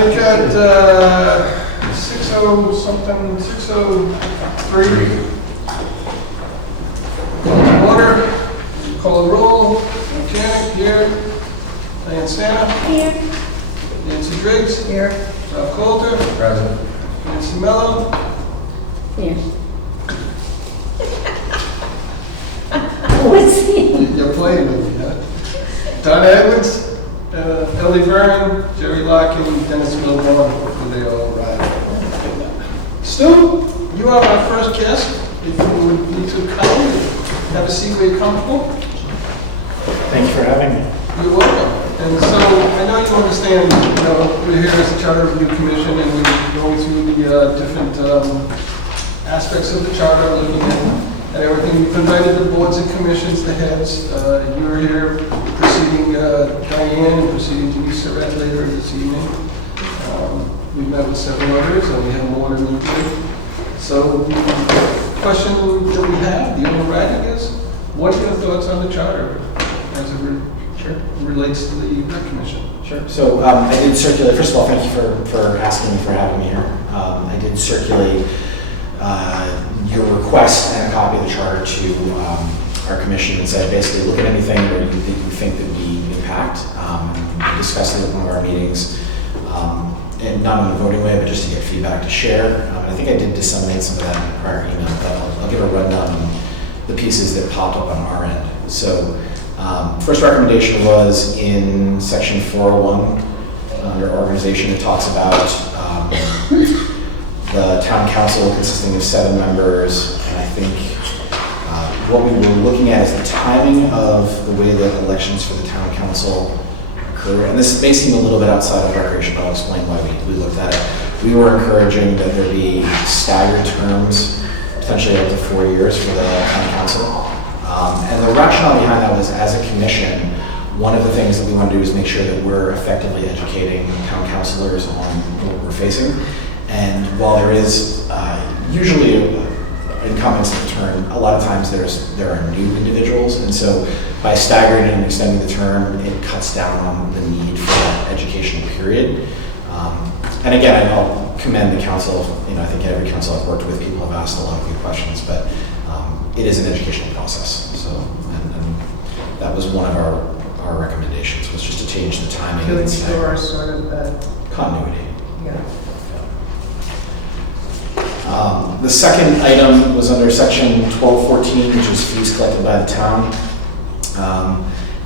I've got 60 something, 6:03. Order, call a roll. Janet here. Diane Santa. Here. Nancy Driggs. Here. Ralph Coulter. Present. Nancy Mello. Here. What's he? You're playing with me, huh? Donna Edwards, Ellie Byrne, Jerry Larkin, Dennis Milborn, hopefully they all arrived. Stu, you are our first guest. If you would need to come, have a seat where you're comfortable. Thank you for having me. You're welcome. And so I know you understand, we're here as a Charter Review Commission and we're going through the different aspects of the charter, looking at everything. We've invited the boards and commissions, the heads. You're here preceding Diane and preceding Denise Surratt later this evening. We've met with several others and we have more to meet with. So the question that we have, the overriding is, what are your thoughts on the charter as it relates to the rec commission? Sure. So I did circulate, first of all, thank you for asking me for having me here. I did circulate your request and a copy of the charter to our commission and said basically look at anything where you think that would be an impact. We discussed it at one of our meetings, and not in a voting way, but just to get feedback to share. I think I did disseminate some of that in a prior email, but I'll give a rundown on the pieces that popped up on our end. So first recommendation was in section 401 under organization. It talks about the town council consisting of 7 members, and I think what we were looking at is the timing of the way that elections for the town council occur. And this may seem a little bit outside of recreation, but I'll explain why we looked at it. We were encouraging that there be staggered terms, potentially up to 4 years for the town council. And the rationale behind that was, as a commission, one of the things that we want to do is make sure that we're effectively educating town councilors on what we're facing. And while there is usually incumbents in the term, a lot of times there are new individuals, and so by staggering and extending the term, it cuts down on the need for that educational period. And again, I'll commend the council. I think every council I've worked with, people have asked a lot of good questions, but it is an educational process. So, and that was one of our recommendations, was just to change the timing. To ensure sort of the continuity. Yeah. The second item was under section 1214, which is fees collected by the town.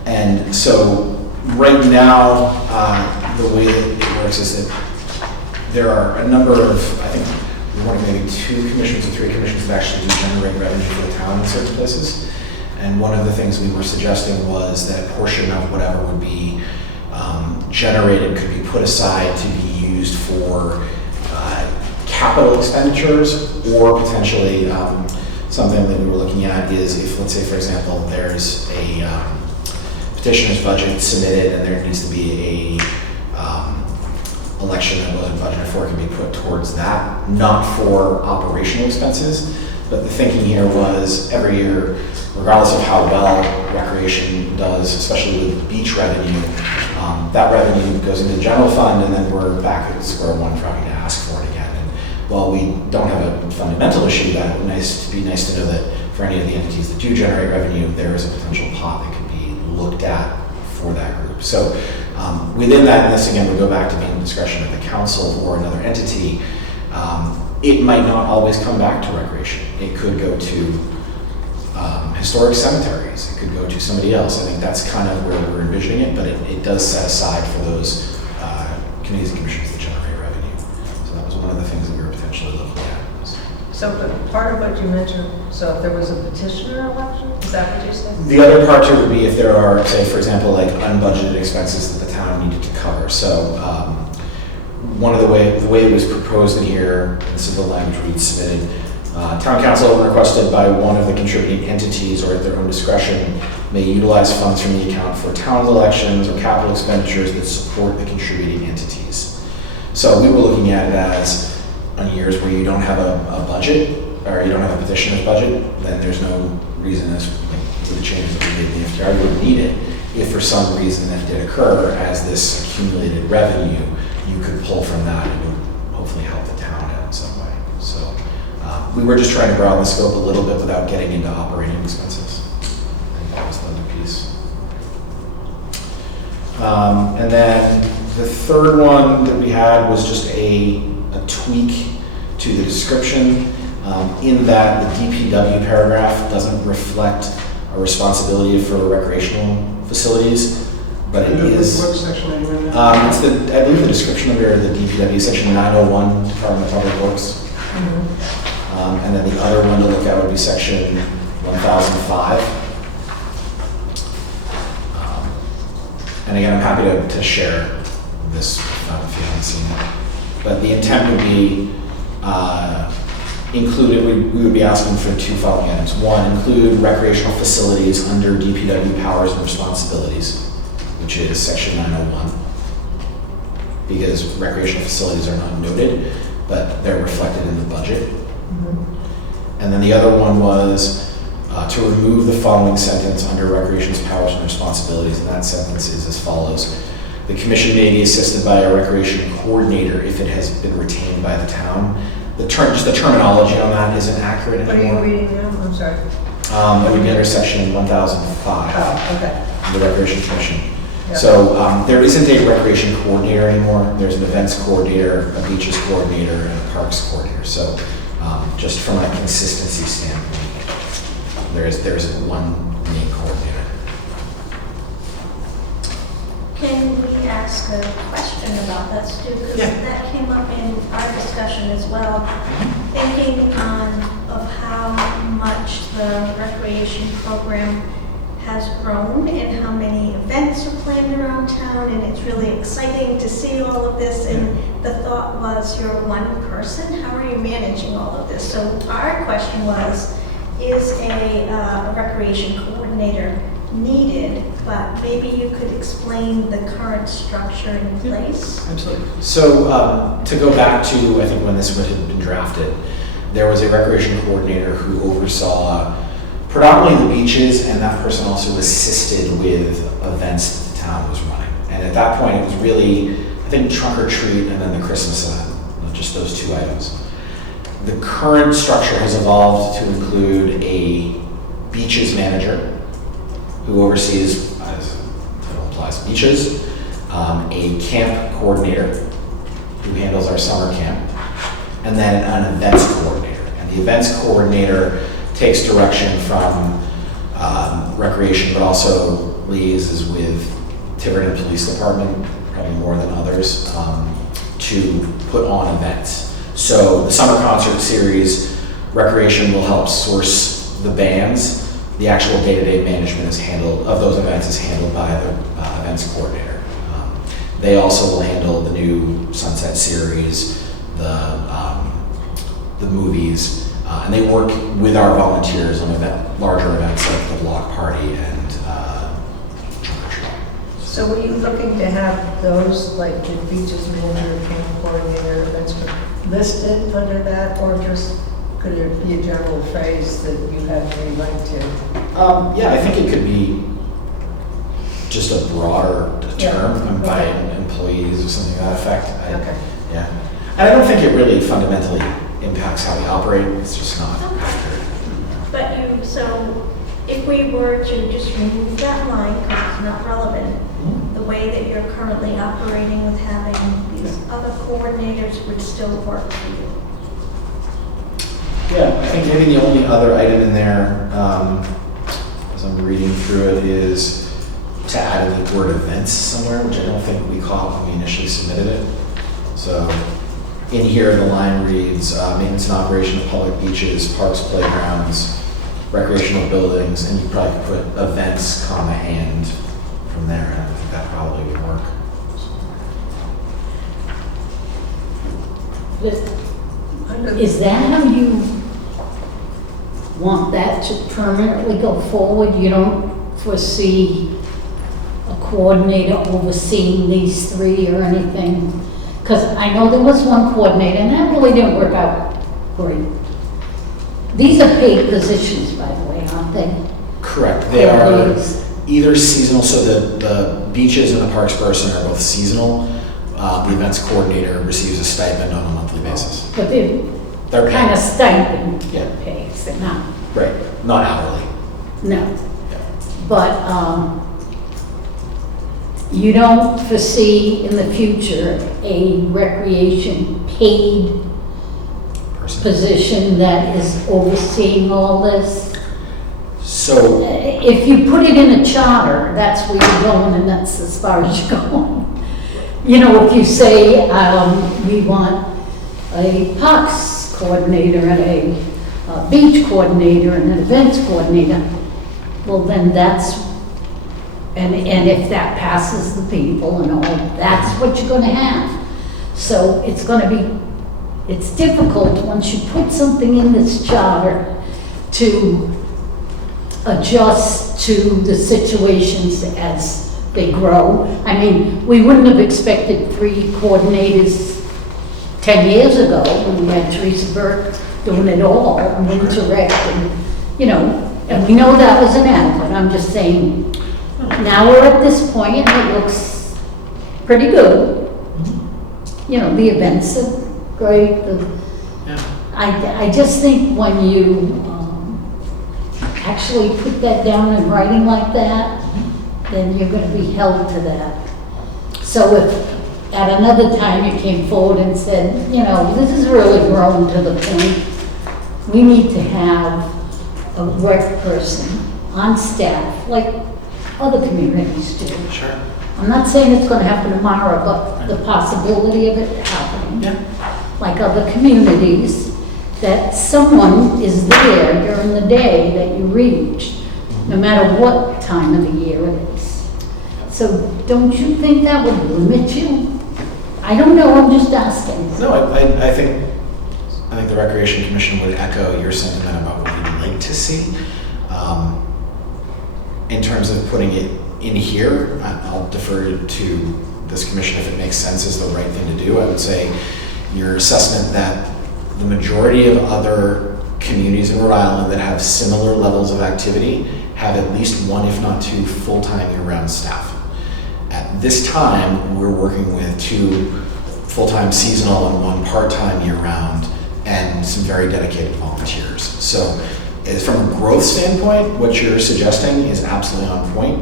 And so right now, the way that it works is that there are a number of, I think, maybe 2 commissions or 3 commissions that actually do generate revenue for the town in certain places. And one of the things we were suggesting was that a portion of whatever would be generated could be put aside to be used for capital expenditures, or potentially something that we were looking at is if, let's say, for example, there's a petitioner's budget submitted and there needs to be a election that wasn't budgeted for, can be put towards that, not for operational expenses. But the thinking here was every year, regardless of how well recreation does, especially with beach revenue, that revenue goes into the general fund, and then we're back at square one for having to ask for it again. And while we don't have a fundamental issue, that would be nice to know that for any of the entities that do generate revenue, there is a potential pot that could be looked at for that group. So within that, and this again would go back to being the discretion of the council or another entity, it might not always come back to recreation. It could go to historic cemeteries. It could go to somebody else. I think that's kind of where we're envisioning it, but it does set aside for those committees and commissions that generate revenue. So that was one of the things that we were potentially looking at. So, but part of what you mentioned, so if there was a petitioner election, is that what you said? The other part too would be if there are, say, for example, like unbudgeted expenses that the town needed to cover. So one of the way it was proposed in here, this is the language we submitted, town council requested by one of the contributing entities or at their own discretion may utilize funds from the account for town elections or capital expenditures that support the contributing entities. So we were looking at it as on years where you don't have a budget or you don't have a petitioner's budget, then there's no reason, as with the changes that we made in the FDR, you wouldn't need it. If for some reason that did occur as this accumulated revenue, you could pull from that and it would hopefully help the town out in some way. So we were just trying to broaden the scope a little bit without getting into operating expenses. I think that was the other piece. And then the third one that we had was just a tweak to the description in that the DPW paragraph doesn't reflect a responsibility for recreational facilities, but it is. What section are you in now? It's I believe the description under the DPW, section 901, Department of Public Works. And then the other one to look at would be section 1005. And again, I'm happy to share this if you haven't seen it. But the intent would be included, we would be asking for two following items. One, include recreational facilities under DPW powers and responsibilities, which is section 901. Because recreational facilities are not noted, but they're reflected in the budget. And then the other one was to remove the following sentence under recreation's powers and responsibilities, and that sentence is as follows. The commission may be assisted by a recreation coordinator if it has been retained by the town. Just the terminology on that isn't accurate What are anymore. you reading now? I'm sorry. It would be under section 1005. Oh, okay. The Recreation Commission. Yeah. So there isn't a recreation coordinator anymore. There's an events coordinator, a beaches coordinator, and a parks coordinator. So just from a consistency standpoint, there's one main coordinator. Can we ask a question about that, Stu? Because that came up in our discussion as well. Thinking of how much the recreation program has grown and how many events are planned around town, and it's really exciting to see all of this. And the thought was, you're one person, how are you managing all of this? So our question was, is a recreation coordinator needed? But maybe you could explain the current structure in place. Absolutely. So to go back to, I think when this had been drafted, there was a recreation coordinator who oversaw predominantly the beaches, and that person also assisted with events that the town was running. And at that point, it was really, I think, trunk or treat and then the Christmas event, just those two items. The current structure has evolved to include a beaches manager who oversees, as the title implies, beaches, a camp coordinator who handles our summer camp, and then an events coordinator. And the events coordinator takes direction from recreation, but also liaises with Tiverton Police Department, probably more than others, to put on events. So the summer concert series, recreation will help source the bands. The actual day-to-day management of those events is handled by the events coordinator. They also will handle the new Sunset series, the movies, and they work with our volunteers on larger events like the block party and trunk or treat. So were you looking to have those, like the beaches manager, camp coordinator, events listed under that, or just could it be a general phrase that you have any right to? Yeah, I think it could be just a broader term by employees or something to that effect. Okay. Yeah. And I don't think it really fundamentally impacts how we operate. It's just not accurate. But so if we were to just remove that line, because it's not relevant, the way that you're currently operating with having these other coordinators would still work for you. Yeah, I think maybe the only other item in there, as I'm reading through it, is to add the word events somewhere, which I don't think we caught when we initially submitted it. So in here, the line reads, maintenance and operation of public beaches, parks, playgrounds, recreational buildings, and you probably could put events, and from there, and I think that probably would work. Is that how you want that to permanently go forward? You don't foresee a coordinator overseeing these three or anything? Because I know there was one coordinator, and that really didn't work out great. These are paid positions, by the way, aren't they? Correct. They are Coordinators. either seasonal, so the beaches and the parks person are both seasonal. The events coordinator receives a stipend on a monthly basis. But they're They're kind of paid. stipend Yeah. pays, they're not, Right, not hourly. no. Yeah. But you don't foresee in the future a recreation paid Person. position that is overseeing all this? So, If you put it in a charter, that's where you're going and that's as far as you're going. You know, if you say, we want a parks coordinator and a beach coordinator and an events coordinator, well, then that's, and if that passes the people and all, that's what you're gonna have. So it's gonna be, it's difficult once you put something in this charter to adjust to the situations as they grow. I mean, we wouldn't have expected 3 coordinators 10 years ago when we had Teresa Burke doing it all, and Winter Rec, and, you know, and we know that was inadequate. I'm just saying, now we're at this point and it looks pretty good. You know, the events are great. I just think when you actually put that down in writing like that, then you're going to be held to that. So if at another time you came forward and said, you know, this has really grown to the point, we need to have a rec person on staff, like other communities do. sure. I'm not saying it's going to happen tomorrow, but the possibility of it happening, like other communities, that someone is there during the day that you reach, no matter what time of the year it is. So don't you think that would limit you? I don't know, I'm just asking. No, I think the Recreation Commission would echo your sentiment about what we'd like to see. In terms of putting it in here, I'll defer to this commission if it makes sense is the right thing to do. I would say your assessment that the majority of other communities in Rhode Island that have similar levels of activity have at least 1, if not 2, full-time year-round staff. At this time, we're working with 2 full-time seasonal and 1 part-time year-round and some very dedicated volunteers. So from a growth standpoint, what you're suggesting is absolutely on point.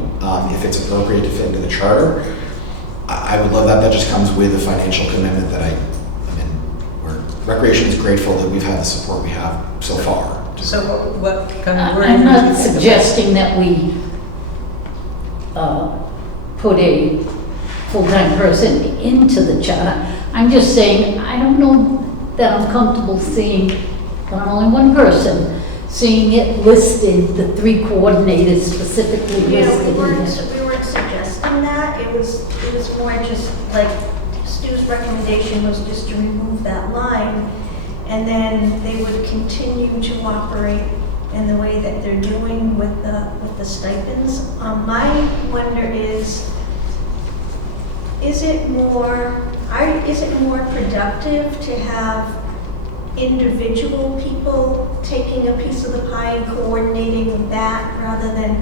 If it's appropriate to fit into the charter, I would love that. That just comes with a financial commitment that Recreation is grateful that we've had the support we have so far. So what kind of wording? I'm would you not think about? suggesting that we put a full-time person into the charter. I'm just saying, I don't know that I'm comfortable seeing, but I'm only one person, seeing it listed, the 3 coordinators specifically You know, listed in it. we weren't suggesting that. It was more just like Stu's recommendation was just to remove that line, and then they would continue to operate in the way that they're doing with the stipends. My wonder is it more productive to have individual people taking a piece of the pie and coordinating that rather than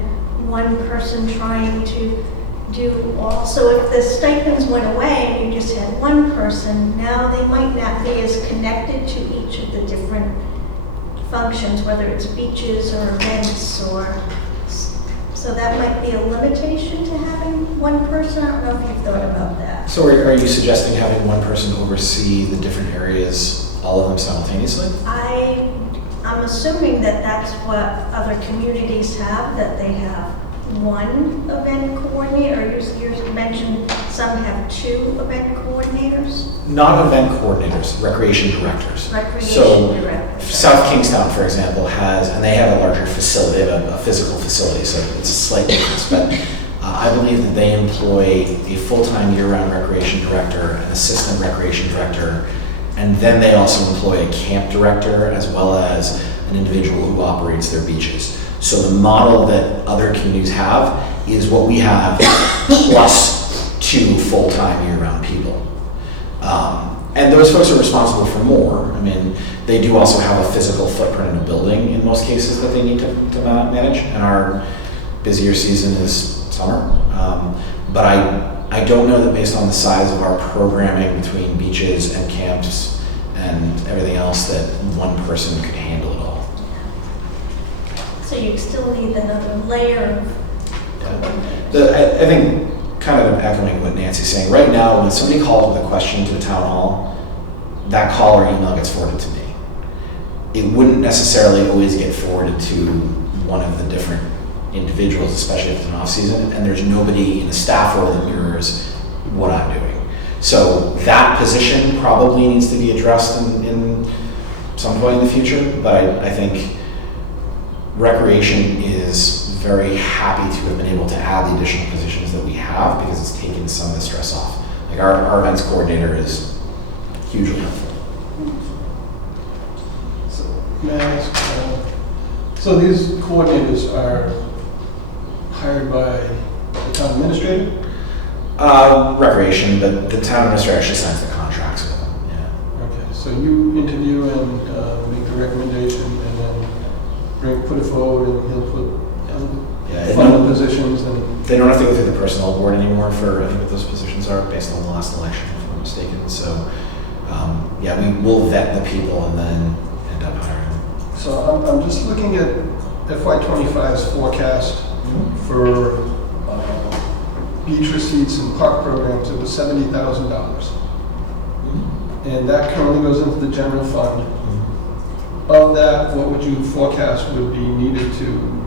one person trying to do all? So if the stipends went away and you just had one person, now they might not be as connected to each of the different functions, whether it's beaches or events or, so that might be a limitation to having one person. I don't know if you've thought about that. So are you suggesting having one person oversee the different areas, all of them simultaneously? I'm assuming that that's what other communities have, that they have one event coordinator, or you mentioned some have 2 event coordinators? Not event coordinators, recreation directors. Recreation directors. South Kingstown, for example, has, and they have a larger facility, they have a physical facility, so it's a slight difference, but I believe that they employ a full-time year-round recreation director, an assistant recreation director, and then they also employ a camp director as well as an individual who operates their beaches. So the model that other communities have is what we have plus 2 full-time year-round people. And those folks are responsible for more. I mean, they do also have a physical footprint in a building in most cases that they need to manage, and our busier season is summer. But I don't know that based on the size of our programming between beaches and camps and everything else that one person could handle it all. So you still need another layer of I think, kind of echoing what Nancy's saying, right now, when somebody calls with a question to the town hall, that call or email gets forwarded to me. It wouldn't necessarily always get forwarded to one of the different individuals, especially if it's an off-season, and there's nobody in the staff role that mirrors what I'm doing. So that position probably needs to be addressed in some point in the future, but I think Recreation is very happy to have been able to add the additional positions that we have because it's taken some of the stress off. Like our events coordinator is hugely helpful. So, may I ask, so these coordinators are hired by the town administrator? Recreation, but the town administrator actually signs the contracts with them. Yeah. Okay, so you interview and make the recommendation and then put it forward and he'll put Yeah, fund the positions and... They don't have to go through the personnel board anymore for, I think, what those positions are based on the last election, if I'm not mistaken. So, yeah, we will vet the people and then end up hiring them. So I'm just looking at FY25's forecast for beach receipts and park programs. It was $70,000. And that currently goes into the general fund. Of that, what would you forecast would be needed to,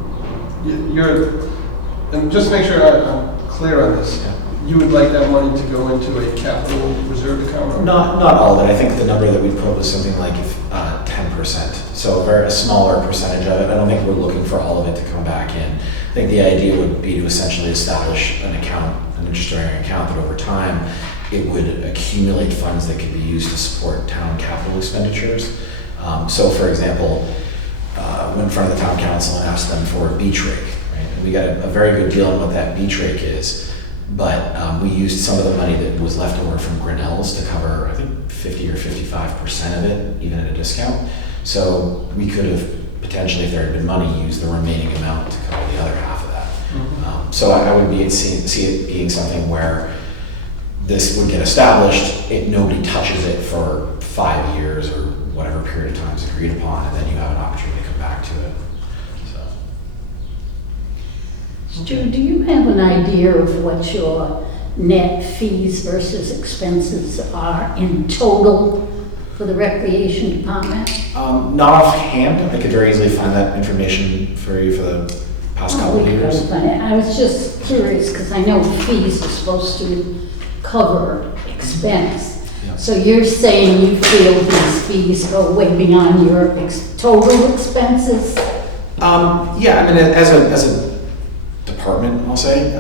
and just make sure I'm clear on this. Yeah. You would like that money to go into a capital reserve account? Not all of it. I think the number that we'd put was something like 10%. So a smaller percentage of it. I don't think we're looking for all of it to come back in. I think the idea would be to essentially establish an account, an interest-bearing account that over time it would accumulate funds that could be used to support town capital expenditures. So for example, went in front of the town council and asked them for a beach rake, right? And we got a very good deal on what that beach rake is, but we used some of the money that was left over from Grinnell's to cover, I think, 50 or 55% of it, even at a discount. So we could have potentially, if there had been money, used the remaining amount to cover the other half of that. Mm-hmm. So I would see it being something where this would get established, nobody touches it for 5 years or whatever period of time is agreed upon, and then you have an opportunity to come back to it. So. Stu, do you have an idea of what your net fees versus expenses are in total for the recreation department? Not offhand. I could very easily find that information for you for the past couple of years. I was just curious because I know fees are supposed to cover expense. Yeah. So you're saying you feel these fees go way beyond your total expenses? Yeah, I mean, as a department, I'll say,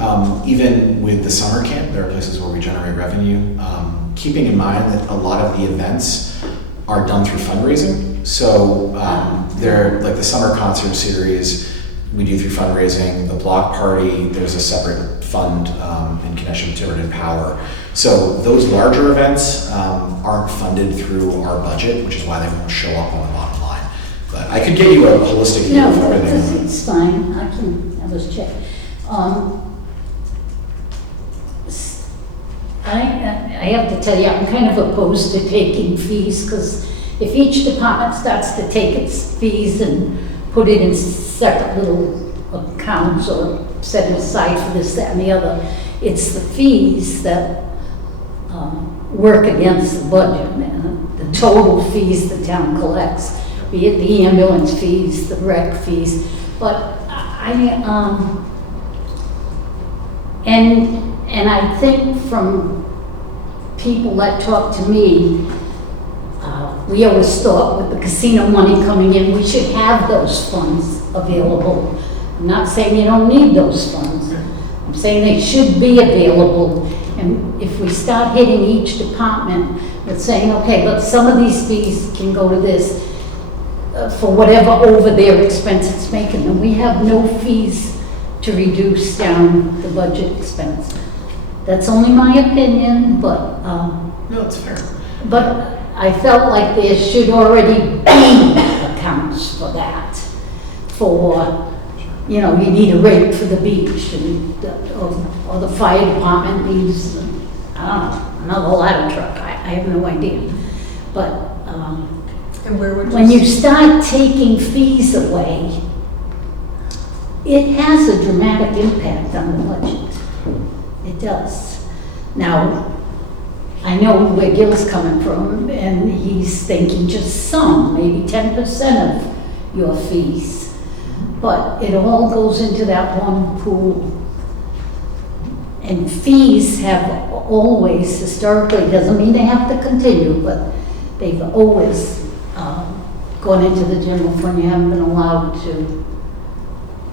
even with the summer camp, there are places where we generate revenue. Keeping in mind that a lot of the events are done through fundraising. So they're like the summer concert series, we do through fundraising. The block party, there's a separate fund in connection with Tiverton Power. So those larger events aren't funded through our budget, which is why they won't show up on the bottom line. But I could give you a holistic view of No, everything. it's fine. I was checked. I have to tell you, I'm kind of opposed to taking fees because if each department starts to take its fees and put it in separate little accounts or set it aside for this, that, and the other, it's the fees that work against the budget. The total fees the town collects, be it the ambulance fees, the rec fees, but and I think from people that talk to me, we always thought with the casino money coming in, we should have those funds available. I'm not saying you don't need those funds. I'm saying they should be available. And if we start hitting each department with saying, okay, but some of these fees can go to this for whatever over their expense it's making, and we have no fees to reduce down the budget expense. That's only my opinion, but No, it's fair. but I felt like there should already be accounts for that, for you know, you need a rate for the beach, and, or the fire department needs, I don't know, another ladder truck, I have no idea. But, And where would when you start taking fees away, it has a dramatic impact on the budget. It does. Now, I know where Gil's coming from, and he's thinking just some, maybe 10% of your fees. But it all goes into that one pool. And fees have always, historically, doesn't mean they have to continue, but they've always gone into the general fund. You haven't been allowed to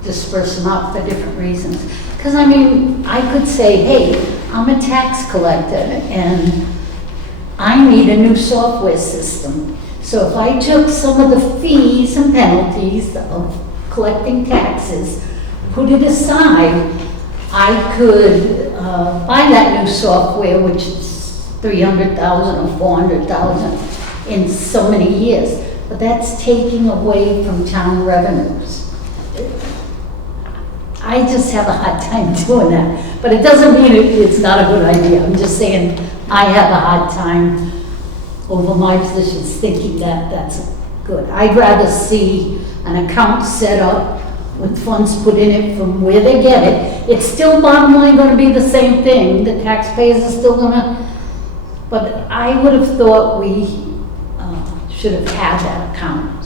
disperse them out for different reasons. Because I mean, I could say, hey, I'm a tax collector and I need a new software system. So if I took some of the fees and penalties of collecting taxes, put it aside, I could buy that new software, which is $300,000 or $400,000 in so many years. But that's taking away from town revenues. I just have a hard time doing that. But it doesn't mean it's not a good idea. I'm just saying I have a hard time over my positions thinking that that's good. I'd rather see an account set up with funds put in it from where they get it. It's still bottom line going to be the same thing. The taxpayers are still going to, but I would have thought we should have had that account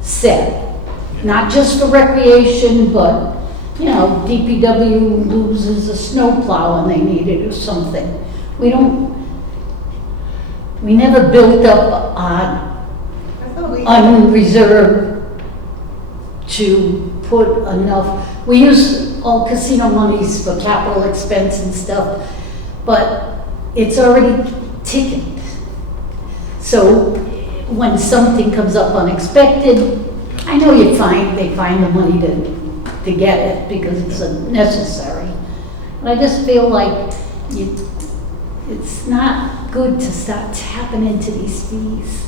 set. Not just for recreation, but, you know, DPW loses a snowplow and they need it or something. We never built up on reserve to put enough. We use all casino monies for capital expense and stuff, but it's already ticketed. So when something comes up unexpected, I know they find the money to get it because it's necessary. But I just feel like it's not good to start tapping into these fees.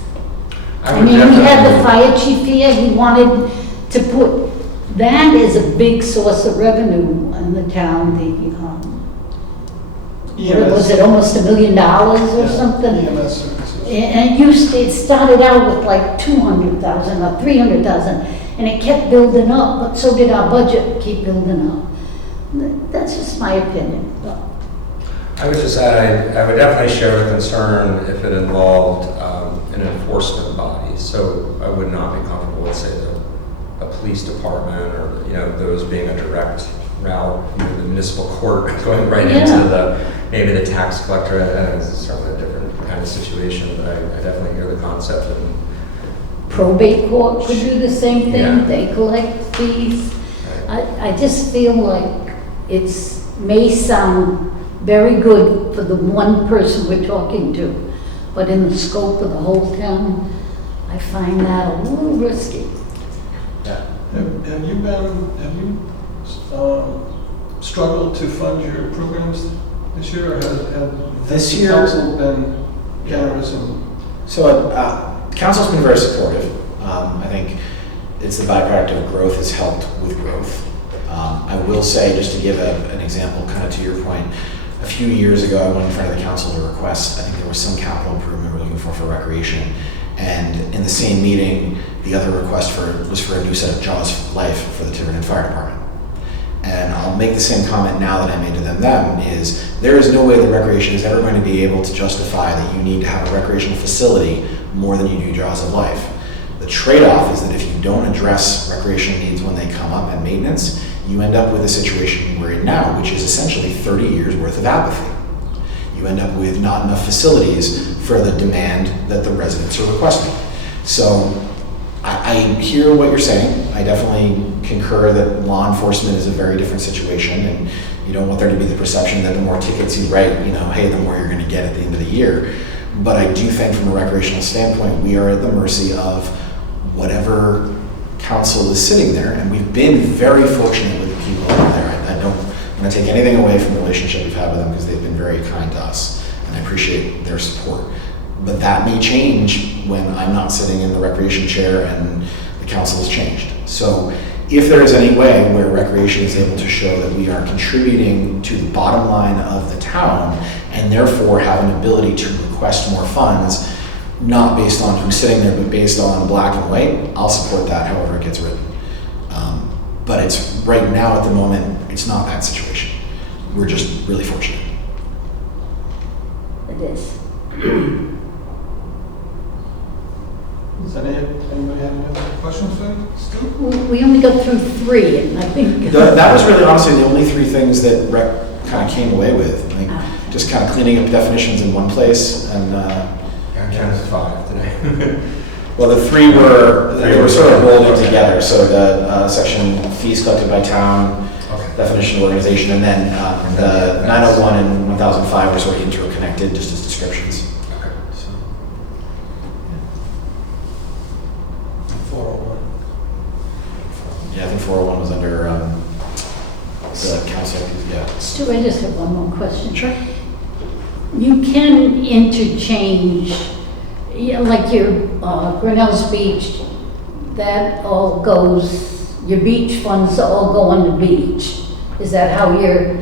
I mean, we had the fire chief here, he wanted to put, that is a big source of revenue in the town, what was it, almost $1 million or something? EMS services. And it started out with like 200,000 or 300,000, and it kept building up, but so did our budget keep building up. That's just my opinion. But I would just add, I would definitely share the concern if it involved an enforcement body. So I would not be comfortable with, say, a police department or, you know, those being a direct route, you know, the municipal court going right into maybe the tax collector. And it's certainly a different kind of situation, but I definitely hear the concept. probate court could do the same thing. Yeah. They collect fees. I just feel like it's may sound very good for the one person we're talking to, but in the scope of the whole town, I find that a little risky. Yeah. Have you struggled to fund your programs this year, or has This the year- council been generous and? So, council's been very supportive. I think it's the byproduct of growth has helped with growth. I will say, just to give an example, kind of to your point, a few years ago, I went in front of the council to request, I think there was some capital improvement we're looking for recreation. And in the same meeting, the other request was for a new set of jaws for life for the Tiverton Fire Department. And I'll make the same comment now that I made to them is there is no way that recreation is ever going to be able to justify that you need to have a recreational facility more than you do jaws of life. The trade-off is that if you don't address recreational needs when they come up and maintenance, you end up with a situation we're in now, which is essentially 30 years worth of apathy. You end up with not enough facilities for the demand that the residents are requesting. So I hear what you're saying. I definitely concur that law enforcement is a very different situation, and you don't want there to be the perception that the more tickets you write, hey, the more you're going to get at the end of the year. But I do think from a recreational standpoint, we are at the mercy of whatever council is sitting there, and we've been very fortunate with the people over there. I don't want to take anything away from the relationship we've had with them because they've been very kind to us, and I appreciate their support. But that may change when I'm not sitting in the recreation chair and the council has changed. So If there is any way where recreation is able to show that we are contributing to the bottom line of the town and therefore have an ability to request more funds, not based on who's sitting there, but based on black and white, I'll support that however it gets written. But it's right now at the moment, it's not that situation. We're just really fortunate. It is. Does anybody have any other questions for Stu? We only got through 3, and I think. That was really honestly the only 3 things that rec kind of came away with. Like, just kind of cleaning up definitions in one place and. I'm counting 5 today. Well, the 3 were sort of rolled in together. So the section fees collected by town, definition of organization, and then the 901 and 1005 were sort of interconnected, just as descriptions. Okay. So, 401. Yeah, I think 401 was under the council. Yeah. Stu, I just have one more question. Sure. You can interchange, like your Grinnell's Beach, that all goes, your beach funds all go on the beach. Is that how you're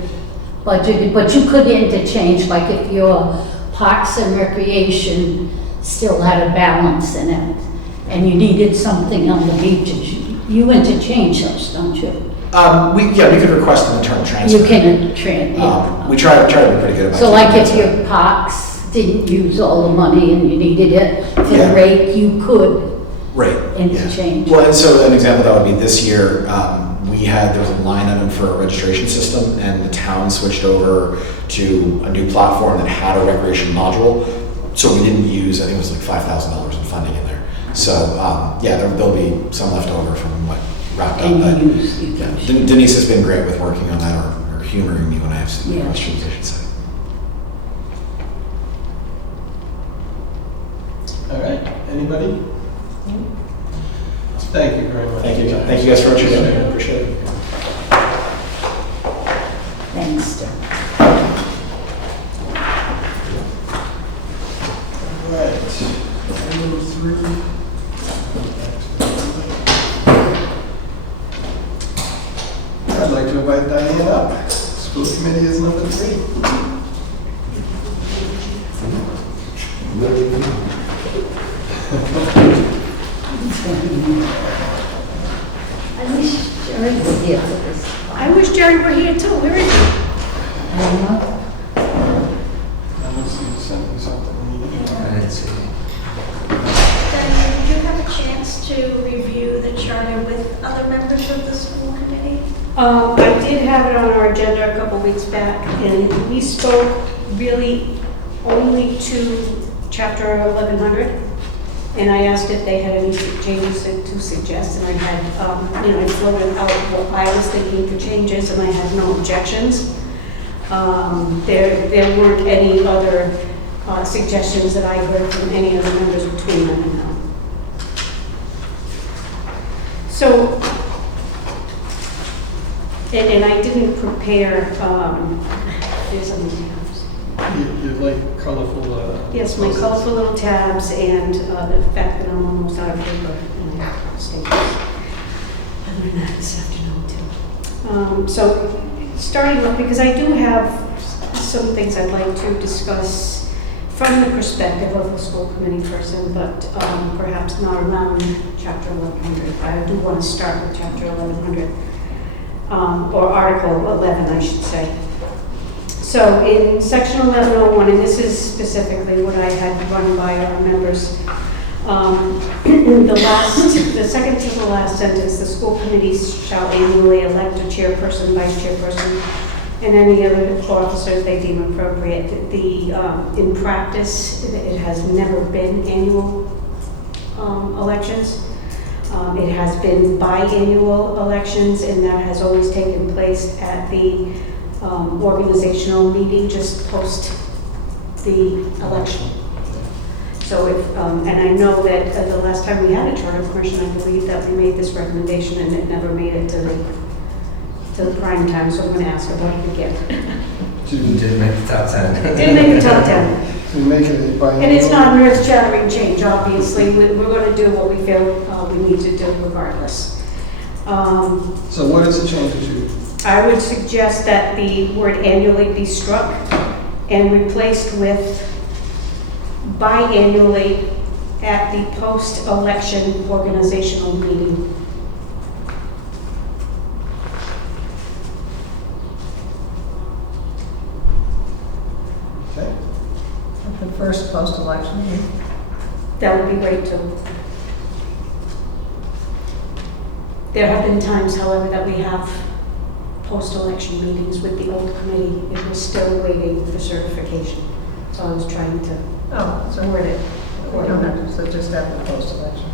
budgeted? But you could interchange, like if your Parks and Recreation still had a balance in it, and you needed something on the beaches, you interchange those, don't you? We could request an internal transfer. You can, yeah. We try to be pretty good about. So like if your parks didn't use all the money and you needed it for the Yeah. rake, you could Right. interchange. Yeah. Well, and so an example that would be this year, there was a line item for a registration system, and the town switched over to a new platform that had a recreation module. So we didn't use, I think it was like $5,000 in funding in there. So there'll be some left over from what wrapped up. But, And you yeah, use. Denise has been great with working on that, or humoring me when I have some Yeah. questions, I should say. All right, anybody? Thank you very much. Thank you guys for what you're doing. I appreciate it. Thanks, Stu. All right, number 3. I'd like to invite Diane up. School committee is number 3. I wish Jerry was here for this. I wish Jerry were here too. Where is he? I don't know. Unless you sent me something. I didn't see. Diane, did you have a chance to review the charter with other members of the school committee? I did have it on our agenda a couple weeks back, and we spoke really only to chapter 1100. And I asked if they had any changes to suggest, and I had, I floated out what I was thinking for changes, and I had no objections. There weren't any other suggestions that I heard from any of the members between them and now. So, and I didn't prepare, there's something else. You like colorful. Yes, my colorful little tabs and the fact that I'm almost out of paper and I have staples. I learned that this afternoon too. So starting with, because I do have some things I'd like to discuss from the perspective of a school committee person, but perhaps not around chapter 1100. I do want to start with chapter 1100, or article 11, I should say. So in section 1101, and this is specifically what I had run by our members, the second to the last sentence, the school committees shall annually elect a chairperson, vice chairperson, and any other officers they deem appropriate. In practice, it has never been annual elections. It has been biannual elections, and that has always taken place at the organizational meeting just post the election. So if, and I know that the last time we had a charter commission, I believe that we made this recommendation and it never made it to the prime time, so I'm going to ask about it again. You did make the top 10. Didn't make the top 10. To make it a biannual. And it's not an earth-shattering change, obviously. We're going to do what we feel we need to do regardless. So what is the change that you? I would suggest that the word annually be struck and replaced with biannually at the post-election organizational meeting. Okay. The first post-election meeting. That would be great too. There have been times, however, that we have post-election meetings with the old committee. It was still waiting for certification. So I was trying to Oh, so word it we don't accordingly. have to, so just have the post-election.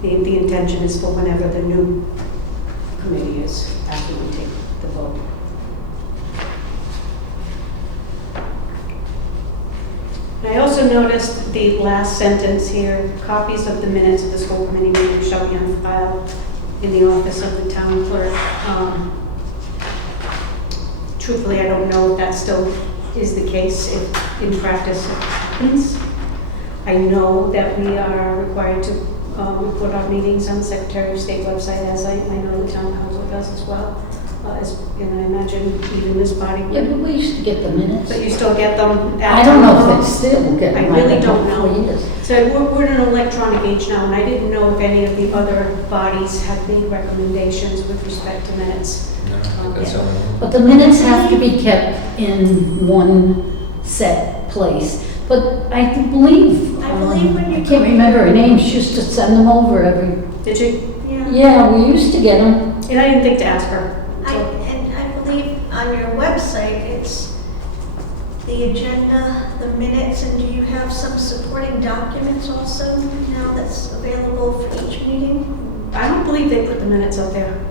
Okay. The intention is for whenever the new committee is, after we take the vote. I also noticed the last sentence here, copies of the minutes of the school committee meeting shall be on file in the office of the town clerk. Truthfully, I don't know if that still is the case, if in practice it happens. I know that we are required to report our meetings on the Secretary of State website, as I know the town council does as well. And I imagine even this body Yeah, would. but we used to get the minutes. But you still get them at I don't know town if hall? it's still getting. I really don't For know. years. So we're in an electronic age now, and I didn't know if any of the other bodies had made recommendations with respect to minutes. No, I think that's the only one. But the minutes have to be kept in one set place. But I believe, I believe when you I can't remember her name, she used to send them over every, Did you? Yeah. yeah, we used to get them. And I didn't think to ask her. And I believe on your website, it's the agenda, the minutes, and do you have some supporting documents also now that's available for each meeting? I don't believe they put the minutes up there.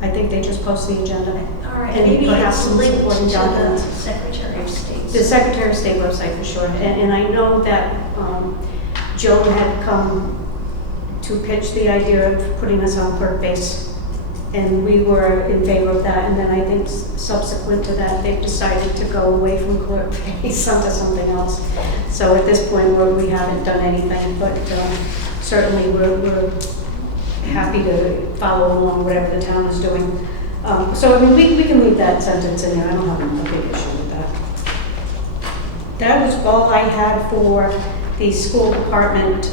I think they just post the agenda. All right, And maybe perhaps it's some linked to supporting the documents. Secretary of State. The Secretary of State website for sure. And I know that Joan had come to pitch the idea of putting us on clerk base. And we were in favor of that. And then I think subsequent to that, they've decided to go away from clerk base onto something else. So at this point, we haven't done anything, but certainly we're happy to follow along whatever the town is doing. So I mean, we can leave that sentence in there. I don't have a big issue with that. That was all I had for the school department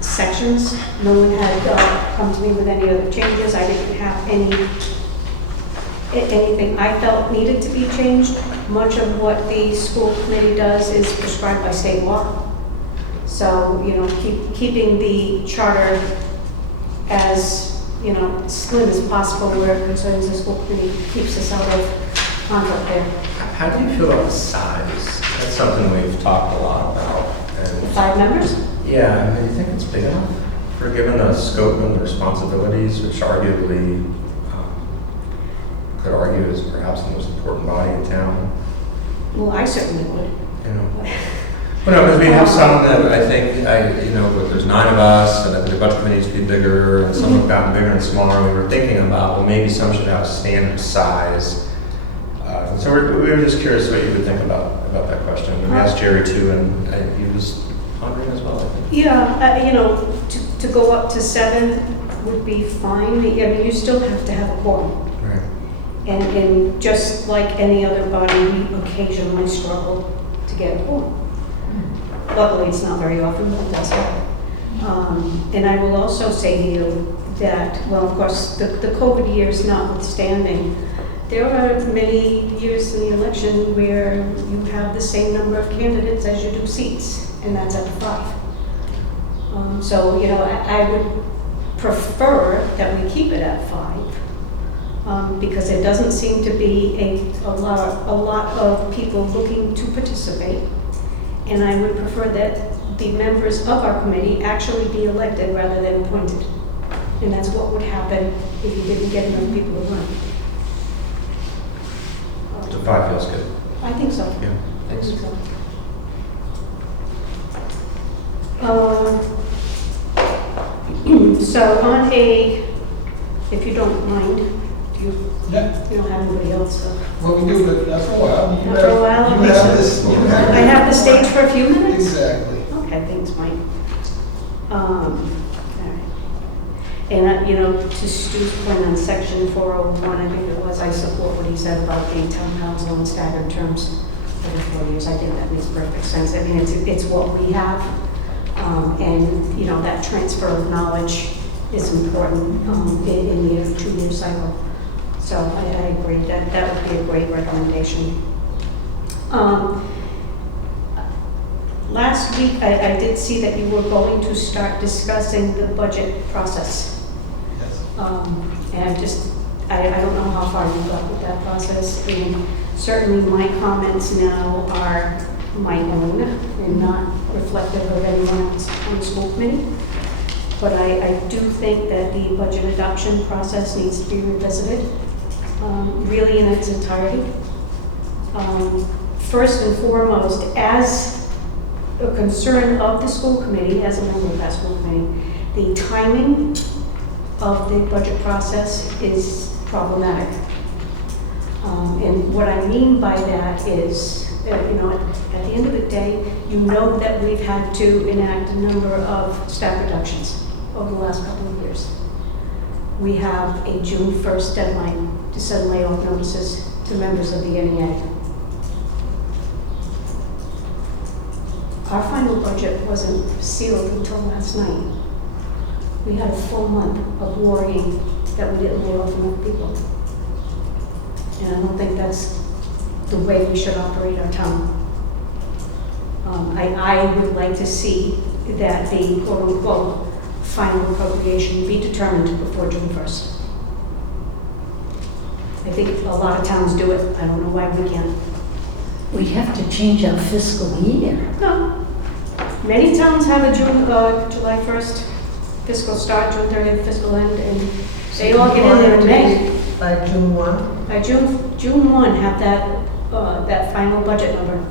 sections. No one had come to me with any other changes. I didn't have anything I felt needed to be changed. Much of what the school committee does is prescribed by state law. So, you know, keeping the charter as, you know, slim as possible where it concerns the school committee keeps us out of conflict there. How do you feel about the size? That's something we've talked a lot about. The And 5 members? yeah, I mean, do you think it's big enough for given the scope and the responsibilities, which arguably could argue is perhaps the most important body in town? Well, I certainly would. You know. Well, no, because we have some that I think, you know, there's 9 of us, and I think a bunch of them needs to be bigger, and some have gotten bigger and smaller. We were thinking about, well, maybe some should have a standard size. So we were just curious what you would think about that question. And we asked Jerry too, and he was pondering as well, I think. Yeah, you know, to go up to 7 would be fine. I mean, you still have to have a quorum. Right. And just like any other body, we occasionally struggle to get a quorum. Luckily, it's not very often, but it does happen. And I will also say to you that, well, of course, the COVID years notwithstanding, there are many years in the election where you have the same number of candidates as you do seats, and that's up to 5. So, you know, I would prefer that we keep it at 5, because there doesn't seem to be a lot of people looking to participate. And I would prefer that the members of our committee actually be elected rather than appointed. And that's what would happen if you didn't get enough people to run. So 5 feels good. I think so. Yeah, I thanks. think so. So on a, if you don't mind, you don't have anybody else, so. Well, we do, but not for a while. You Not for a while, You okay, have so- this. You have I have the stage for a few minutes? Exactly. Okay, thanks, Mike. All right. And, to Stu's point on section 401, I think it was, I support what he said about the town council in staggered terms over 4 years. I think that makes perfect sense. I mean, it's what we have. And, that transfer of knowledge is important in the 2-year cycle. So I agree that would be a great recommendation. Last week, I did see that you were going to start discussing the budget process. And I don't know how far you got with that process. And certainly my comments now are my own and not reflective of anyone else on the school committee. But I do think that the budget adoption process needs to be revisited, really in its entirety. First and foremost, as a concern of the school committee, as a member of that school committee, the timing of the budget process is problematic. And what I mean by that is, at the end of the day, that we've had to enact a number of staff reductions over the last couple of years. We have a June 1st deadline to send layoff notices to members of the NEA. Our final budget wasn't sealed until last night. We had a full month of worrying that we didn't lay off enough people. And I don't think that's the way we should operate our town. I would like to see that the quote-unquote final appropriation be determined before June 1st. I think a lot of towns do it. I don't know why we can't. We have to change our fiscal year. No. Many towns have a July 1st fiscal start, June 30th fiscal end, and they all get in there in May. By June 1? By June 1, have that final budget number.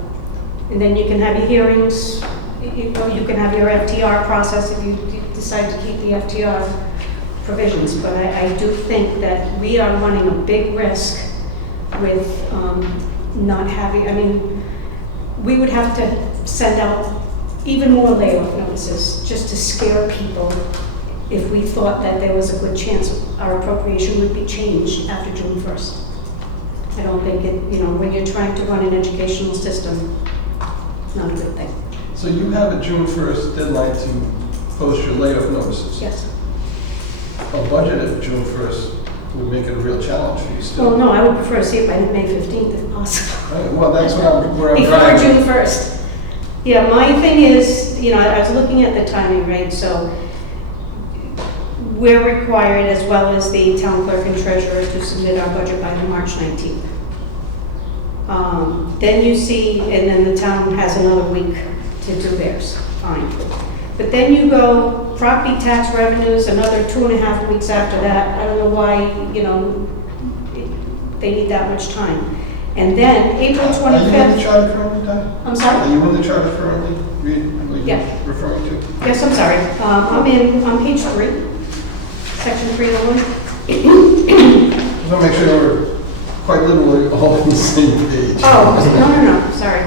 And then you can have your hearings, you can have your FTR process if you decide to keep the FTR provisions. But I do think that we are running a big risk with not having, we would have to send out even more layoff notices just to scare people if we thought that there was a good chance our appropriation would be changed after June 1st. I don't think when you're trying to run an educational system, it's not a good thing. So you have a June 1st deadline to post your layoff notices. Yes. A budget at June 1st would make it a real challenge for you still. Well, no, I would prefer to see it by May 15th if possible. Right, well, that's where I'm Before driving. June 1st. Yeah, my thing is, I was looking at the timing, right? So we're required, as well as the town clerk and treasurer, to submit our budget by March 19th. Then you see, and then the town has another week to do theirs, fine. But then you go property tax revenues, another 2.5 weeks after that. I don't know why, they need that much time. And then April 25th. Are you in the charter currently, Diane? I'm sorry? Are you in the charter currently? Yeah. Referring to? Yes, I'm sorry. I'm on page 3, section 301. I want to make sure we're quite literally all on the same page. Oh, no, sorry.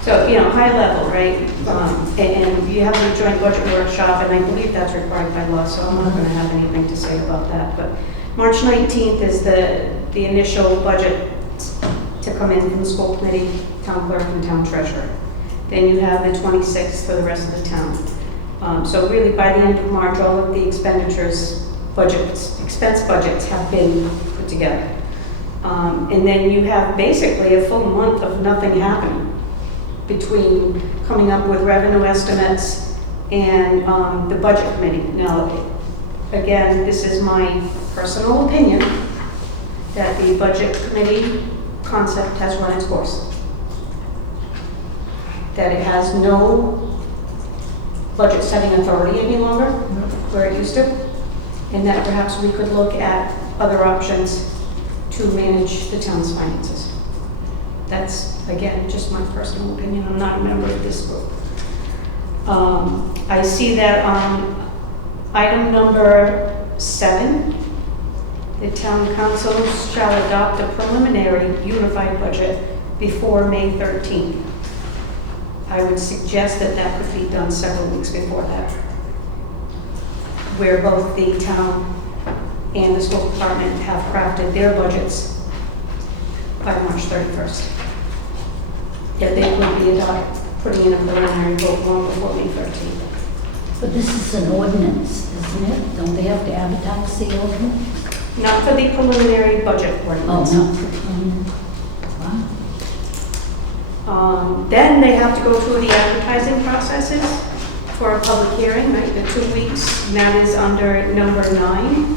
So, high level, right? And you have a joint budget workshop, and I believe that's required by law, so I'm not going to have anything to say about that. But March 19th is the initial budget to come in from the school committee, town clerk, and town treasurer. Then you have the 26th for the rest of the town. So really, by the end of March, all of the expense budgets have been put together. And then you have basically a full month of nothing happening between coming up with revenue estimates and the budget committee. Now, again, this is my personal opinion that the budget committee concept has run its course. That it has no budget setting authority any longer, where it used to, and that perhaps we could look at other options to manage the town's finances. That's, again, just my personal opinion. I'm not a member of this group. I see that on item number 7, the town council shall adopt a preliminary unified budget before May 13th. I would suggest that that could be done several weeks before that, where both the town and the school department have crafted their budgets by March 31st. That they would be putting in a preliminary vote long before May 13th. But this is an ordinance, isn't it? Don't they have to advertise the ordinance? Not for the preliminary budget Oh, ordinance. no. Wow. Then they have to go through the advertising processes for a public hearing, right, the 2 weeks, and that is under number 9.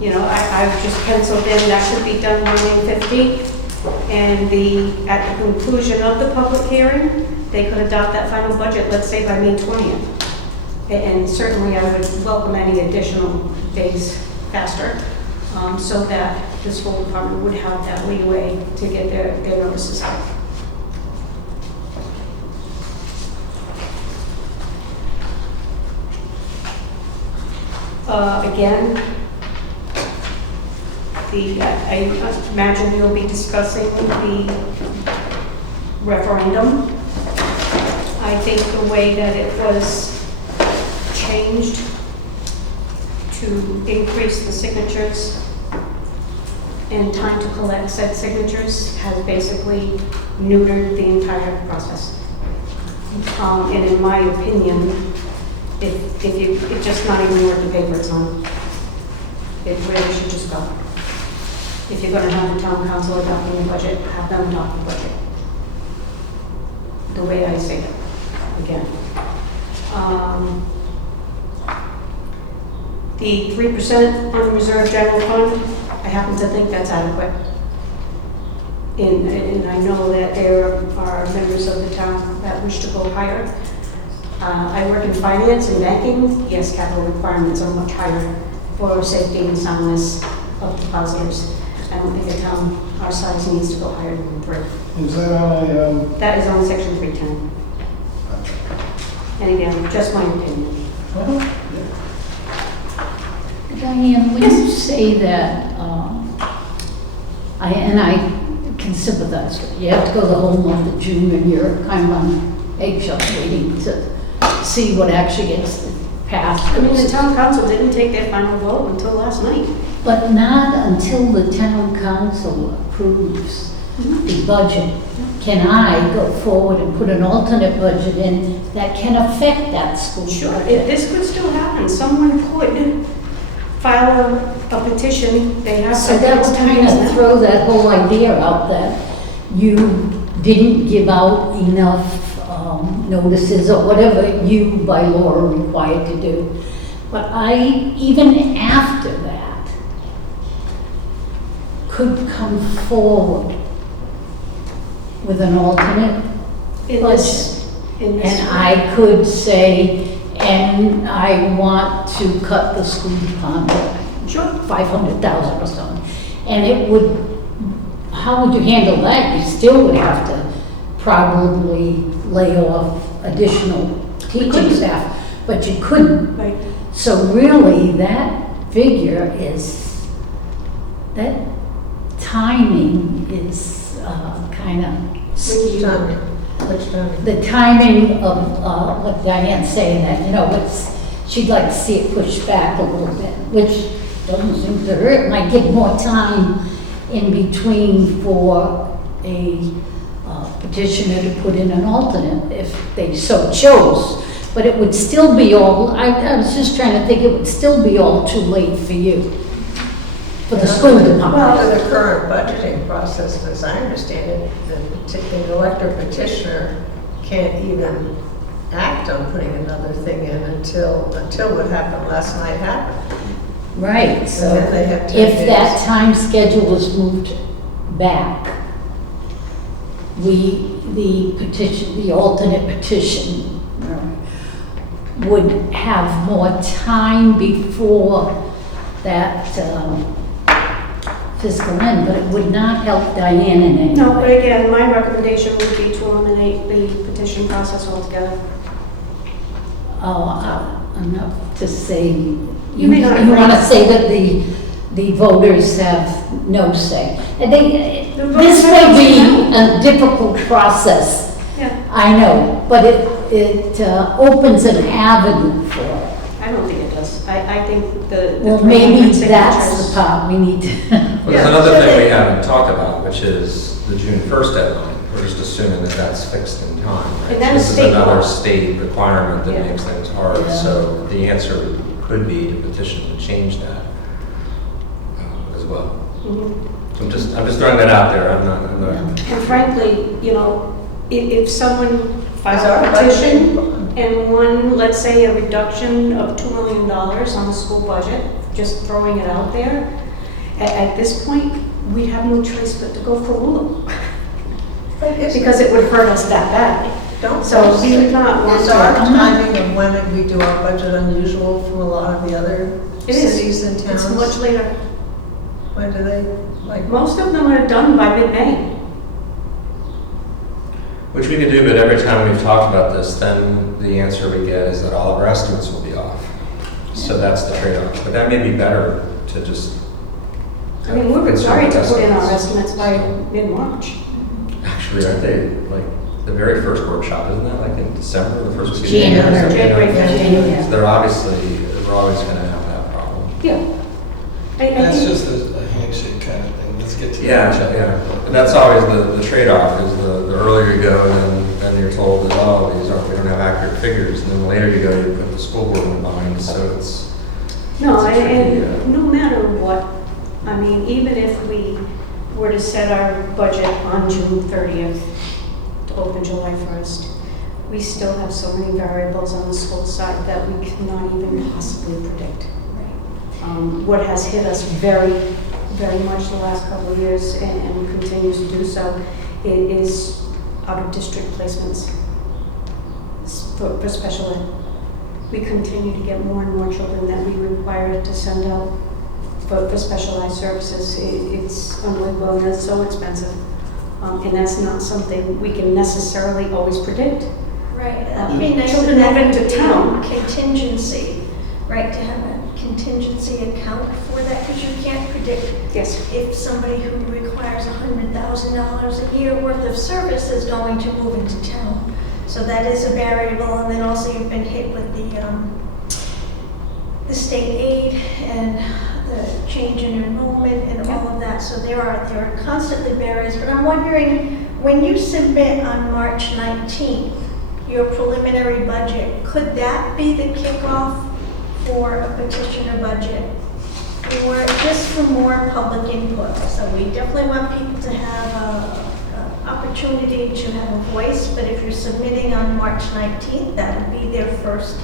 You know, I've just penciled in, that should be done by May 15th. And at the conclusion of the public hearing, they could adopt that final budget, let's say by May 20th. And certainly I would welcome any additional days faster, so that the school department would have that leeway to get their notices out. Again, I imagine you'll be discussing the referendum. I think the way that it was changed to increase the signatures and time to collect said signatures has basically neutered the entire process. And in my opinion, it's just not even worth the paper it's on. It really should just go. If you're going to have the town council adopting the budget, have them adopt the budget. The way I say it, again. The 3% unreserved general fund, I happen to think that's adequate. And I know that there are members of the town that wish to go higher. I work in finance and banking. Yes, capital requirements are much higher for safety and soundness of depositors. I don't think a town our size needs to go higher than 3. Is that on a, That is on section 310. And again, just my opinion. Diane, when you say that, I can sympathize with you. You have to go the whole month of June and you're kind of on eggshells waiting to see what actually gets passed. I mean, the town council didn't take their final vote until last night. But not until the town council approves the budget can I go forward and put an alternate budget in that can affect that school budget. This could still happen. Someone could file a petition. They have. So that would kind of throw that whole idea out that you didn't give out enough notices or whatever you by law are required to do. But even after that, could come forward with an alternate budget. And I could say, and I want to cut the school department, Sure. $500,000 or something. And it would, how would you handle that? You still would have to probably lay off additional teaching staff, but you couldn't. Right. So really, that figure is, that timing is kind of Which timing? Which timing? the timing of what Diane's saying, that, you know, she'd like to see it pushed back a little bit, which doesn't seem to hurt. Might give more time in between for a petitioner to put in an alternate if they so chose. But it would still be all, I was just trying to think, it would still be all too late for you, for the school department. Well, the current budgeting process, as I understand it, the elected petitioner can't even act on putting another thing in until what happened last night happened. Right, so then they have 10 if that days. time schedule was moved back, the alternate petition would have more time before that fiscal end, but it would not help Diane in any No, but way. again, my recommendation would be to eliminate the petition process altogether. Enough to say, you may not want to agree. say that the voters have no say. And The this voters may have be no a difficult process Yeah. I know, but it opens an avenue for it. I don't think it does. I think the Well, maybe 300 that's signatures- the part we need to, Well, there's another thing we haven't talked about, which is the June 1st deadline. We're just assuming that that's fixed in time, right? And that is This state is another law. state requirement that Yeah. makes things hard. Yeah. So the answer could be to petition to change that as well. Mhm. So I'm just throwing that out there. I'm not. And frankly, you know, if someone files Is our a petition budget- and won, let's say, a reduction of $2 million on the school budget, just throwing it out there, at this point, we'd have no choice but to go for rule, But is- because it would hurt us that badly. Don't, So we would not want is our to. timing of when we do our budget unusual from a lot of the other It is. cities and towns? It's much later. When do they, like, Most of them are done by mid-May. Which we could do, but every time we've talked about this, then the answer we get is that all of our estimates will be off. So that's the trade-off. But that may be better to just. I mean, we're required to put in our estimates. estimates by mid-March. Actually, aren't they, like, the very first workshop, isn't that like in December, the first week of January. January? January, Yeah. January. So they're obviously, we're always gonna have that problem. Yeah. I That's think- just a handshake kind of thing, let's get to each Yeah, other. yeah. And that's always the trade-off, is the earlier you go, then you're told that, oh, we don't have accurate figures. And then the later you go, you put the school board in bind, so it's. No, it's a tricky, and no matter what, I mean, even if we were to set our budget on June 30th to open July 1st, we still have so many variables on the school side that we cannot even possibly predict. What has hit us very, very much the last couple of years and continues to do so is out-of-district placements for special ed. We continue to get more and more children that we require to send out for specialized services. It's unbelievable, and it's so expensive. And that's not something we can necessarily always predict. Right, that'd be nice to Children have move into a town. contingency, right, to have a contingency account for that, because you can't predict Yes. if somebody who requires $100,000 a year worth of service is going to move into town. So that is a variable, and then also you've been hit with the state aid and the change in enrollment and all of that. So there are constantly barriers, but I'm wondering, when you submit on March 19th, your preliminary budget, could that be the kickoff for a petition or budget? Or just for more public input? So we definitely want people to have an opportunity to have a voice, but if you're submitting on March 19th, that would be their first.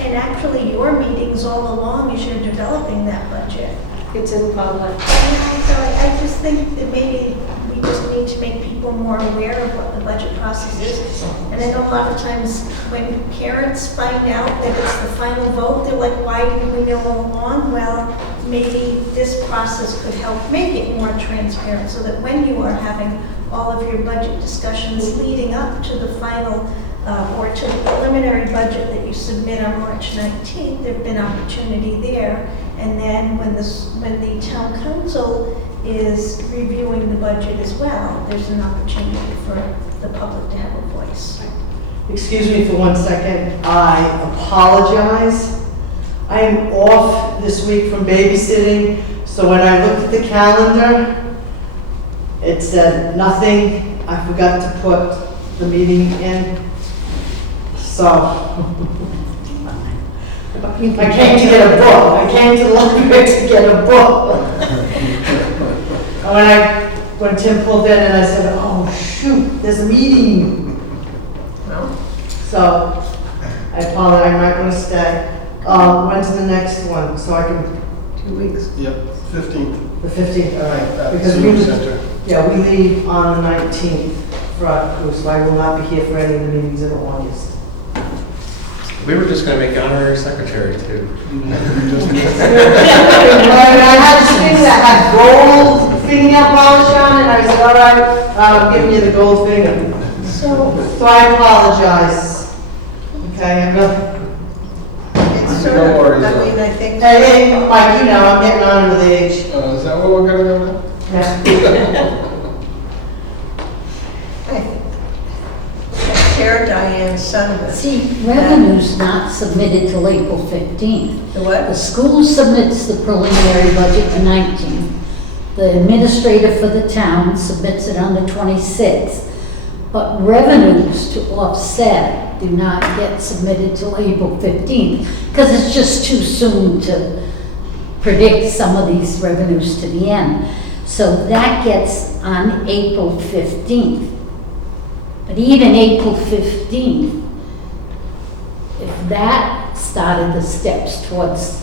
And actually, your meetings all along as you're developing that budget. It's in public. So I just think that maybe we just need to make people more aware of what the budget process is. And I know a lot of times when parents find out that it's the final vote, they're like, why didn't we know all along? Well, maybe this process could help make it more transparent, so that when you are having all of your budget discussions leading up to the final or to the preliminary budget that you submit on March 19th, there've been opportunity there. And then when the town council is reviewing the budget as well, there's an opportunity for the public to have a voice. Excuse me for 1 second. I apologize. I am off this week from babysitting, so when I looked at the calendar, it said nothing. I forgot to put the meeting in. So I came to get a book. I came to the library to get a book. When Tim pulled in and I said, oh shoot, there's a meeting. well, So I apologize, I might want to stay. When's the next one? So I can, 2 weeks. Yep, 15th. the 15th, all right. At Because Senior we, Center. yeah, we leave on the 19th for our cruise, so I will not be here for any of the meetings in August. We were just gonna make you honorary secretary too. I had this thing that had gold fingernail polish on it, and I said, all right, I'm giving you the gold finger. So So I apologize. Okay, I'm not, it's sort No of, worries, I mean, I think. hey, Mike, you know, I'm getting on with age. Is that what we're gonna go now? Yeah. I preliminary sentiment. See, revenue's not submitted till April 15th. The The what? school submits the preliminary budget the 19th. The administrator for the town submits it on the 26th. But revenues to offset do not get submitted till April 15th, because it's just too soon to predict some of these revenues to the end. So that gets on April 15th. But even April 15th, if that started the steps towards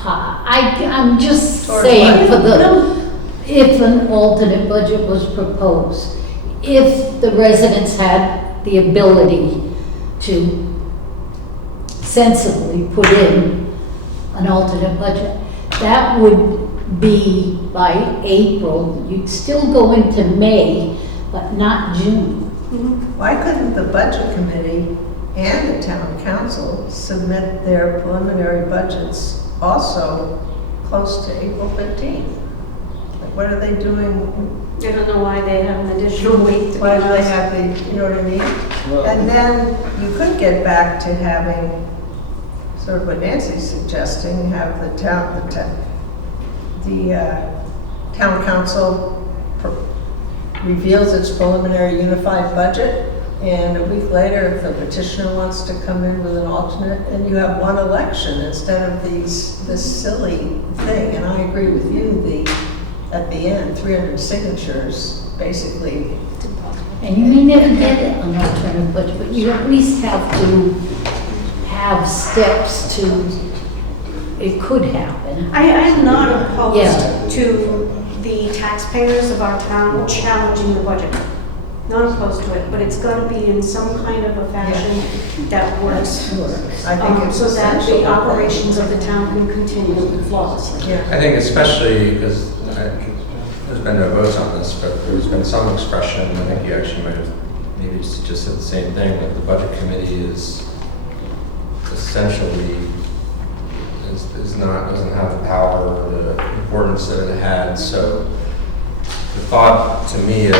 I'm just Towards saying what? if an alternate budget was proposed, if the residents had the ability to sensibly put in an alternate budget, that would be by April. You'd still go into May, but not June. Why couldn't the budget committee and the town council submit their preliminary budgets also close to April 15th? Like, what are they doing? I don't know why they have an additional week to be Why do they honest. have the, you know what I mean? Well, And then you could get back to having, sort of what Nancy's suggesting, have the town council reveals its preliminary unified budget, and a week later, if the petitioner wants to come in with an alternate, and you have one election instead of this silly thing. And I agree with you, at the end, 300 signatures, basically. And you may never get an alternative budget, but you at least have to have steps to, it could happen. I am not Yeah. opposed to the taxpayers of our town challenging the budget. Not opposed to it, but it's got to be in some kind of a fashion that works. I think it's So that essential. the operations of the town can continue flawlessly. Yeah. I think especially because there's been no votes on this, but there's been some expression, I think you actually might have maybe just said the same thing, that the budget committee is essentially, doesn't have the power or the importance that it had. So the thought to me of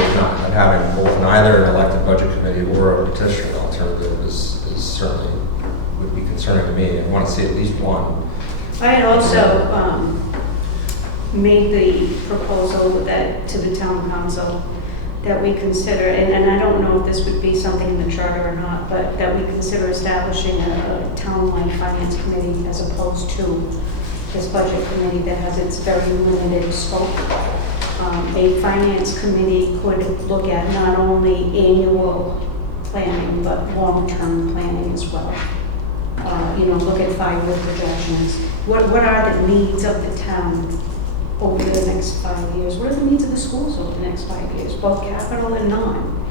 having both neither an elected budget committee or a petition alternative is certainly would be concerning to me. I want to see at least one. I had also made the proposal that to the town council that we consider, and I don't know if this would be something in the charter or not, but that we consider establishing a town-wide finance committee as opposed to this budget committee that has its very limited scope. A finance committee could look at not only annual planning, but long-term planning as well. Look at 5-year projections. What are the needs of the town over the next 5 years? What are the needs of the schools over the next 5 years, both capital and non?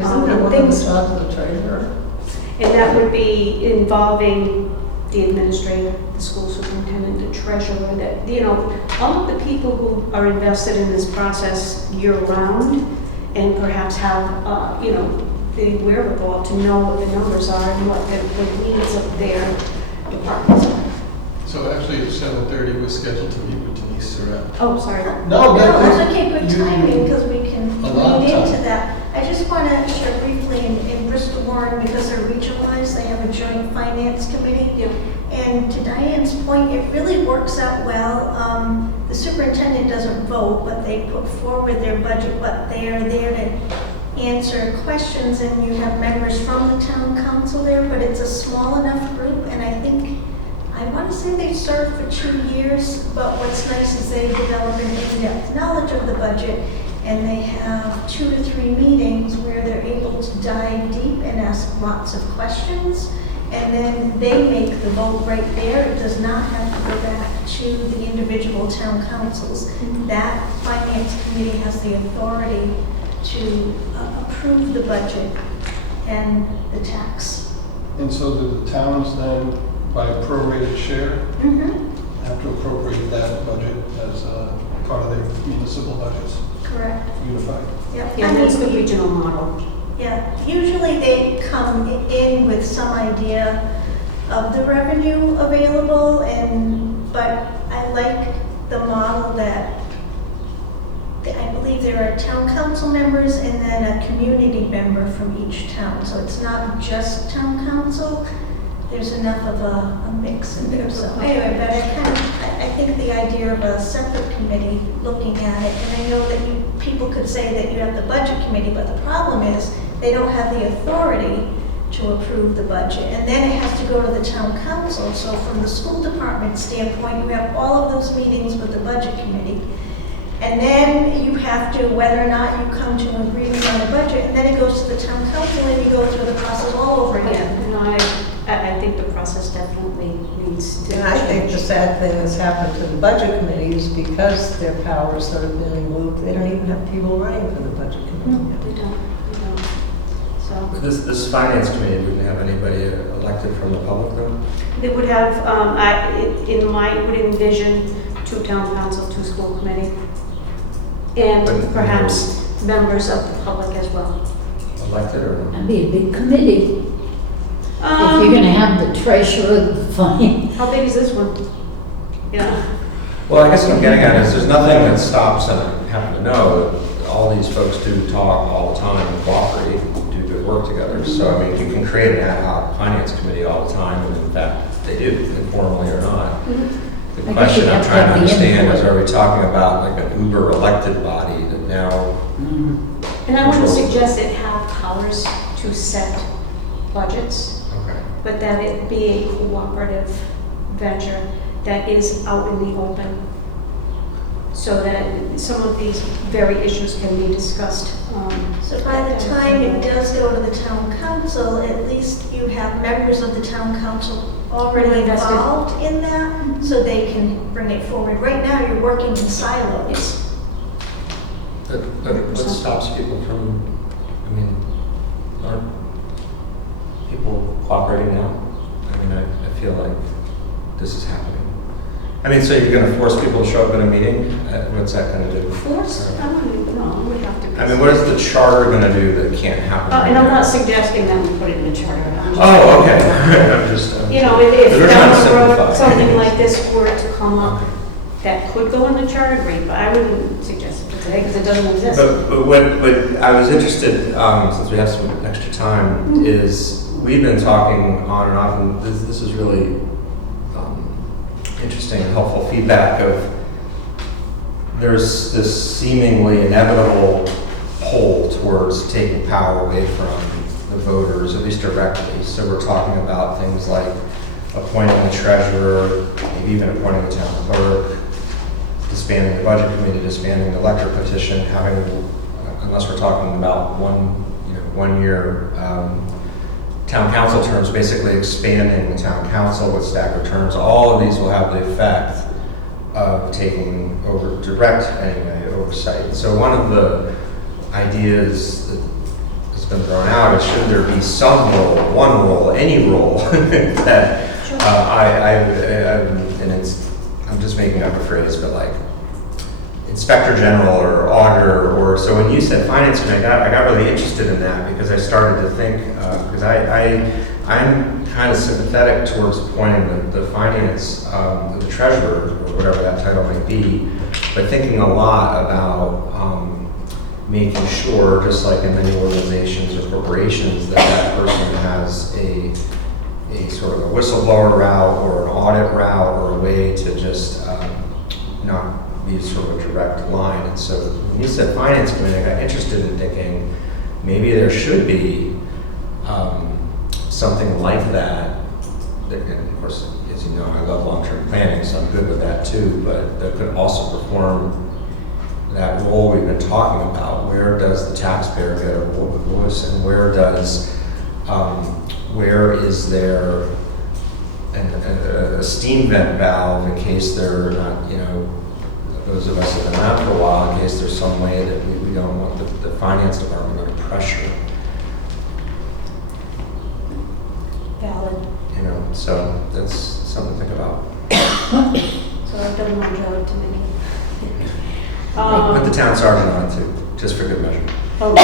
Isn't there and one things- on the top of the treasurer? And that would be involving the administrator, the school superintendent, the treasurer, all of the people who are invested in this process year-round and perhaps have, the wherewithal to know what the numbers are and what the needs of their departments are. So actually, at 7:30, we're scheduled to meet with Denise Surratt. Oh, sorry. No, No, that- that's okay, good you- timing, because we can A lot of lead into time. that. I just want to share briefly in Bristol Warren, because they're regionalized, they have a joint finance committee. Yeah. And to Diane's point, it really works out well. The superintendent doesn't vote, but they put forward their budget, but they are there to answer questions, and you have members from the town council there, but it's a small enough group, and I want to say they served for 2 years, but what's nice is they develop an in-depth knowledge of the budget, and they have 2 to 3 meetings where they're able to dive deep and ask lots of questions, and then they make the vote right there. It does not have to go back to the individual town councils. That finance committee has the authority to approve the budget and the tax. And so do the towns then, by prorated share, have to appropriate that budget as part of their municipal budgets, Correct. unified? Yep. Yeah, that's the regional model. Yeah, usually they come in with some idea of the revenue available, but I like the model that I believe there are town council members and then a community member from each town. So it's not just town council. There's enough of a mix in there. So anyway, but I think the idea of a separate committee looking at it, and I know that people could say that you have the budget committee, but the problem is they don't have the authority to approve the budget. And then it has to go to the town council. So from the school department standpoint, you have all of those meetings with the budget committee. And then you have to, whether or not you come to an agreement on the budget, and then it goes to the town council and you go through the process all over again. You know, I think the process definitely needs to. And I think the sad thing that's happened to the budget committee is because their powers that have been removed, they don't even have people running for the budget committee. We don't. So. But this finance committee wouldn't have anybody elected from the public though? They would have, would envision 2 town council, 2 school committee, and But- perhaps members of the public as well. Elected or not? That'd be a big committee. If you're gonna have the treasurer, the fine. How big is this one? Yeah. Well, I guess what I'm getting at is there's nothing that stops, and I happen to know that all these folks do talk all the time and cooperate, do good work together. So, I mean, you can create an ad hoc finance committee all the time, and in fact, they do, informally or not. The I guess question you I'm have to trying to have the understand is, input. are we talking about like an uber elected body that now, And I wouldn't suggest it have powers to set budgets, okay. but that it be a cooperative venture that is out in the open, so that some of these very issues can be discussed. So by the time it does go to the town council, at least you have members of the town council already Invested. involved in that, so they can bring it forward. Right now, you're working in silos. But what stops people from, I mean, aren't people cooperating now? I mean, I feel like this is happening. I mean, so you're gonna force people to show up in a meeting? What's that gonna do? Force? I don't even know, we have to. I mean, what is the charter gonna do that can't happen? right And I'm now? not suggesting that we put it in the charter. I'm just- Oh, okay. I'm just. You know, if We're down trying to the road, simplify. something like this were to come up, that could go in the charter, great, but I wouldn't suggest it today because it doesn't exist. But what I was interested, since we have some extra time, is we've been talking on and off, and this is really interesting and helpful feedback of there's this seemingly inevitable pull towards taking power away from the voters, at least directly. So we're talking about things like appointing the treasurer, maybe even appointing the town clerk, disbanding the budget committee, disbanding the elector petition, having, unless we're talking about 1 year town council terms, basically expanding the town council with staggered terms. All of these will have the effect of taking over direct oversight. So one of the ideas that has been thrown out is, should there be some role, one role, any role that and I'm just making up a phrase, but like inspector general or auditor, or so when you said finance committee, I got really interested in that because I started to think, because I'm kind of sympathetic towards appointing the finance, the treasurer, or whatever that title might be, but thinking a lot about making sure, just like in many organizations or corporations, that person has a sort of a whistleblower route or an audit route or a way to just not be sort of a direct line. And so when you said finance committee, I got interested in thinking maybe there should be something like that. And of course, as you know, I love long-term planning, so I'm good with that too, but that could also perform that role we've been talking about. Where does the taxpayer get a voice, and where is there a steam vent valve in case they're not, those of us that have been around for a while, in case there's some way that we don't want the finance department under pressure. Valid. So that's something to think about. So I've done my job to make it. Put the town sergeant on it too, just for good measure. When we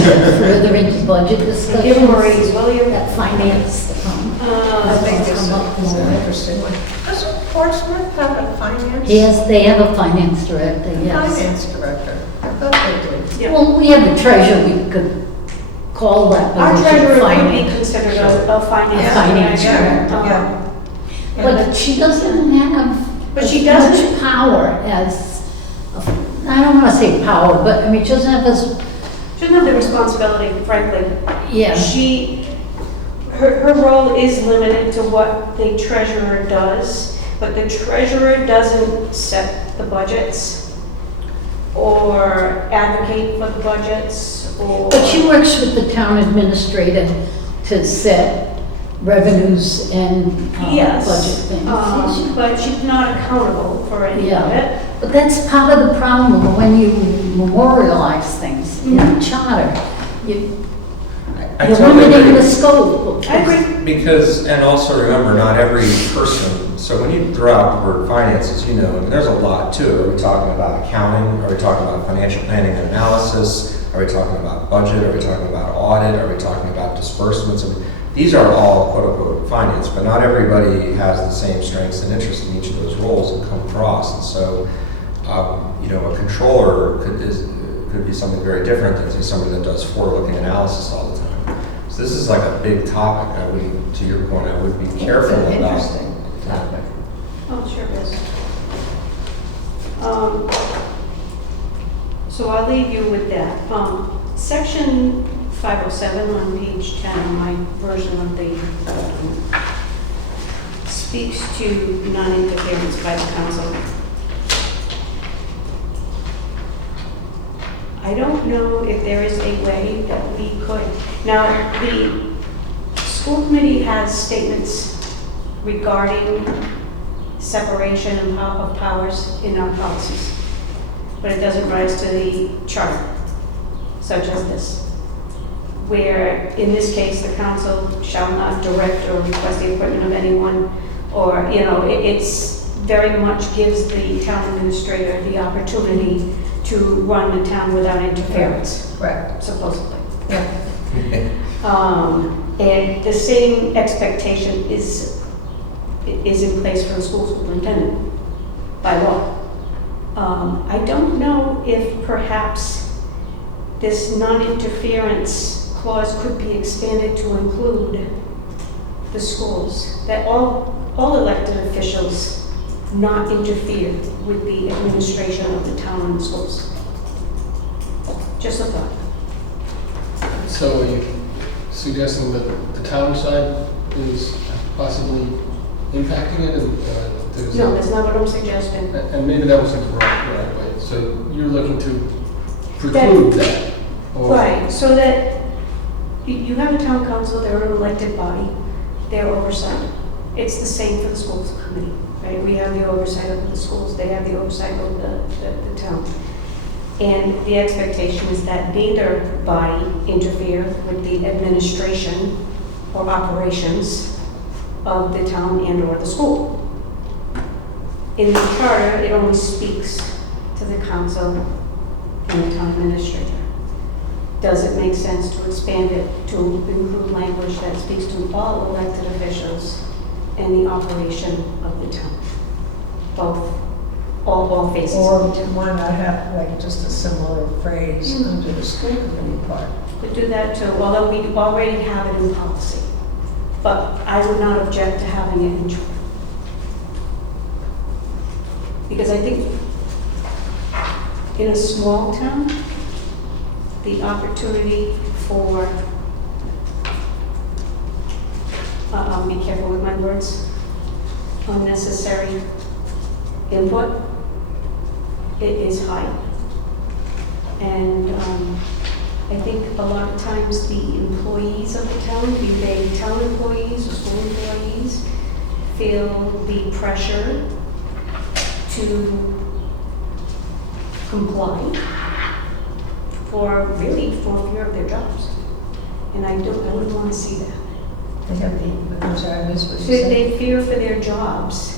get further into budget Give discussions, him a raise, will you? that finance, I think this come up is an more. interesting one. Doesn't Portsmouth have a finance? Yes, they have a finance director, yes. Finance director. I thought they did. Yeah. Well, we have a treasurer, we could call that Our position treasurer would be finance. considered a finance Finance director. director, yeah. But she doesn't have But she as doesn't- much power as, I don't want to say power, but I mean, she doesn't have as, She doesn't have the responsibility, frankly. yeah. Her role is limited to what the treasurer does, but the treasurer doesn't set the budgets or advocate for the budgets or. But she works with the town administrator to set revenues and Yes, budget things. but she's not accountable for any of Yeah. it. But that's part of the problem when you memorialize things in Mm-hmm. a charter. I You're totally limiting agree. the scope. I agree. Because, and also remember, not every person, so when you throw out the word finances, you know, I mean, there's a lot to it. Are we talking about accounting? Are we talking about financial planning and analysis? Are we talking about budget? Are we talking about audit? Are we talking about disbursements? I mean, these are all quote unquote finance, but not everybody has the same strengths and interests in each of those roles that come across. And so, you know, a controller could be something very different than say somebody that does forward-looking analysis all the time. So this is like a big topic. I would, to your point, I would be careful It's an about. interesting topic. Oh, sure is. So I'll leave you with that. Section 507 on page 10, my version of the document, speaks to non-interference by the council. I don't know if there is a way that we could. Now, the school committee has statements regarding separation of powers in our policies, but it doesn't rise to the charter, such as this, where in this case, the council shall not direct or request the appointment of anyone, or, you know, it's very much gives the town administrator the opportunity to run the town without interference, Correct. supposedly. Yeah. And the same expectation is in place for the school superintendent by law. I don't know if perhaps this non-interference clause could be expanded to include the schools, that all elected officials not interfere with the administration of the town and the schools. Just a thought. So are you suggesting that the town side is possibly impacting it? And, there's No, that's not what I'm suggesting. and maybe that was the right way. So you're looking to preclude that? Or- Right, so that you have a town council, they're an elected body, they're oversight. It's the same for the schools committee, right? We have the oversight of the schools, they have the oversight of the town. And the expectation is that neither body interfere with the administration or operations of the town and or the school. In the charter, it only speaks to the council and the town administrator. Does it make sense to expand it to include language that speaks to all elected officials and the operation of the town? Both, all phases Or of the town. why not have like just a similar phrase under the school committee part? Could do that too, although we already have it in policy. But I would not object to having it in charter. Because I think in a small town, the opportunity for, I'll be careful with my words, unnecessary input, it is high. And I think a lot of times the employees of the town, be they town employees or school employees, feel the pressure to comply for fear of their jobs. And I wouldn't want to see that. They have the, I'm sorry, I missed what you So said. they fear for their jobs.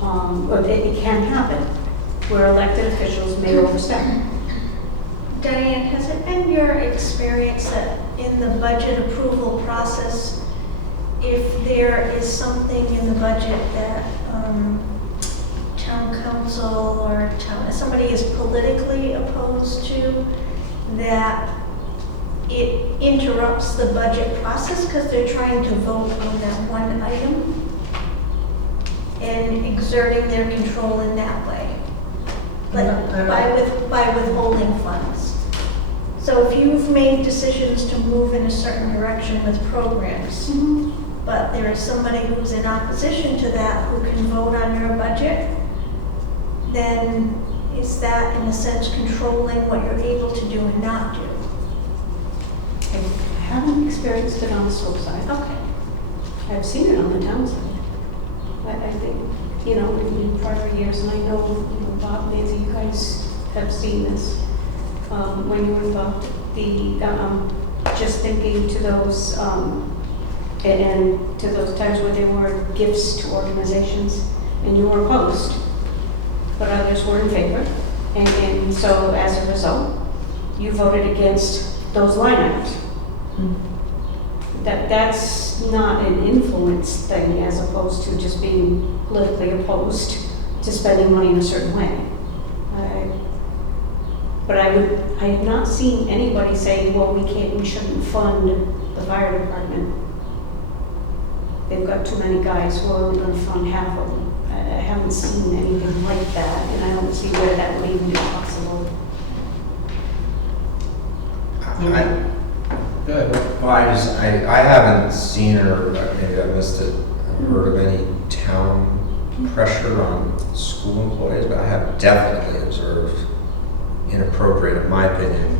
Or it can happen, where elected officials may overstep. Diane, has it been your experience that in the budget approval process, if there is something in the budget that town council or somebody is politically opposed to, that it interrupts the budget process because they're trying to vote on that one item and exerting their control in that way, like by withholding funds. So if you've made decisions to move in a certain direction with programs, but there is somebody who's in opposition to that who can vote on your budget, then is that in a sense controlling what you're able to do and not do? I haven't experienced it on the school side. Okay. I've seen it on the town side. I think, in prior years, and I know, Bob, Nancy, you guys have seen this when you were involved. Just thinking to those, and to those times where there were gifts to organizations, and you were opposed, but others were in favor. And so as a result, you voted against those line items. That's not an influence thing as opposed to just being politically opposed to spending money in a certain way. But I have not seen anybody say, well, we shouldn't fund the fire department. They've got too many guys, we're only going to fund half of them. I haven't seen anything like that, and I don't see where that would even be possible. Good. Well, I haven't seen, or maybe I missed it, heard of any town pressure on school employees, but I have definitely observed inappropriate, in my opinion,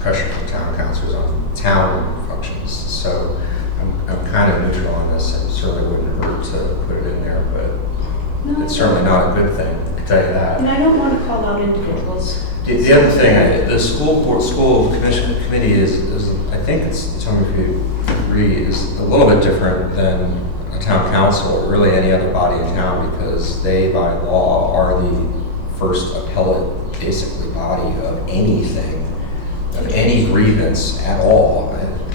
pressure from town councils on town functions. So I'm kind of neutral on this. It certainly wouldn't hurt to put it in there, but it's certainly not a good thing, I can tell you that. And I don't want to call out individuals. The other thing, the school committee is, I think it's, tell me if you agree, is a little bit different than a town council or really any other body in town, because they, by law, are the first appellate, basically, body of anything, of any grievance at all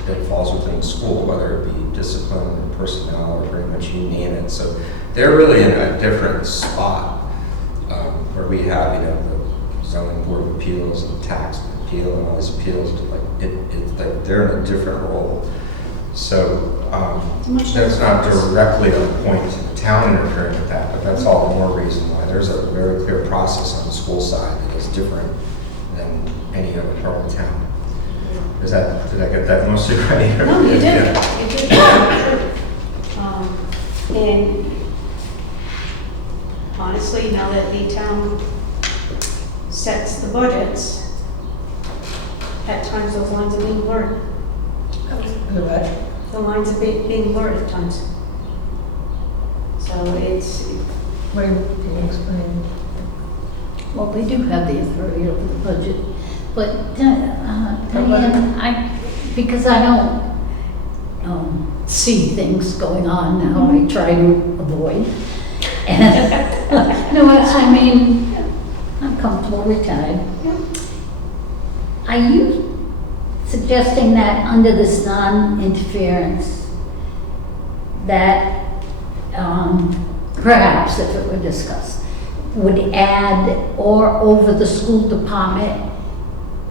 that falls within the school, whether it be discipline or personnel or pretty much you name it. So they're really in a different spot where we have, the zoning board of appeals and tax appeal and all these appeals. Like they're in a different role. So that's not directly on point to the town interfering with that, but that's all the more reason why there's a very clear process on the school side that is different than any other part of the town. Did I get that mostly right? No, you did. Yeah. You did. And honestly, now that the town sets the budgets, at times those lines are being blurred. The lines are being blurred at times. So it's... Wait, can you explain? Well, they do have the authority over the budget, but Diane, because I don't see things going on now, I try to avoid. And, no, I mean, I'm comfortable retired. Are you suggesting that under this non-interference, that perhaps if it were discussed, would add or over the school department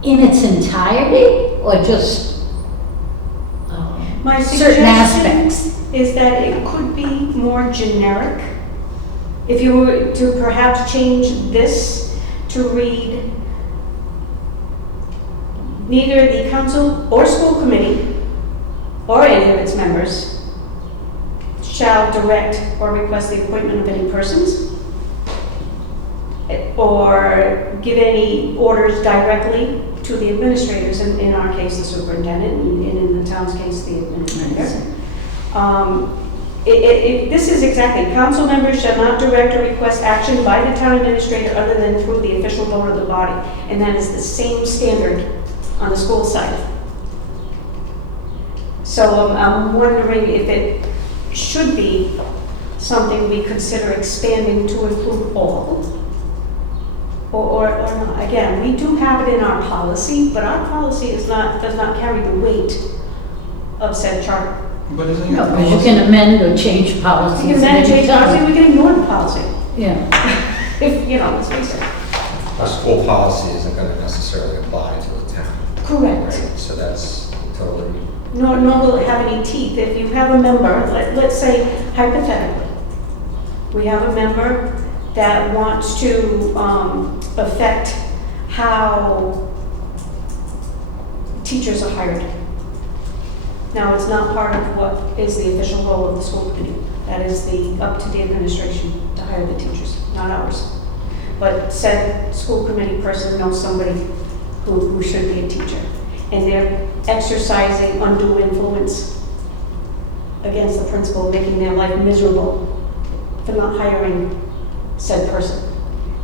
in its entirety, or just My certain aspects? is that it could be more generic. If you were to perhaps change this to read, neither the council or school committee or any of its members shall direct or request the appointment of any persons or give any orders directly to the administrators, in our case the superintendent, and in the town's case the administrator. This is exactly, council members shall not direct or request action by the town administrator other than through the official vote of the body, and that is the same standard on the school side. So I'm wondering if it should be something we consider expanding to include all, or not. Again, we do have it in our policy, but our policy does not carry the weight of said charter. But isn't No, your because you policy, can amend or change policies. We can amend, change policy, we can ignore the policy. Yeah. let's face it. Our school policy isn't going to necessarily apply to the town. Correct. Right, so that's totally, Nor will it have any teeth. If you have a member, let's say hypothetically, we have a member that wants to affect how teachers are hired. Now, it's not part of what is the official role of the school committee. That is up to the administration to hire the teachers, not ours. But said school committee person knows somebody who should be a teacher. And they're exercising undue influence against the principal, making their life miserable for not hiring said person.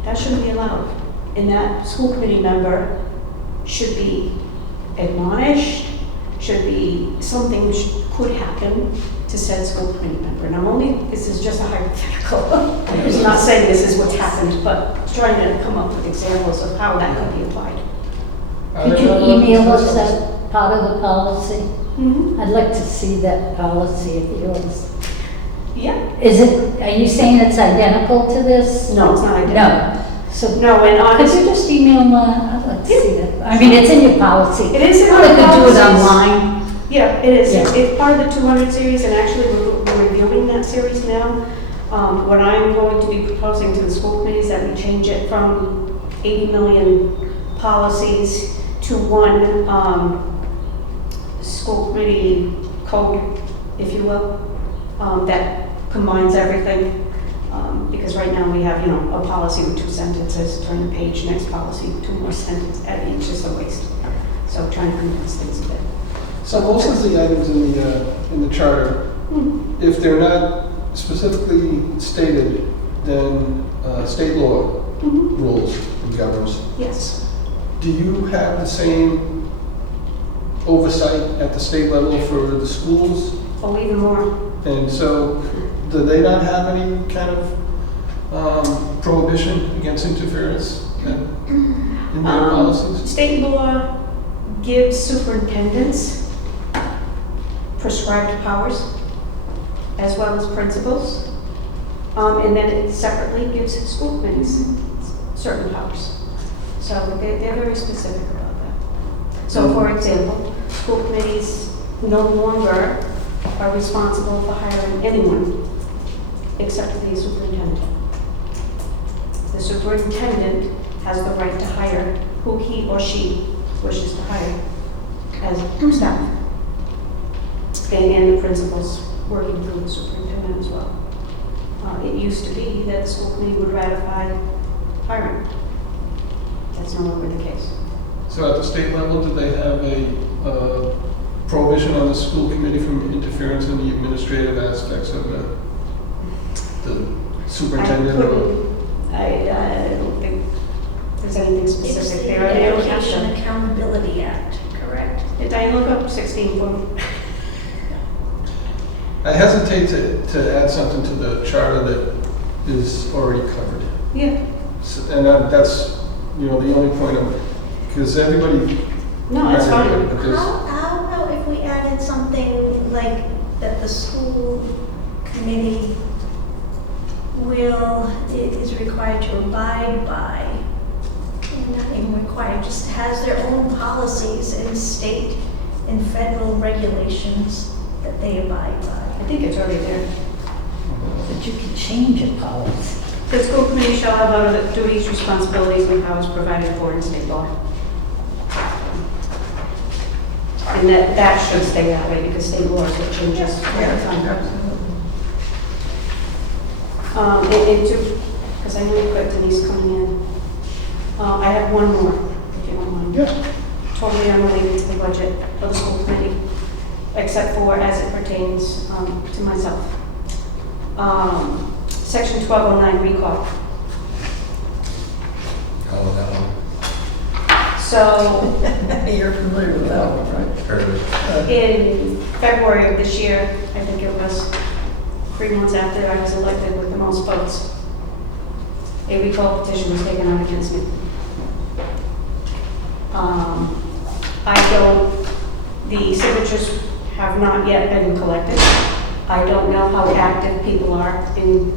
That shouldn't be allowed. And that school committee member should be admonished, should be something which could happen to said school committee member. And this is just a hypothetical. I'm not saying this is what's happened, but trying to come up with examples of how that could be applied. Could you email us that part of the policy? Mhm. I'd like to see that policy of yours. Yeah. Are you saying it's identical to this? No, it's not identical. No. So, No, and could honestly, you just email me? I'd like to see that. I mean, it's in your policy. It is in Or our we could do it policies. online. yeah, it is. Yeah. It's part of the 200 series, and actually we're reviewing that series now. What I'm going to be proposing to the school committee is that we change it from 80 million policies to one school committee code, if you will, that combines everything. Because right now we have, a policy with 2 sentences, turn the page, next policy, 2 more sentences, it's just a waste. So trying to condense things a bit. So most of the items in the charter, if they're not specifically stated, then state law rules and governs. Yes. Do you have the same oversight at the state level for the schools? Oh, even more. And so, do they not have any kind of prohibition against interference in their policies? State law gives superintendents prescribed powers as well as principals. And then it separately gives school committees certain powers. So they're very specific about that. So for example, school committees no longer are responsible for hiring anyone except the superintendent. The superintendent has the right to hire who he or she wishes to hire as staff. And the principals working through the superintendent as well. It used to be that the school committee would ratify hiring. That's no longer the case. So at the state level, do they have a prohibition on the school committee from interference in the administrative aspects of the superintendent? I don't think there's anything It's specific the there. They don't have Education to- Accountability Act, correct? Did I look up 16 for me? I hesitate to add something to the charter that is already covered. Yeah. And that's, the only point of, because everybody. No, that's fine. Because- How about if we added something like that the school committee is required to abide by, not even required, just has their own policies and state and federal regulations that they abide by. I think it's already there. But you can change a policy. The school committee shall have other duties, responsibilities, and powers provided for in state law. And that should stay that way because state law is what changes all the time. Because I know you put Denise coming in. I have one more, if you don't mind. Yeah. Totally unrelated to the budget of the school committee, except for as it pertains to myself. Section 1209 recall. oh, that one. So You're familiar with that one, right? Heard of it. in February of this year, I think it was 3 months after I was elected with the most votes, a recall petition was taken out against me. The signatures have not yet been collected. I don't know how active people are in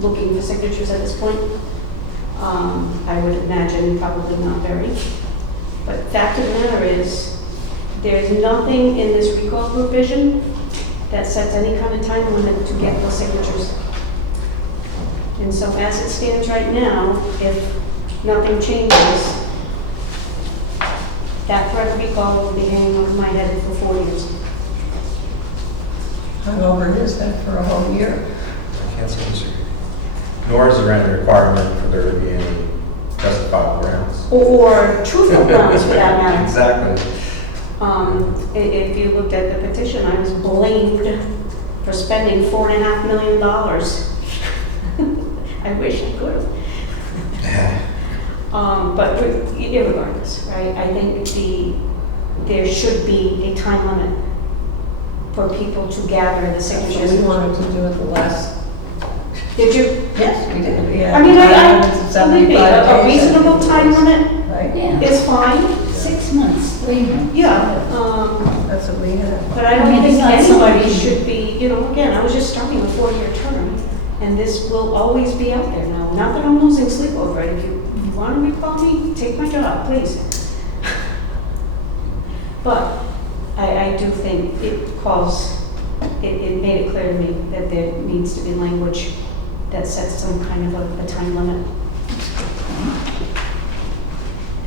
looking for signatures at this point. I would imagine probably not very. But fact of the matter is, there's nothing in this recall provision that sets any kind of time limit to get those signatures. And so as it stands right now, if nothing changes, that threat of recall will be hanging over my head for 4 years. Hung over his head for a whole year. I can't say disagree. Nor is there any requirement for there to be any justifiable grounds. Or truthful grounds for that matter. Exactly. If you looked at the petition, I was blamed for spending $4.5 million. I wish I could have. But irregardless, right, I think there should be a time limit for people to gather the That's what signatures. we wanted to do at the last. Did you? Yes, we did. We had I mean, believe me, 75 a days, reasonable 72 time days, limit Right, Yeah, is fine. 6 months, 3 months. Yeah, that's what we had. but I don't I mean, think it's not anybody something- should be, again, I was just starting a 4-year term, and this will always be out there now. Not that I'm losing sleep over it. If you want to recall me, take my job, please. But I do think it made it clear to me that there needs to be language that sets some kind of a time limit.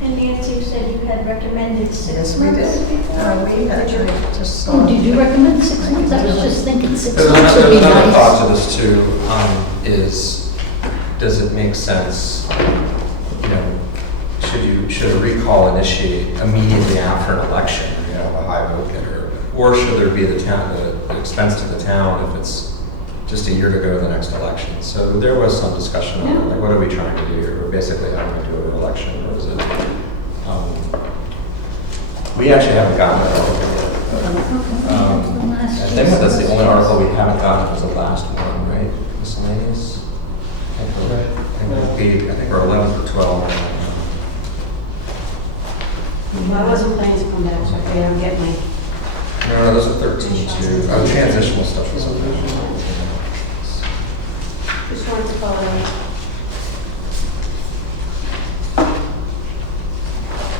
And Nancy, you said you had recommended 6 Yes, we months did. before? We had just saw. Oh, did you recommend 6 months? I was just thinking 6 There's months would another, be another thought nice. to this too, is, does it make sense, should a recall initiate immediately after an election, a high vote getter? Or should there be the expense to the town if it's just a year to go to the next election? So there was some discussion on, like, what are we trying to do here? We're basically having to do an election, or is it? We actually haven't gotten that article yet. I think that's the only article we haven't gotten was the last one, right? Miscellaneous? I think we're 11th or 12th. I wasn't planning to come back, so I don't get my. No, those are 13 too. Transitional stuff was on there. Just wanted to call it out.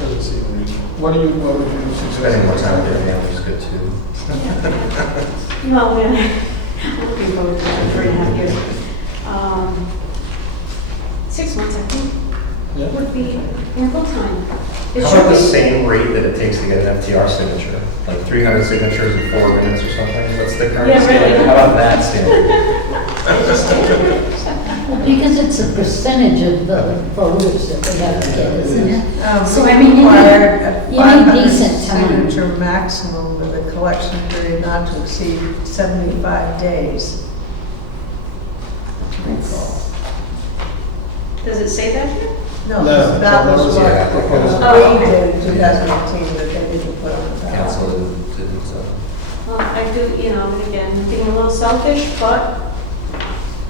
Doesn't seem reasonable. What would you suggest? Spending more time with your family is good too. Well, I'm looking forward to it for 3.5 years. 6 months, I think, Yeah. would be ample time. It How should about the be. same rate that it takes to get an FTR signature? Like 300 signatures in 4 minutes or something? What's the current Yeah, standard? really. How about that standard? Well, because it's a percentage of the voters that we have to get, isn't it? So, We I mean, required a you need 500 decent time. signature maximum with a collection period not to exceed 75 days. Does it say that here? No, No, that that was was what the proposal. we did in 2018, but they didn't put on the ballot. Council didn't, so. Well, I do, and again, being a little selfish, but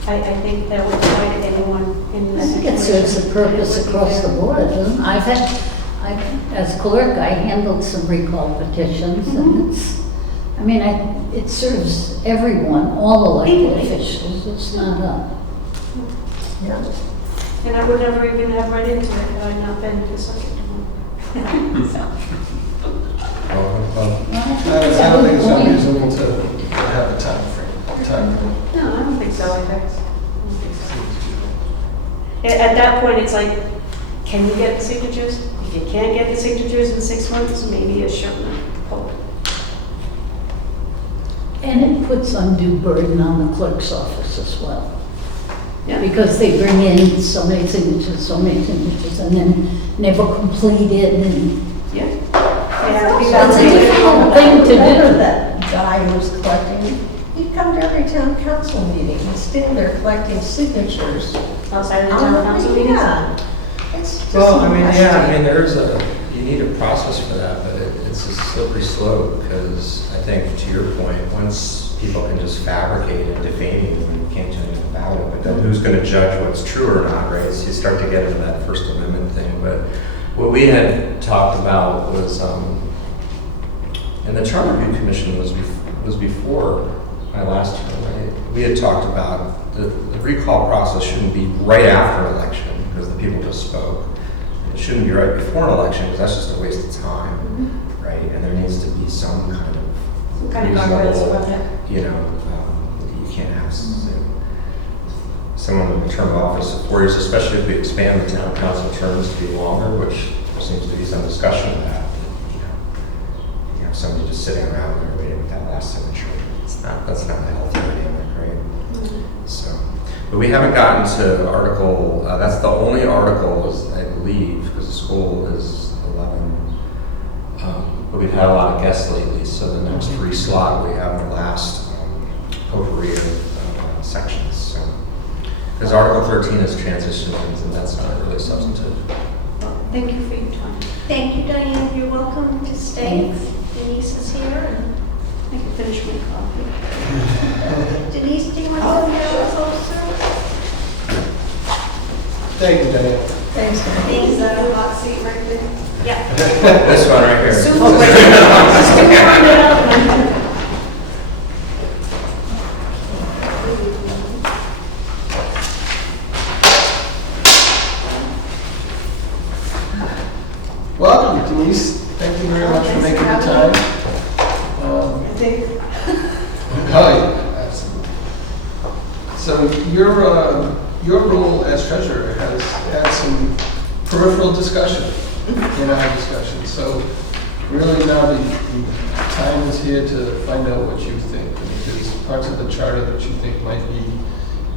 I think that would apply to anyone in I this think it situation. serves a purpose It would be across the fair. board, doesn't it? As clerk, I handled some recall petitions, and it serves everyone, all elected Equally. officials, it's not a. Yeah. And I would never even have run into it had I not been the subject of one. I don't think it's unreasonable to have a time frame. No, I don't think so. At that point, it's like, can you get the signatures? If you can't get the signatures in 6 months, maybe a short poll. And it puts undue burden on the clerk's office as well. Yeah. Because they bring in so many signatures, and then never completed, and Yeah. They have to be It's a validated. difficult thing to Remember do. that guy who was collecting, he'd come to every town council meeting, he'd stand there collecting signatures. Outside of the town council meetings? Yeah. It's just Well, I mean, nasty. you need a process for that, but it's a slippery slope, because I think, to your point, once people can just fabricate and defame you, and you can't do anything about it, but then who's gonna judge what's true or not, right? So you start to get into that First Amendment thing, but what we had talked about was, and the Charter Review Commission was before my last term, right? We had talked about the recall process shouldn't be right after an election, because the the people just spoke. It shouldn't be right before an election, because that's just a waste of time, right? And there needs to be some kind of Some kind of guardrails around it. you know, you can't have someone with a term of office of 4 years, especially if we expand the town council terms to be longer, which there seems to be some discussion of that. You know, you have somebody just sitting around there waiting with that last signature. That's not a healthy dynamic, right? So, but we haven't gotten to article, that's the only article, I believe, because the school is 11. But we've had a lot of guests lately, so the next 3 slot, we have the last potpourri of sections. So, because Article 13 is transitions, and that's not really substantive. Well, thank you for your time. Thank you, Diane. You're welcome to stay. Denise is here. And I can finish my coffee. Denise, do you want to come down closer? Thank you, Diane. Thanks, Diane. Is that a hot seat right there? Yeah. This one right here. Oh, wait. Welcome, Denise. Thank you very much for making the time. I think Hi. Absolutely. So your role as treasurer has had some peripheral discussion in our discussion. So really now the time is here to find out what you think. If there's parts of the charter that you think might be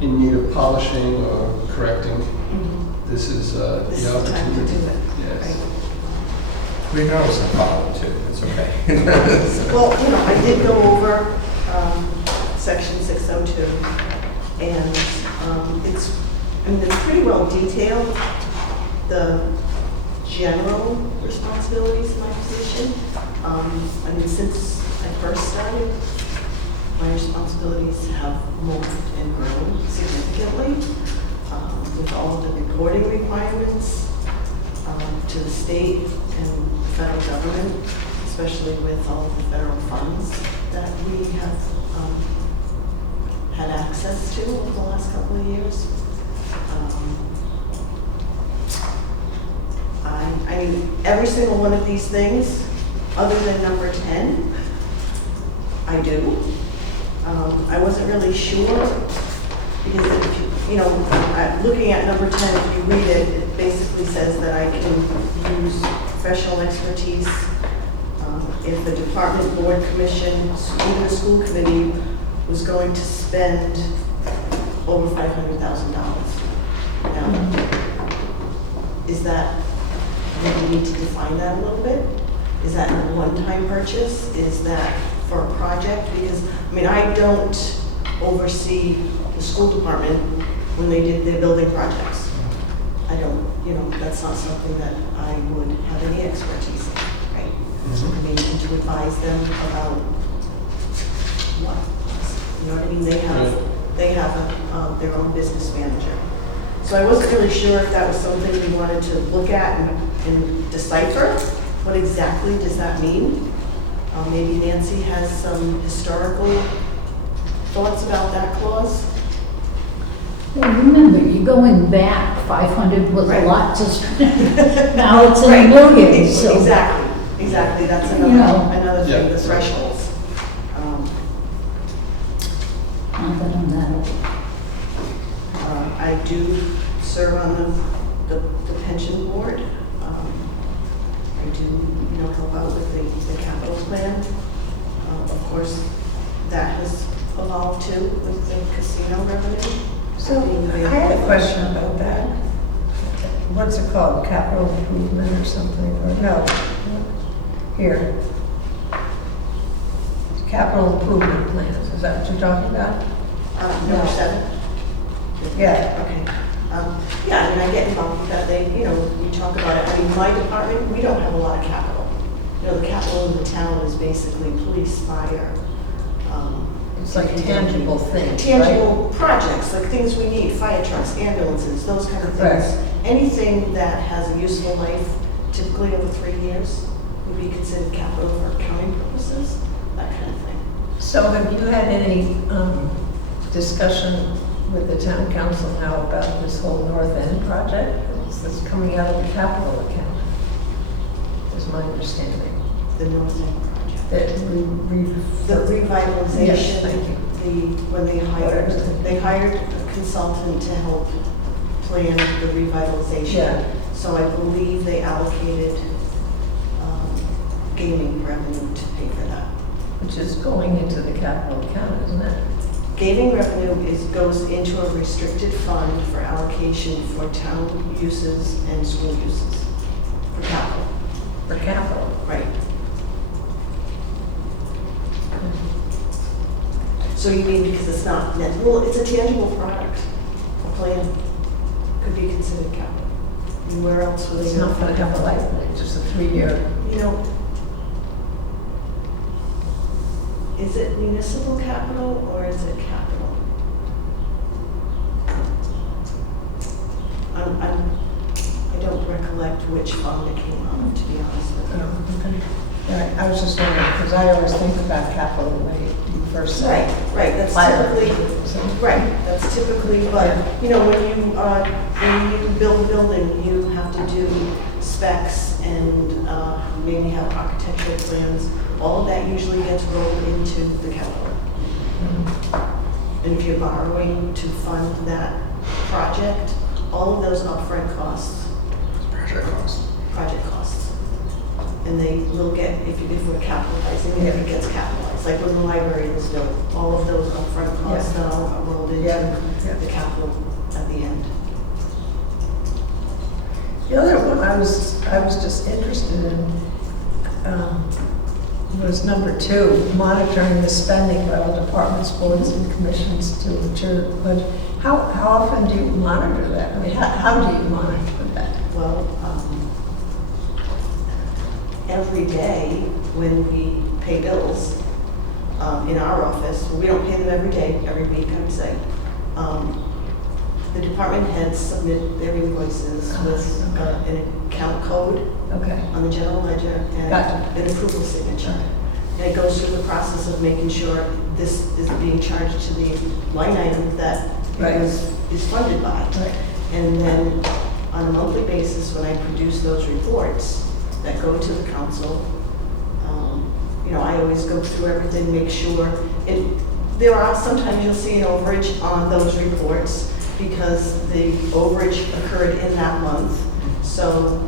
in need of polishing or correcting, this is the This is the time to opportunity. do it. Yes. We can always follow it too. It's okay. Well, I did go over section 602, and it's pretty well detailed, the general responsibilities of my position. Since I first started, my responsibilities have moved and grown significantly with all of the reporting requirements to the state and federal government, especially with all of the federal funds that we have had access to over the last couple of years. I mean, every single one of these things, other than number 10, I do. I wasn't really sure, because if looking at number 10, if you read it, it basically says that I can use professional expertise if the department, board, commission, even the school committee was going to spend over $500,000. Now, is that, maybe we need to define that a little bit? Is that a one-time purchase? Is that for a project? Because, I don't oversee the school department when they did their building projects. I don't, that's not something that I would have any expertise in, right? And to advise them about what, you know what I mean? They have their own business manager. So I wasn't really sure if that was something we wanted to look at and decipher. What exactly does that mean? Maybe Nancy has some historical thoughts about that clause. Well, remember, you're going back, 500 was Right. a lot to now it's in the millions, so. Exactly, that's You know. another Yeah. thing, the thresholds. Not that I'm that old. I do serve on the pension board. I do, help out with the capital plan. Of course, that has evolved too with the casino revenue. So I had a question about that. What's it called, capital improvement or something, or no? Here. Capital improvement plans, is that what you're talking about? Number 7. Yeah. Okay. I get involved with that. We talk about it. My department, we don't have a lot of capital. The capital in the town is basically police, fire. It's like tangible things, right? Tangible projects, like things we need, fire trucks, ambulances, those kind of things. Correct. Anything that has a useful life, typically over 3 years, would be considered capital for accounting purposes, that kind of thing. So have you had any discussion with the town council now about this whole North End project? This is coming out of the capital account, is my understanding. The North End project. That we, The revitalization. Yes, thank you. When they hired a consultant to help plan the revitalization. Yeah. So I believe they allocated gaming revenue to pay for that. which is going into the capital account, isn't it? Gaming revenue goes into a restricted fund for allocation for town uses and school uses, for capital. For capital. Right. So you mean because it's not, well, it's a tangible product, a plan, could be considered capital. And where else would they? It's not going to have a life, it's just a 3-year. You know, is it municipal capital or is it capital? I don't recollect which fund it came out of, to be honest with you. Okay. Right, I was just wondering, because I always think about capital when you first say. Right, that's Fire. typically, So- right, that's typically, but, you know, when you build a building, you have to do specs and maybe have architectural plans. All of that usually gets rolled into the capital. And if you're borrowing to fund that project, all of those upfront costs. Project cost. Project costs. And they will get, if we're capitalizing, if it gets capitalized, like when the library was built, all of those upfront costs Yeah. now are rolled into Yeah. Yeah. the capital at the end. The other one I was just interested in was number 2, monitoring the spending by all departments, boards, and commissions to ensure budget. How often do you monitor that? I mean, how do you monitor that? Well, every day when we pay bills in our office, we don't pay them every day, every week, I would say. The department heads submit their invoices with an account code Okay. on the general ledger and Gotcha. an approval signature. And it goes through the process of making sure this is being charged to the line item that Right. is funded by. Right. And then on a monthly basis, when I produce those reports that go to the council, you know, I always go through everything, make sure. There are, sometimes you'll see an overage on those reports because the overage occurred in that month. So,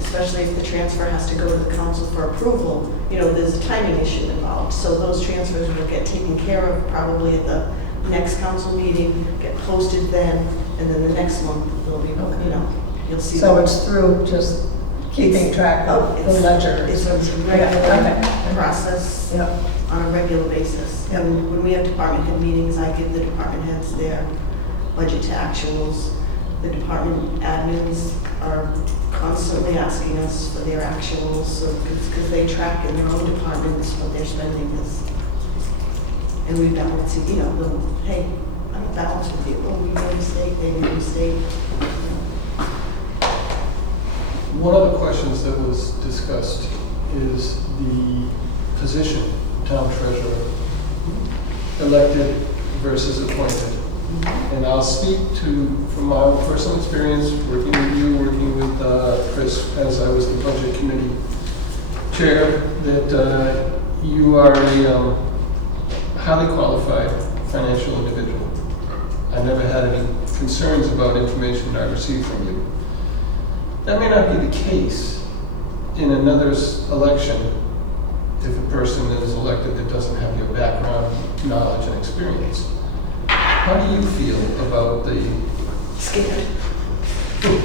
especially if the transfer has to go to the council for approval, you know, there's a timing issue involved. So those transfers will get taken care of probably at the next council meeting, get posted then, and then the next month they'll be, you know, you'll see. So them. it's through just keeping track of the It's- ledger. It's a Yeah, regular okay. process Yeah. on a regular basis. Yeah. And when we have department head meetings, I give the department heads their budget to actuals. The department admins are constantly asking us for their actuals, so, because they track in their own departments what their spending is. And we balance it, you know, hey, I'm a balance with you. Oh, we made a mistake, they made a mistake. One of the questions that was discussed is the position, town treasurer, elected versus appointed. And I'll speak from my own personal experience, working with you, working with Chris, as I was the budget committee chair, that you are a highly qualified financial individual. I never had any concerns about information I received from you. That may not be the case in another election if a person is elected that doesn't have your background, knowledge, and experience. How do you feel about the... Scared. You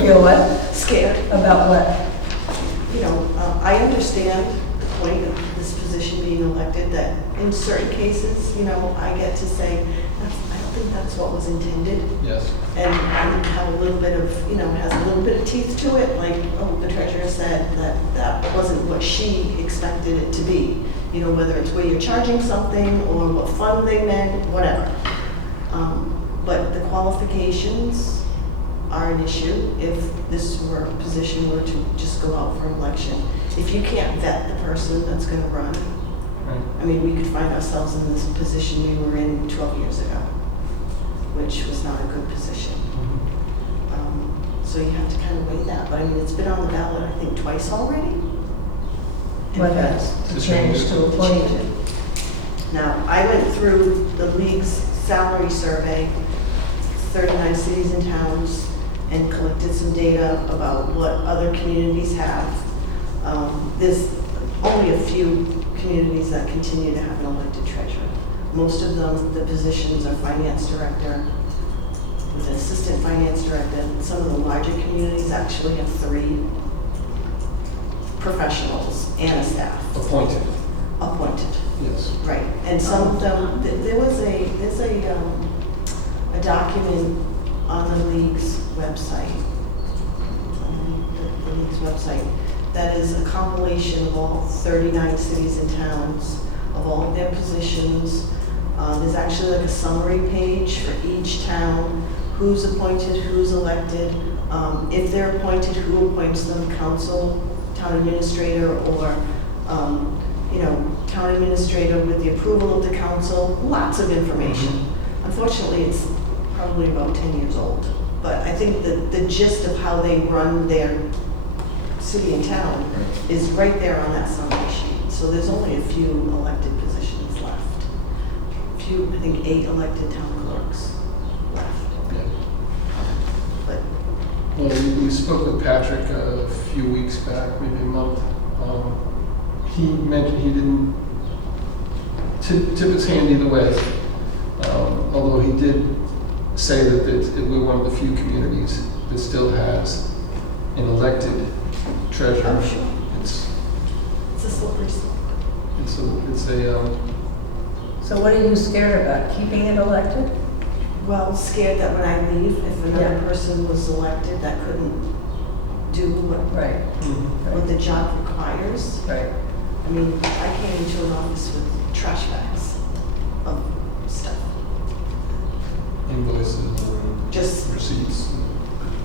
feel what? Scared. About what? You know, I understand the point of this position being elected, that in certain cases, you know, I get to say, I don't think that's what was intended. Yes. And I have a little bit of, you know, has a little bit of teeth to it, like, oh, the treasurer said that wasn't what she expected it to be. You know, whether it's where you're charging something or what fund they meant, whatever. But the qualifications are an issue if this were a position were to just go out for election. If you can't vet the person that's going to run, Right. I mean, we could find ourselves in this position we were in 12 years ago, which was not a good position. So you have to kind of weigh that, but I mean, it's been on the ballot, I think, twice already. What has To changed change to appointed? Now, I went through the league's salary survey, 39 cities and towns, and collected some data about what other communities have. There's only a few communities that continue to have an elected treasurer. Most of them, the positions are finance director, with an assistant finance director. Some of the larger communities actually have 3 professionals and a staff Appointed, appointed. yes. Right, and some of them, there's a document on the league's website, the league's website, that is a compilation of all 39 cities and towns, of all of their positions. There's actually like a summary page for each town, who's appointed, who's elected, if they're appointed, who appoints them, council, town administrator, or town administrator with the approval of the council, lots of information. Unfortunately, it's probably about 10 years old, but I think that the gist of how they run their city and town is right there on that summary sheet. So there's only a few elected positions left. I think 8 elected town clerks left. Yeah. But Well, we spoke with Patrick a few weeks back, maybe a month. He mentioned he didn't tip his hand either way, although he did say that we're one of the few communities that still has an elected treasurer. I'm sure It's it's a slippery slope. So what are you scared about, keeping it elected? Well, scared that when I leave, if another Yeah. person was elected that couldn't do Right, what the job requires. right. I mean, I came into an office with trash bags of stuff, invoices and just receipts.